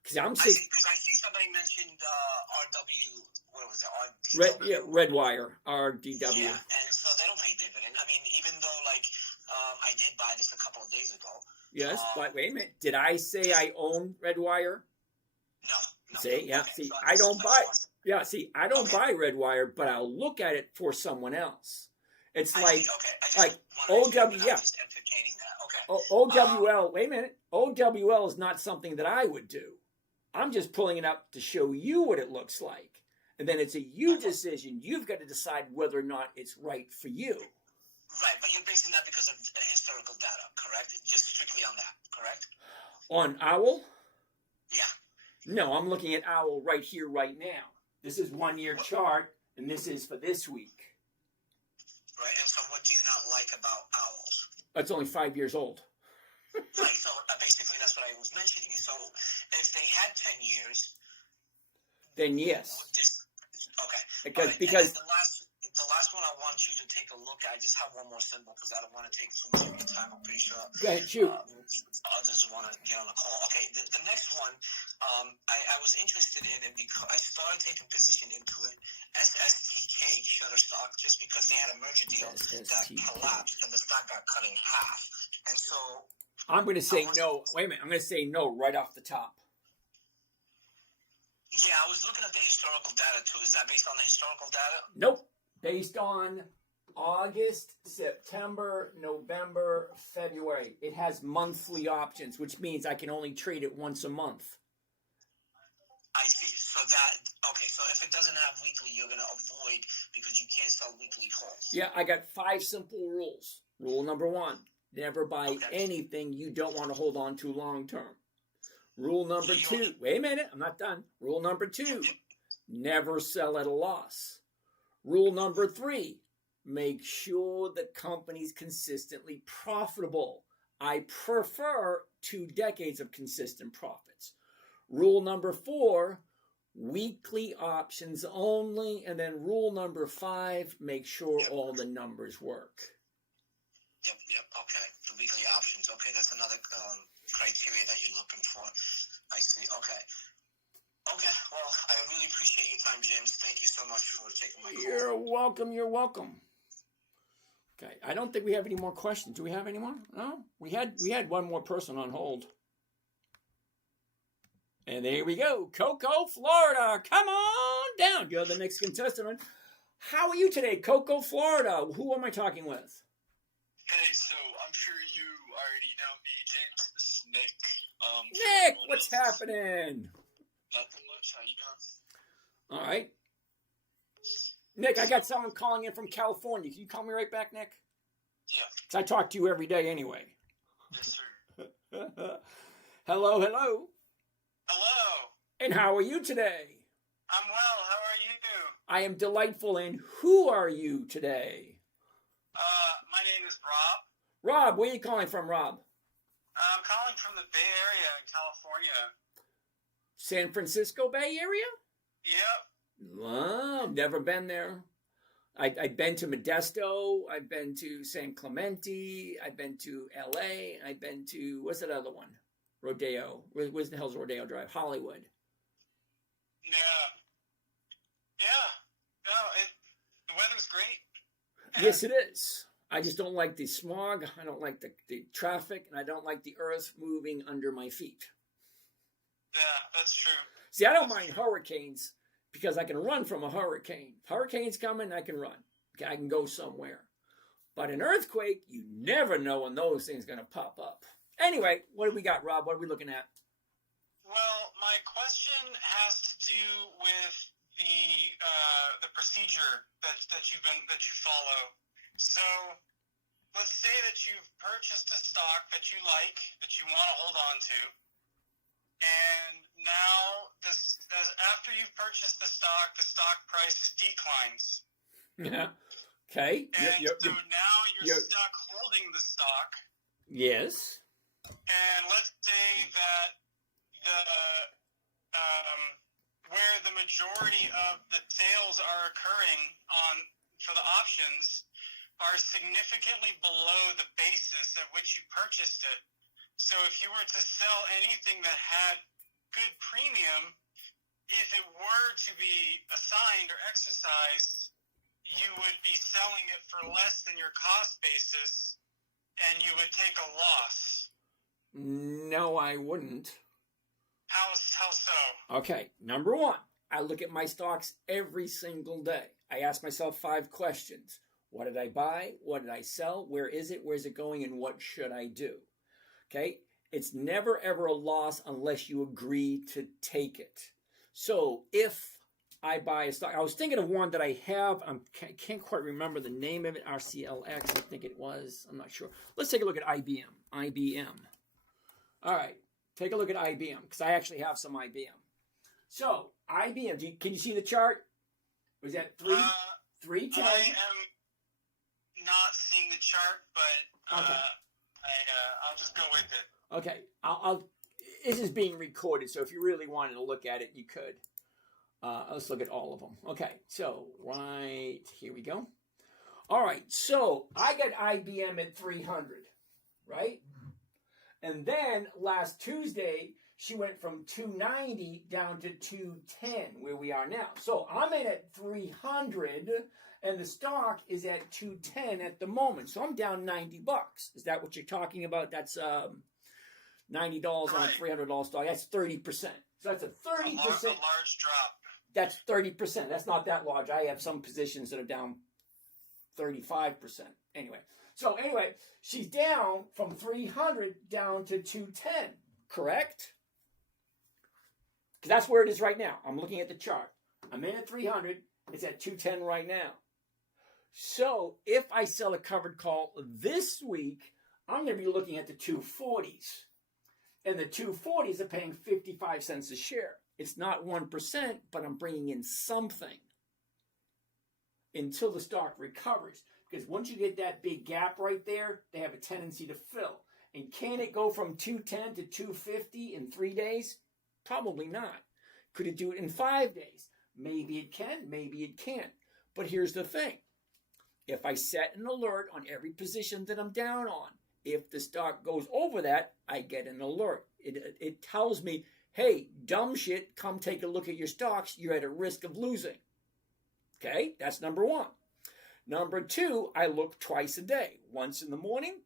Because I see somebody mentioned RW. What was it? Redwire, RDW. Yeah, and so they don't pay dividend. I mean, even though I did buy this a couple of days ago. Yes, but wait a minute. Did I say I own Redwire? No. See, yeah. Okay, see, so I don't buy. awesome. Yeah, see, I don't buy Redwire, but I'll look at it for someone else. It's like OW. Yeah. Just entertaining that. Okay. OWL. Wait a minute. OWL is not something that I would do. I'm just pulling it up to show you what it looks like. And then it's a you decision. You've got to decide whether or not it's right for you. Right, but you're basing that because of historical data, correct? Just strictly on that, correct? On Owl? Yeah. No, I'm looking at Owl right here, right now. This is 1 year chart, and this is for this week. Right, and so what do you not like about owls? It's only 5 years old. Right, so basically that's what I was mentioning. So if they had 10 years... Then yes. Okay. Because the last one I want you to take a look at, I just have one more symbol because I don't want to take too much of your time. I'm pretty sure go ahead, shoot. Others want to get on the call. Okay, the next one, I was interested in it because I started taking position into it, SSTK, Shutterstock, just because they had a merger deal that collapsed and the stock got cut in half. And so... I'm going to say no. Wait a minute. I'm going to say no right off the top. Yeah, I was looking at the historical data too. Is that based on the historical data? Nope. Based on August, September, November, February. It has monthly options, which means I can only trade it once a month. I see. So that, okay, so if it doesn't have weekly, you're going to avoid because you can't sell weekly calls. Yeah, I got 5 simple rules. Rule number 1, never buy anything you don't want to hold on to long term. Rule number 2, wait a minute, I'm not done. Rule number 2, never sell at a loss. Rule number 3, make sure the company's consistently profitable. I prefer 2 decades of consistent profits. Rule number 4, weekly options only. And then rule number 5, make sure all the numbers work. Yep, okay. The weekly options, okay, that's another criteria that you're looking for. I see, okay. Okay, well, I really appreciate your time, James. Thank you so much for taking my call. You're welcome. Okay, I don't think we have any more questions. Do we have any more? No? We had one more person on hold. And there we go. Cocoa, Florida. Come on down. You're the next contestant. How are you today, Cocoa, Florida? Who am I talking with? Hey, so I'm sure you already know me, James. This is Nick. Nick, what's happening? Nothing much. How you doing? All right. Nick, I got someone calling in from California. Can you call me right back, Nick? Yeah. 'Cause I talk to you every day anyway. Yes, sir. Hello, hello. Hello. And how are you today? I'm well. How are you? I am delightful. And who are you today? My name is Rob. Rob, where are you calling from, Rob? I'm calling from the Bay Area in California. San Francisco Bay Area? Yep. Well, I've never been there. I've been to Modesto. I've been to San Clemente. I've been to L.A. I've been to, what's that other one? Rodeo. Where's the hell's Rodeo Drive? Hollywood. Yeah. No, the weather's great. Yes, it is. I just don't like the smog. I don't like the traffic. And I don't like the earth moving under my feet. Yeah, that's true. See, I don't mind hurricanes because I can run from a hurricane. If hurricane's coming, I can run. I can go somewhere. But an earthquake, you never know when those things are going to pop up. Anyway, what do we got, Rob? What are we looking at? Well, my question has to do with the procedure that you follow. So, let's say that you've purchased a stock that you like, that you want to hold on to, and now after you've purchased the stock price declines. Yeah. Okay. And so now you're stuck holding the stock. Yes. And let's say that where the majority of the sales are occurring for the options are significantly below the basis at which you purchased it. So if you were to sell anything that had good premium, if it were to be assigned or exercised, you would be selling it for less than your cost basis, and you would take a loss. No, I wouldn't. How so? Okay, number 1, I look at my stocks every single day. I ask myself 5 questions. What did I buy? What did I sell? Where is it? Where's it going? And what should I do? Okay, it's never ever a loss unless you agree to take it. So if I buy a stock, I was thinking of one that I have. I can't quite remember the name of it. RCLX, I think it was. I'm not sure. Let's take a look at IBM. IBM. All right, take a look at IBM because I actually have some IBM. So IBM, can you see the chart? Was that 310? I am not seeing the chart, but okay. I'll just go with it. Okay, this is being recorded, so if you really wanted to look at it, you could. Let's look at all of them. Okay, so right here we go. All right, so I got IBM at 300, right? And then last Tuesday, she went from 290 down to 210, where we are now. So I'm in at 300, and the stock is at 210 at the moment. So I'm down $90. Is that what you're talking about? That's $90 on a $300 stock. That's 30%. So that's a 30%. A large drop. That's 30%. That's not that large. I have some positions that are down 35%. Anyway, she's down from 300 down to 210, correct? Because that's where it is right now. I'm looking at the chart. I'm in at 300. It's at 210 right now. So if I sell a covered call this week, I'm going to be looking at the 240s. And the 240s are paying 55 cents a share. It's not 1%, but I'm bringing in something until the stock recovers. Because once you get that big gap right there, they have a tendency to fill. And can it go from 210 to 250 in 3 days? Probably not. Could it do it in 5 days? Maybe it can, maybe it can't. But here's the thing. If I set an alert on every position that I'm down on, if the stock goes over that, I get an alert. It tells me, hey, dumb shit, come take a look at your stocks. You're at a risk of losing. Okay, that's number one. Number two, I look twice a day. Once in the morning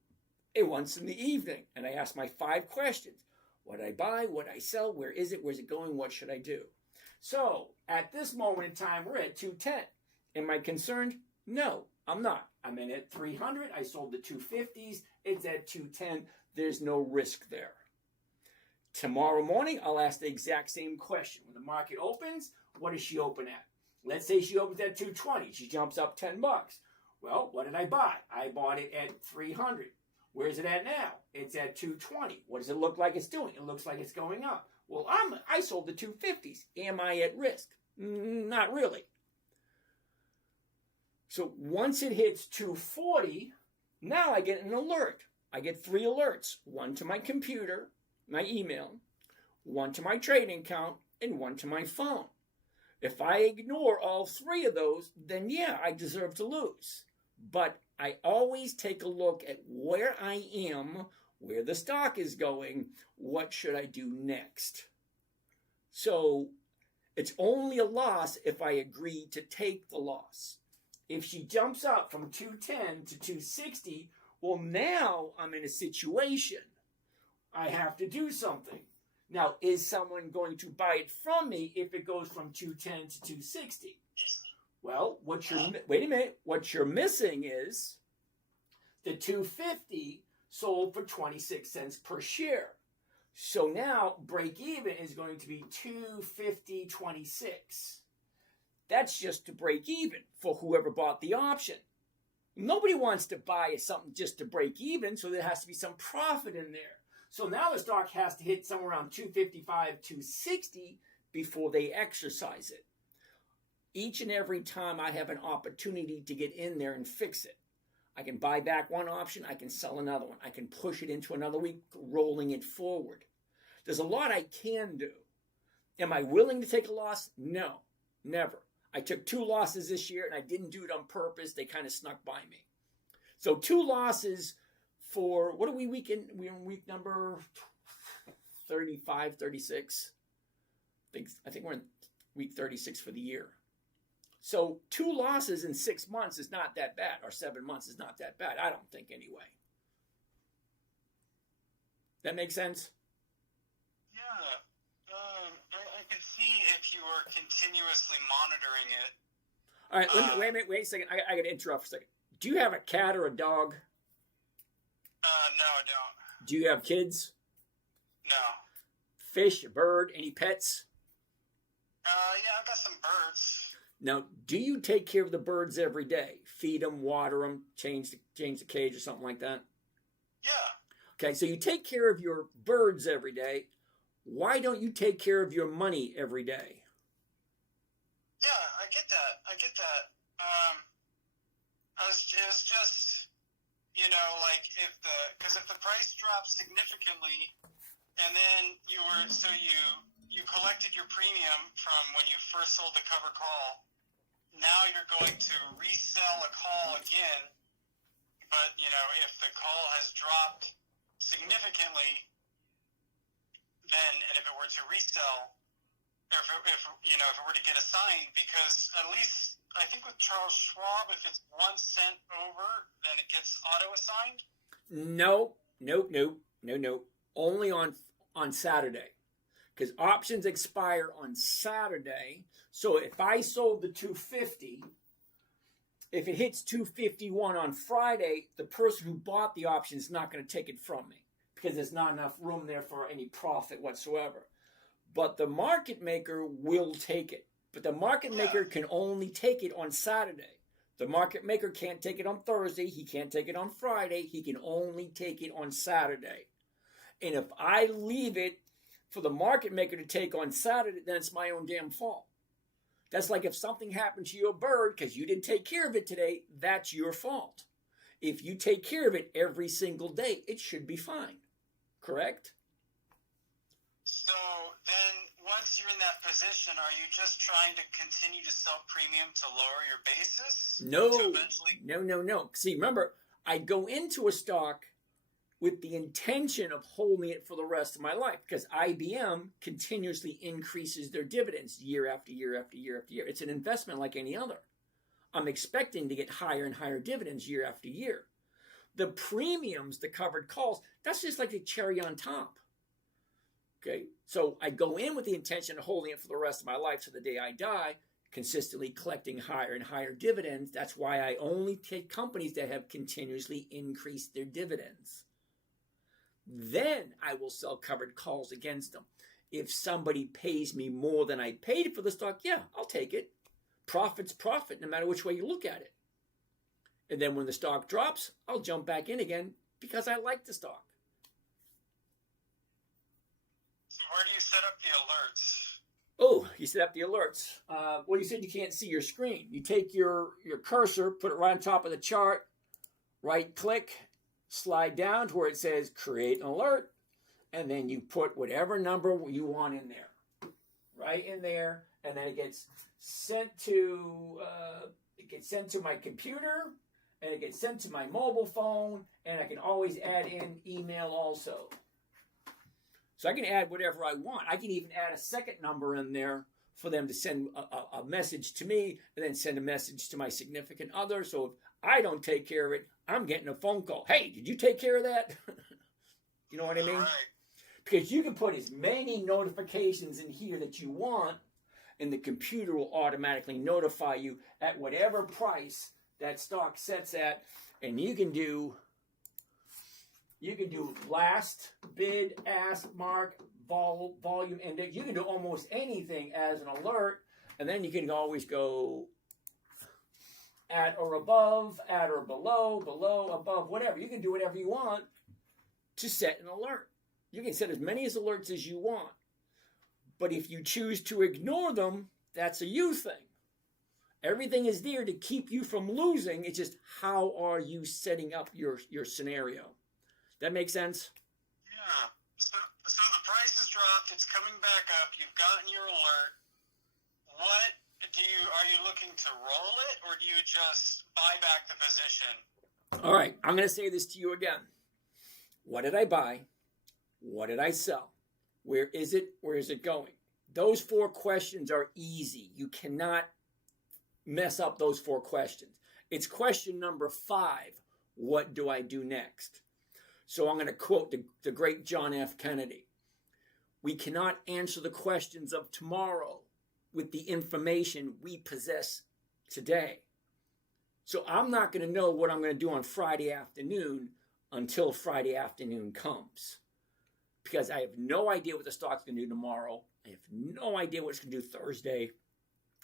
and once in the evening. And I ask my 5 questions. What I buy, what I sell, where is it, where's it going, what should I do? So, at this moment in time, we're at 210. Am I concerned? No, I'm not. I'm in at 300. I sold the 250s. It's at 210. There's no risk there. Tomorrow morning, I'll ask the exact same question. When the market opens, what does she open at? Let's say she opens at 220. She jumps up 10 bucks. Well, what did I buy? I bought it at 300. Where's it at now? It's at 220. What does it look like it's doing? It looks like it's going up. Well, I sold the 250s. Am I at risk? Not really. So once it hits 240, now I get an alert. I get 3 alerts. 1 to my computer, my email, 1 to my trading account, and 1 to my phone. If I ignore all 3 of those, then yeah, I deserve to lose. But I always take a look at where I am, where the stock is going, what should I do next? So it's only a loss if I agree to take the loss. If she jumps up from 210 to 260, well, now I'm in a situation. I have to do something. Now, is someone going to buy it from me if it goes from 210 to 260? Well, wait a minute. What you're missing is the 250 sold for 26 cents per share. So now break even is going to be 250.26. That's just to break even for whoever bought the option. Nobody wants to buy something just to break even, so there has to be some profit in there. So now the stock has to hit somewhere around 255, 260 before they exercise it. Each and every time I have an opportunity to get in there and fix it. I can buy back one option, I can sell another one. I can push it into another week, rolling it forward. There's a lot I can do. Am I willing to take a loss? No, never. I took 2 losses this year, and I didn't do it on purpose. They kind of snuck by me. So 2 losses for, what are we week in? We're in week number 35, 36. I think we're in week 36 for the year. So 2 losses in 6 months is not that bad, or 7 months is not that bad. I don't think anyway. That make sense? Yeah. I could see if you were continuously monitoring it. All right, wait a second. I got to interrupt for a second. Do you have a cat or a dog? No, I don't. Do you have kids? No. Fish, a bird, any pets? Yeah, I've got some birds. Now, do you take care of the birds every day? Feed them, water them, change the cage or something like that? Yeah. Okay, so you take care of your birds every day. Why don't you take care of your money every day? Yeah, I get that. It's just, because if the price drops significantly, and then you collected your premium from when you first sold the cover call, now you're going to resell a call again, but, if the call has dropped significantly, then, and if it were to resell, or if it were to get assigned, because at least I think with Charles Schwab, if it's 1 cent over, then it gets auto-assigned? No. Only on Saturday. Because options expire on Saturday. So if I sold the 250, if it hits 251 on Friday, the person who bought the option is not going to take it from me because there's not enough room there for any profit whatsoever. But the market maker will take it. But the market maker can only take it on Saturday. The market maker can't take it on Thursday. He can't take it on Friday. He can only take it on Saturday. And if I leave it for the market maker to take on Saturday, then it's my own damn fault. That's like if something happened to your bird because you didn't take care of it today, that's your fault. If you take care of it every single day, it should be fine. Correct? So then, once you're in that position, are you just trying to continue to sell premium to lower your basis? No. See, remember, I go into a stock with the intention of holding it for the rest of my life because IBM continuously increases their dividends year after year after year after year. It's an investment like any other. I'm expecting to get higher and higher dividends year after year. The premiums, the covered calls, that's just like a cherry on top. Okay, so I go in with the intention of holding it for the rest of my life to the day I die, consistently collecting higher and higher dividends. That's why I only take companies that have continuously increased their dividends. Then I will sell covered calls against them. If somebody pays me more than I paid for the stock, yeah, I'll take it. Profit's profit, no matter which way you look at it. And then when the stock drops, I'll jump back in again because I like the stock. So where do you set up the alerts? Oh, you set up the alerts. Well, you said you can't see your screen. You take your cursor, put it right on top of the chart, right click, slide down to where it says create an alert, and then you put whatever number you want in there. Right in there, and then it gets sent to my computer, and it gets sent to my mobile phone, and I can always add in email also. So I can add whatever I want. I can even add a second number in there for them to send a message to me and then send a message to my significant other. So if I don't take care of it, I'm getting a phone call. Hey, did you take care of that? You know what I mean? Right. Because you can put as many notifications in here that you want, and the computer will automatically notify you at whatever price that stock sets at, and you can do last bid, ask, mark, volume index. You can do almost anything as an alert, and then you can always go at or above, at or below, below, above, whatever. You can do whatever you want to set an alert. You can set as many as alerts as you want. But if you choose to ignore them, that's a you thing. Everything is there to keep you from losing. It's just how are you setting up your scenario. That make sense? Yeah. So the price has dropped. It's coming back up. You've gotten your alert. Are you looking to roll it, or do you just buy back the position? All right. I'm going to say this to you again. What did I buy? What did I sell? Where is it? Where is it going? Those 4 questions are easy. You cannot mess up those 4 questions. It's question number 5. What do I do next? So I'm going to quote the great John F. Kennedy. We cannot answer the questions of tomorrow with the information we possess today. So I'm not going to know what I'm going to do on Friday afternoon until Friday afternoon comes. Because I have no idea what the stock's going to do tomorrow. I have no idea what it's going to do Thursday.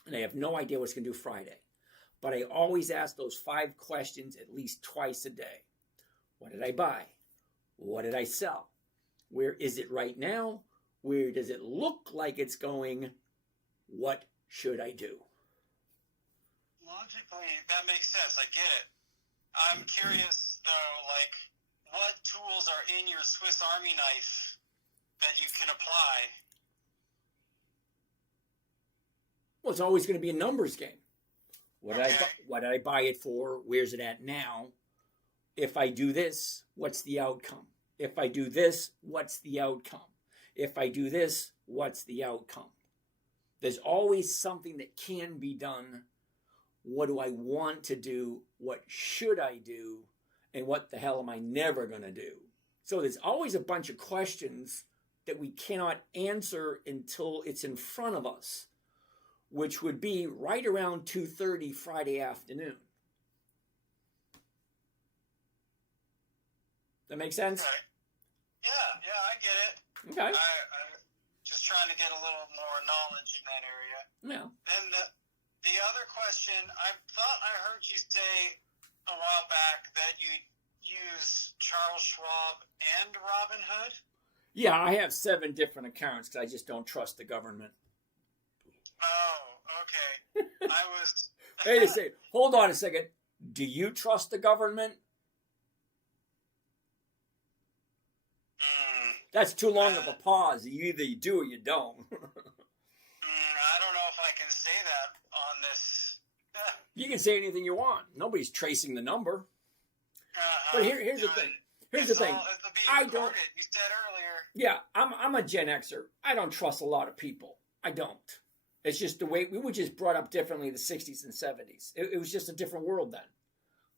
And I have no idea what it's going to do Friday. But I always ask those 5 questions at least twice a day. What did I buy? What did I sell? Where is it right now? Where does it look like it's going? What should I do? Logically, that makes sense. I get it. I'm curious, though, what tools are in your Swiss Army knife that you can apply? Well, it's always going to be a numbers game. What Okay. did I buy it for? Where's it at now? If I do this, what's the outcome? If I do this, what's the outcome? If I do this, what's the outcome? There's always something that can be done. What do I want to do? What should I do? And what the hell am I never going to do? So there's always a bunch of questions that we cannot answer until it's in front of us, which would be right around 2:30 Friday afternoon. That make sense? Okay. Yeah, I get it. Okay. I just trying to get a little more knowledge in that area. Yeah. Then the other question, I thought I heard you say a while back that you use Charles Schwab and Robinhood. Yeah, I have 7 different accounts because I just don't trust the government. Oh, okay. I was. Wait a second. Hold on a second. Do you trust the government? That's too long of a pause. You either do or you don't. I don't know if I can say that on this. You can say anything you want. Nobody's tracing the number. But here's the thing. Here's the thing. I don't. You said earlier. Yeah, I'm a Gen Xer. I don't trust a lot of people. I don't. It's just the way we were just brought up differently in the 60s and 70s. It was just a different world then.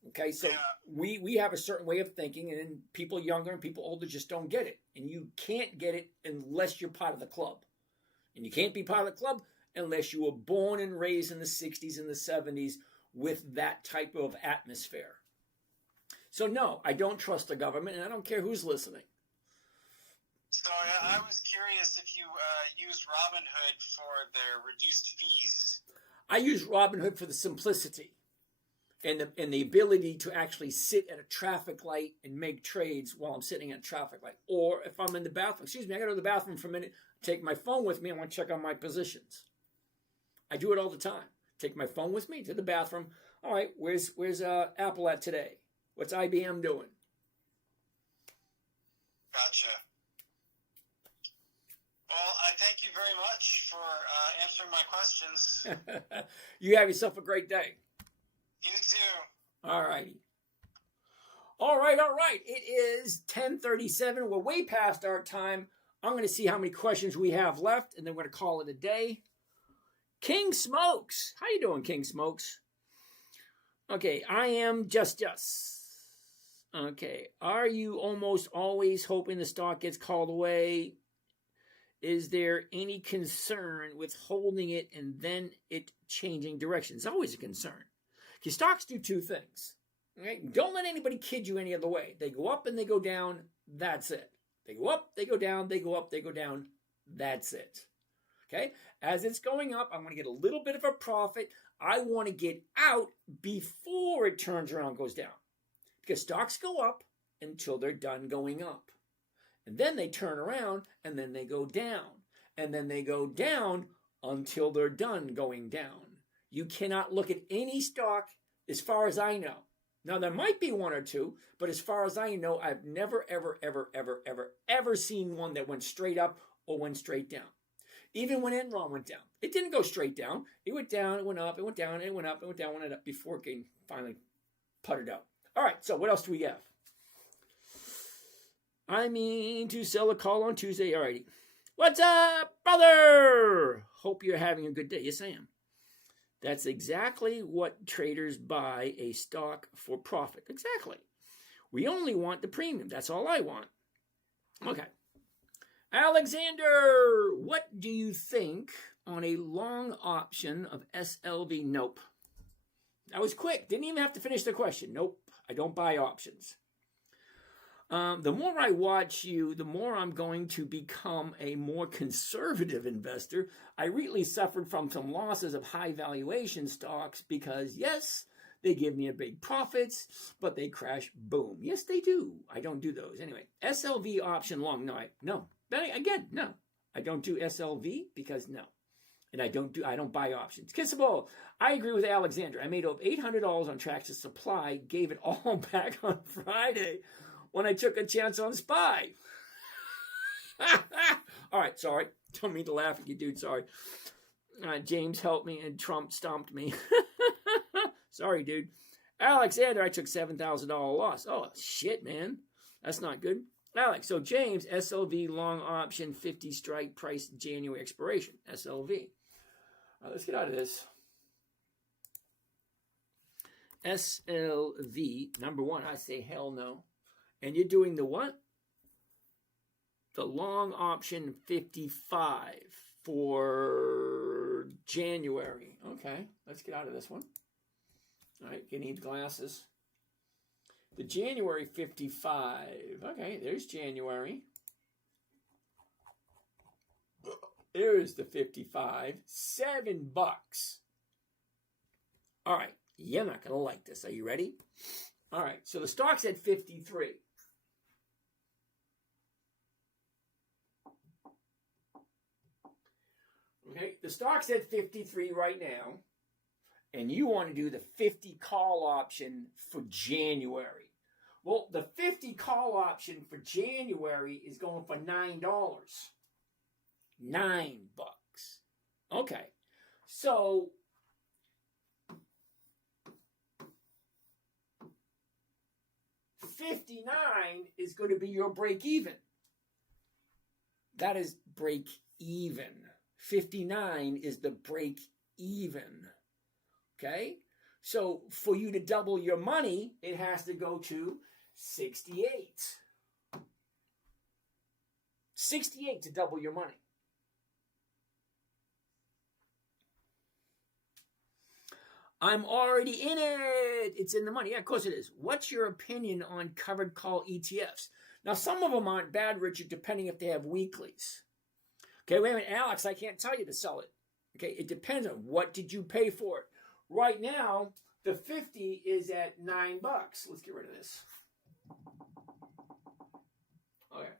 Okay, so we have a certain way of thinking, and people younger and people older just don't get it. And you can't get it unless you're part of the club. And you can't be part of the club unless you were born and raised in the 60s and the 70s with that type of atmosphere. So no, I don't trust the government, and I don't care who's listening. So I was curious if you used Robinhood for their reduced fees. I use Robinhood for the simplicity and the ability to actually sit at a traffic light and make trades while I'm sitting at a traffic light. Or if I'm in the bathroom, excuse me, I got to go to the bathroom for a minute, take my phone with me, I want to check on my positions. I do it all the time. Take my phone with me to the bathroom. All right, where's Apple at today? What's IBM doing? Gotcha. Well, I thank you very much for answering my questions. You have yourself a great day. You too. All righty. All right. It is 10:37. We're way past our time. I'm going to see how many questions we have left, and then we're going to call it a day. King Smokes. How you doing, King Smokes? Okay, I am just. Okay, are you almost always hoping the stock gets called away? Is there any concern with holding it and then it changing direction? It's always a concern. Because stocks do 2 things. Okay? Don't let anybody kid you any other way. They go up and they go down. That's it. They go up, they go down, they go up, they go down. That's it. Okay? As it's going up, I'm going to get a little bit of a profit. I want to get out before it turns around and goes down. Because stocks go up until they're done going up. And then they turn around and then they go down. And then they go down until they're done going down. You cannot look at any stock as far as I know. Now, there might be 1 or 2, but as far as I know, I've never, ever seen one that went straight up or went straight down. Even when Enron went down, it didn't go straight down. It went down, it went up, it went down, it went up, it went down, it went up before it finally puttered out. All right, so what else do we have? I mean to sell a call on Tuesday. All righty. What's up, brother? Hope you're having a good day. Yes, I am. That's exactly what traders buy a stock for profit. Exactly. We only want the premium. That's all I want. Okay. Alexander, what do you think on a long option of SLV? Nope. That was quick. Didn't even have to finish the question. Nope. I don't buy options. The more I watch you, the more I'm going to become a more conservative investor. I really suffered from some losses of high valuation stocks because, yes, they give me a big profits, but they crash, boom. Yes, they do. I don't do those. Anyway, SLV option long, no. Again, no. I don't do SLV because no. And I don't buy options. Kiss of all, I agree with Alexander. I made over $800 on Traction Supply, gave it all back on Friday when I took a chance on SPY. All right, sorry. Don't mean to laugh at you, dude. Sorry. James helped me and Trump stomped me. Sorry, dude. Alexander, I took $7,000 loss. Oh, shit, man. That's not good. Alex, so James, SLV long option, 50 strike price, January expiration. SLV. Let's get out of this. SLV, number 1, I say hell no. And you're doing the what? The long option 55 for January. Okay, let's get out of this one. All right, you need glasses. The January 55. Okay, there's January. There's the 55. $7. All right. You're not going to like this. Are you ready? All right. So the stock's at 53. Okay. The stock's at 53 right now. And you want to do the 50 call option for January. Well, the 50 call option for January is going for $9. $9. Okay. So $59 is going to be your break even. That is break even. 59 is the break even. Okay? So for you to double your money, it has to go to 68. 68 to double your money. I'm already in it. It's in the money. Yeah, of course it is. What's your opinion on covered call ETFs? Now, some of them aren't bad, Richard, depending if they have weeklies. Okay, wait a minute, Alex, I can't tell you to sell it. Okay, it depends on what did you pay for it. Right now, the 50 is at $9. Let's get rid of this. Okay.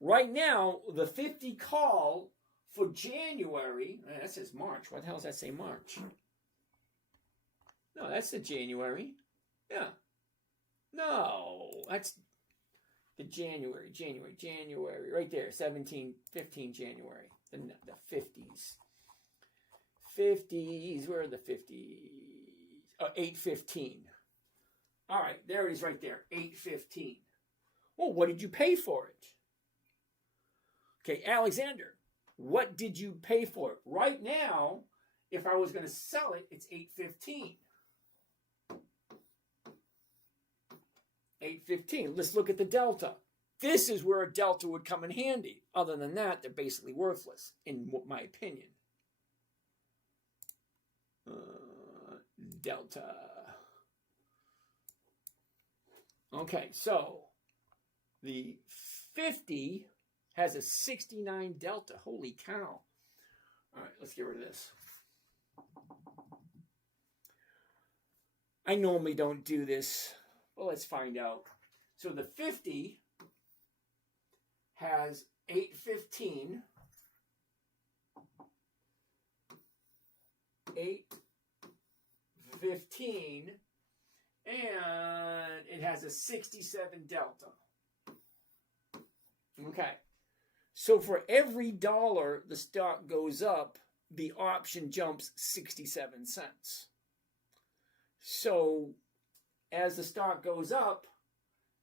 Right now, the 50 call for January, that says March. Why the hell does that say March? No, that's the January. Yeah. No, that's the January. Right there, 15 January. The 50s. 50s, where are the 50s? Oh, 8/15. All right, there it is right there, 8/15. Well, what did you pay for it? Okay, Alexander, what did you pay for it? Right now, if I was going to sell it, it's 8/15. 8/15. Let's look at the delta. This is where a delta would come in handy. Other than that, they're basically worthless, in my opinion. Delta. Okay, so the 50 has a 69 delta. Holy cow. All right, let's get rid of this. I normally don't do this. Well, let's find out. So the 50 has 8/15. 8/15, and it has a 67 delta. Okay. So for every dollar the stock goes up, the option jumps 67 cents. So as the stock goes up,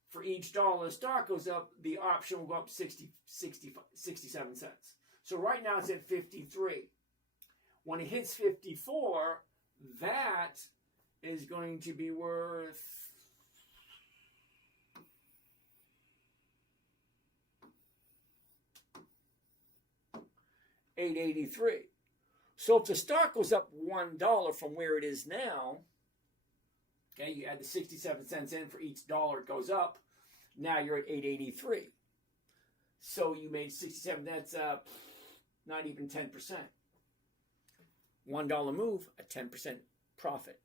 for each dollar the stock goes up, the option will go up 67 cents. So right now it's at 53. When it hits 54, that is going to be worth $8.83. So if the stock goes up $1 from where it is now, okay, you add the 67 cents in for each dollar it goes up, now you're at $8.83. So you made 67, that's not even 10%. $1 move, a 10% profit.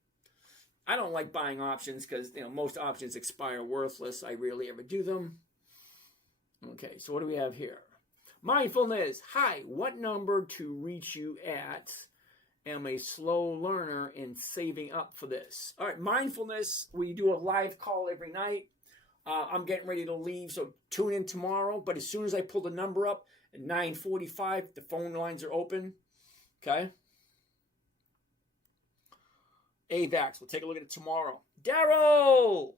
I don't like buying options because most options expire worthless. I rarely ever do them. Okay, so what do we have here? Mindfulness. Hi, what number to reach you at? Am a slow learner in saving up for this. All right, mindfulness. We do a live call every night. I'm getting ready to leave, so tune in tomorrow. But as soon as I pull the number up at 9:45, the phone lines are open. Okay. AVAX. We'll take a look at it tomorrow. Daryl!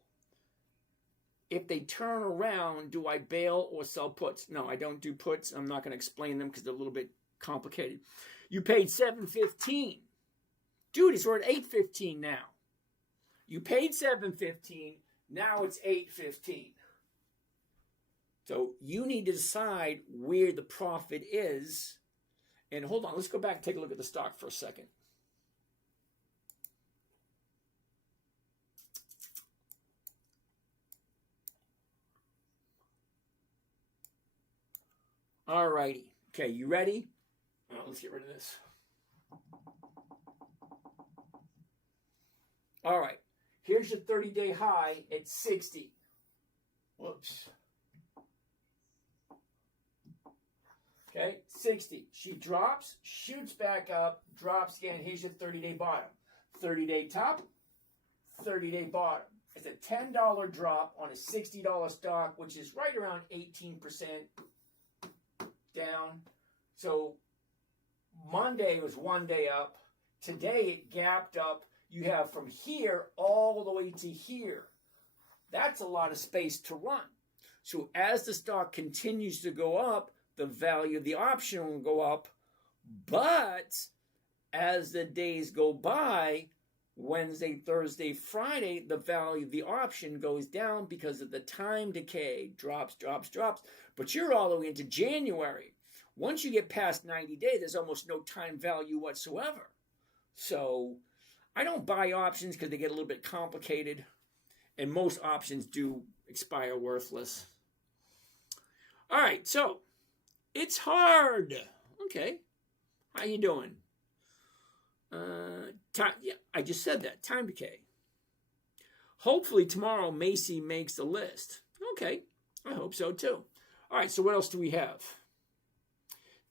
If they turn around, do I bail or sell puts? No, I don't do puts. I'm not going to explain them because they're a little bit complicated. You paid $7.15. Dude, it's worth $8.15 now. You paid $7.15. Now it's $8.15. So you need to decide where the profit is. And hold on, let's go back and take a look at the stock for a second. All righty. Okay, you ready? let's get rid of this. All right. Here's your 30-day high at 60. Whoops. Okay, 60. She drops, shoots back up, drops again. Here's your 30-day bottom. 30-day top, 30-day bottom. It's a $10 drop on a $60 stock, which is right around 18% down. So Monday was one day up. Today it gapped up. You have from here all the way to here. That's a lot of space to run. So as the stock continues to go up, the value of the option will go up. But as the days go by, Wednesday, Thursday, Friday, the value of the option goes down because of the time decay. Drops. But you're all the way into January. Once you get past 90 days, there's almost no time value whatsoever. So I don't buy options because they get a little bit complicated. And most options do expire worthless. All right, so it's hard. Okay, how you doing? Time, yeah, I just said that. Time decay. Hopefully tomorrow Macy makes the list. Okay, I hope so too. All right, so what else do we have?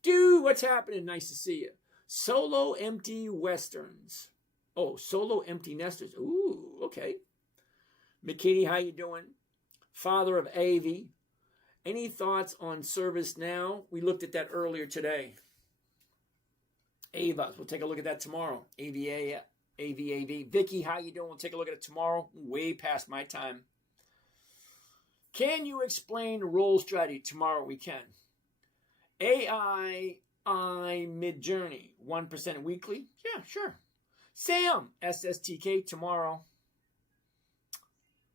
Dude, what's happening? Nice to see you. Solo empty westerns. Oh, solo empty nesters. Ooh, okay. McKinney, how you doing? Father of AV. Any thoughts on service now? We looked at that earlier today. Ava, we'll take a look at that tomorrow. AVA, AV. Vicky, how you doing? We'll take a look at it tomorrow. Way past my time. Can you explain roll strategy? Tomorrow we can. AI mid-journey, 1% weekly? Yeah, sure. Sam, SSTK tomorrow.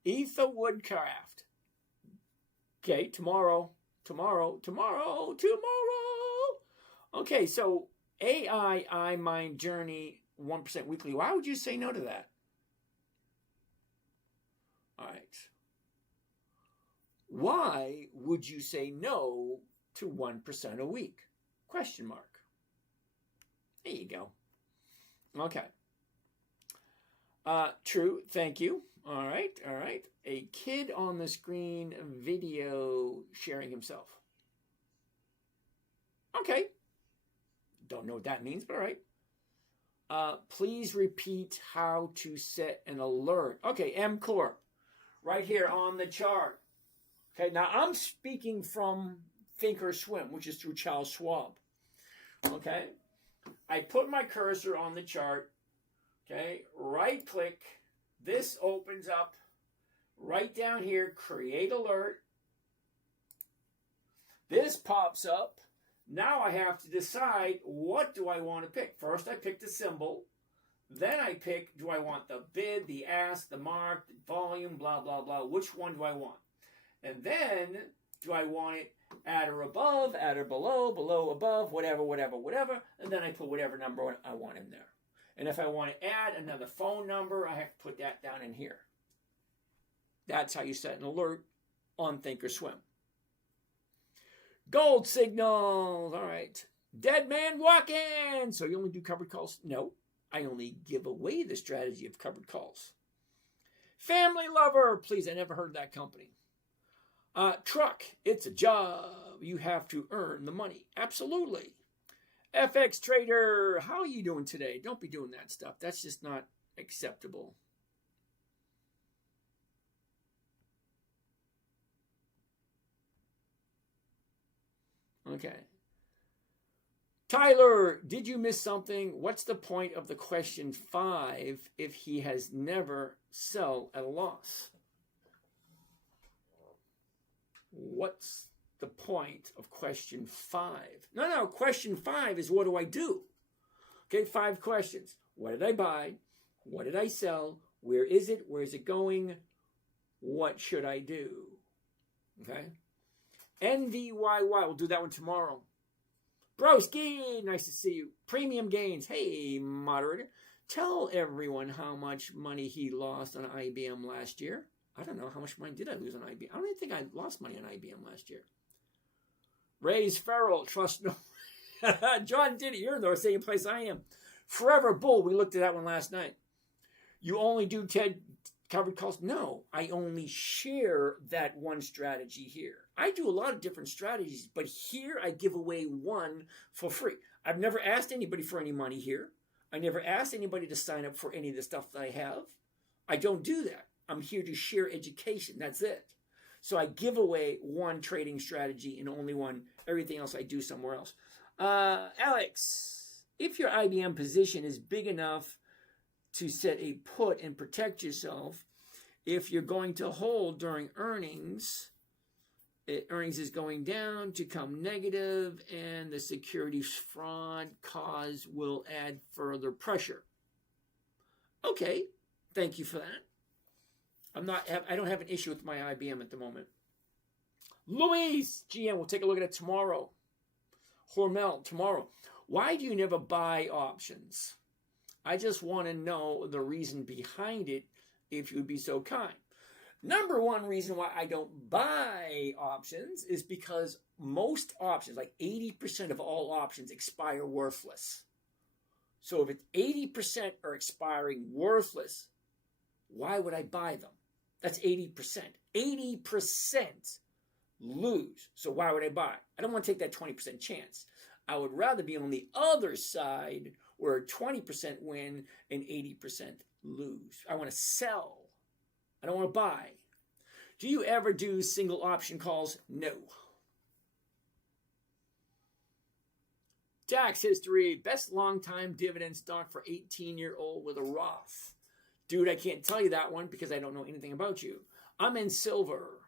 Etha Woodcraft. Okay, tomorrow. Okay, so AI Mind Journey, 1% weekly. Why would you say no to that? All right. Why would you say no to 1% a week? Question mark. There you go. Okay. True. Thank you. All right. A kid on the screen video sharing himself. Okay. Don't know what that means, but all right. Please repeat how to set an alert. Okay, M-Corp. Right here on the chart. Okay, now I'm speaking from Thinkorswim, which is through Charles Schwab. Okay. I put my cursor on the chart. Okay, right click. This opens up right down here, create alert. This pops up. Now I have to decide what do I want to pick. First I pick the symbol. Then I pick, do I want the bid, the ask, the mark, the volume, blah, blah, blah. Which one do I want? And then do I want it at or above, at or below, below, above, whatever. And then I put whatever number I want in there. And if I want to add another phone number, I have to put that down in here. That's how you set an alert on Thinkorswim. Gold signals. All right. Dead man walking. So you only do covered calls? No. I only give away the strategy of covered calls. Family lover. Please, I never heard of that company. Truck. It's a job. You have to earn the money. Absolutely. FX trader, how are you doing today? Don't be doing that stuff. That's just not acceptable. Okay. Tyler, did you miss something? What's the point of the question 5 if he has never sell at a loss? What's the point of question 5? No, question 5 is what do I do? Okay, 5 questions. What did I buy? What did I sell? Where is it? Where is it going? What should I do? Okay. NVYY, we'll do that one tomorrow. Broski, nice to see you. Premium gains. Hey, moderator, tell everyone how much money he lost on IBM last year. I don't know. How much money did I lose on IBM? I don't even think I lost money on IBM last year. Ray's Farrell, trust no. John did it. You're in the same place I am. Forever Bull, we looked at that one last night. You only do TED covered calls? No, I only share that one strategy here. I do a lot of different strategies, but here I give away one for free. I've never asked anybody for any money here. I never asked anybody to sign up for any of the stuff that I have. I don't do that. I'm here to share education. That's it. So I give away one trading strategy and only one. Everything else I do somewhere else. Alex, if your IBM position is big enough to set a put and protect yourself, if you're going to hold during earnings, earnings is going down to come negative, and the securities fraud cause will add further pressure. Okay, thank you for that. I don't have an issue with my IBM at the moment. Louise, GM, we'll take a look at it tomorrow. Hormel, tomorrow. Why do you never buy options? I just want to know the reason behind it, if you would be so kind. Number one reason why I don't buy options is because most options, like 80% of all options, expire worthless. So if it's 80% are expiring worthless, why would I buy them? That's 80%. 80% lose. So why would I buy? I don't want to take that 20% chance. I would rather be on the other side where 20% win and 80% lose. I want to sell. I don't want to buy. Do you ever do single option calls? No. Tax history. Best long-time dividend stock for 18-year-old with a Roth. Dude, I can't tell you that one because I don't know anything about you. I'm in silver.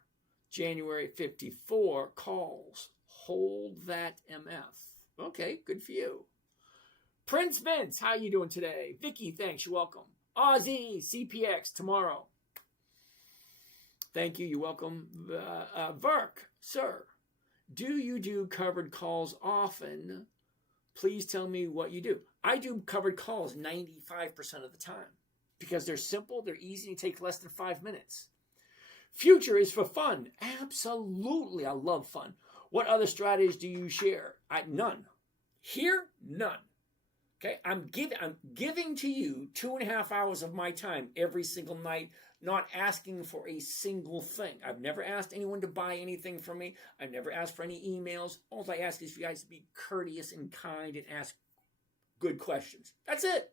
January 54 calls. Hold that MF. Okay, good for you. Prince Vince, how you doing today? Vicky, thanks, you're welcome. Aussie, CPX, tomorrow. Thank you, you're welcome. Vark, sir, do you do covered calls often? Please tell me what you do. I do covered calls 95% of the time because they're simple, they're easy, and take less than 5 minutes. Future is for fun. Absolutely, I love fun. What other strategies do you share? None. Here, none. Okay, I'm giving to you 2.5 hours of my time every single night, not asking for a single thing. I've never asked anyone to buy anything from me. I've never asked for any emails. All I ask is for you guys to be courteous and kind and ask good questions. That's it.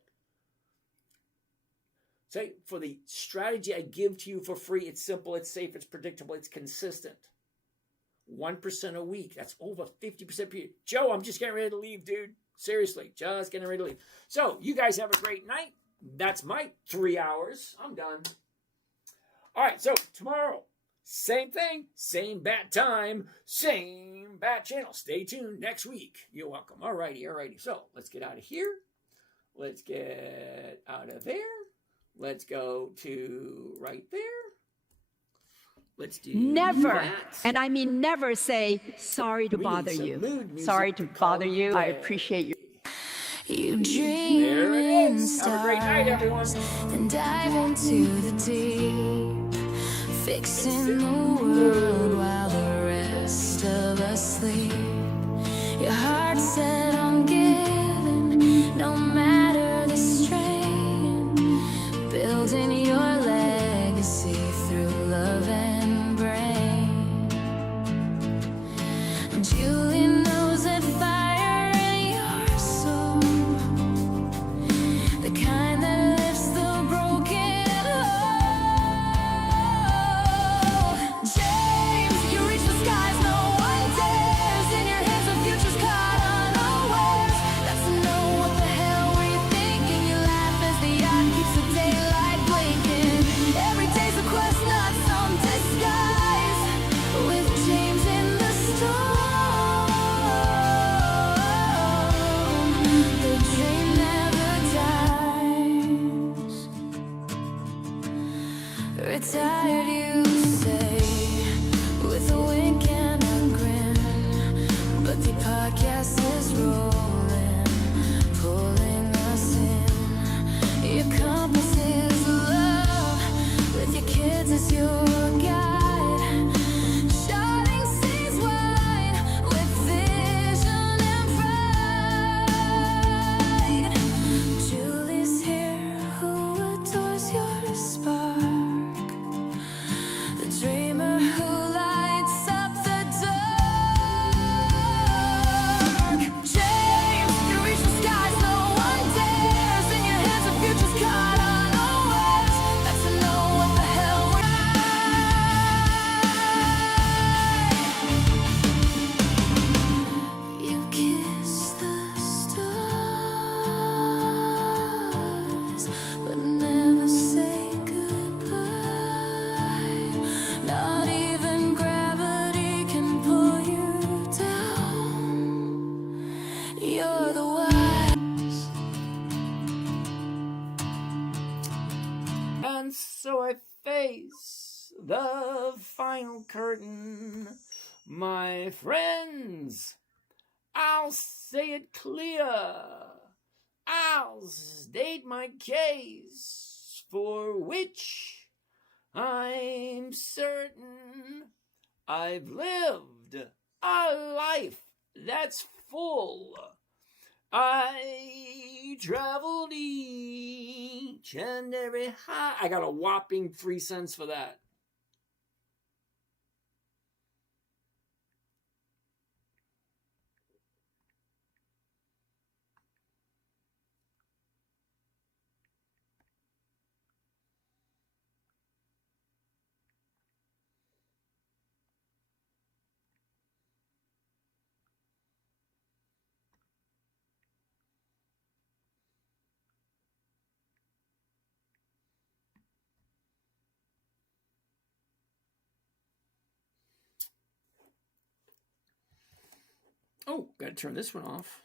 Say, for the strategy I give to you for free, it's simple, it's safe, it's predictable, it's consistent. 1% a week. That's over 50% per year. Joe, I'm just getting ready to leave, dude. Seriously, just getting ready to leave. So, you guys have a great night. That's my 3 hours. I'm done. All right, so tomorrow, same thing, same bat time, same bat channel. Stay tuned next week. You're welcome. All righty. So, let's get out of here. Let's get out of there. Let's go to right there. Let's do never, that. and I mean never say, sorry to We need bother some you. mood music Sorry to to bother calm you. I down. appreciate you. You There dream it in is. Have a great night, everyone. stars and dive into the deep, fixing the world while the rest of us sleep. Your heart set on giving, no matter the strain, building your legacy through love and brain. Julie knows that fire in your soul, the kind that lifts the broken whole. James, you reach the skies no one dares. In your hands the future's caught. the final curtain. My friends, I'll say it clear. I'll state my case, for which I'm certain. I've lived a life that's full. I traveled each and every high. I got a whopping 3 cents for that. Oh, gotta turn this one off.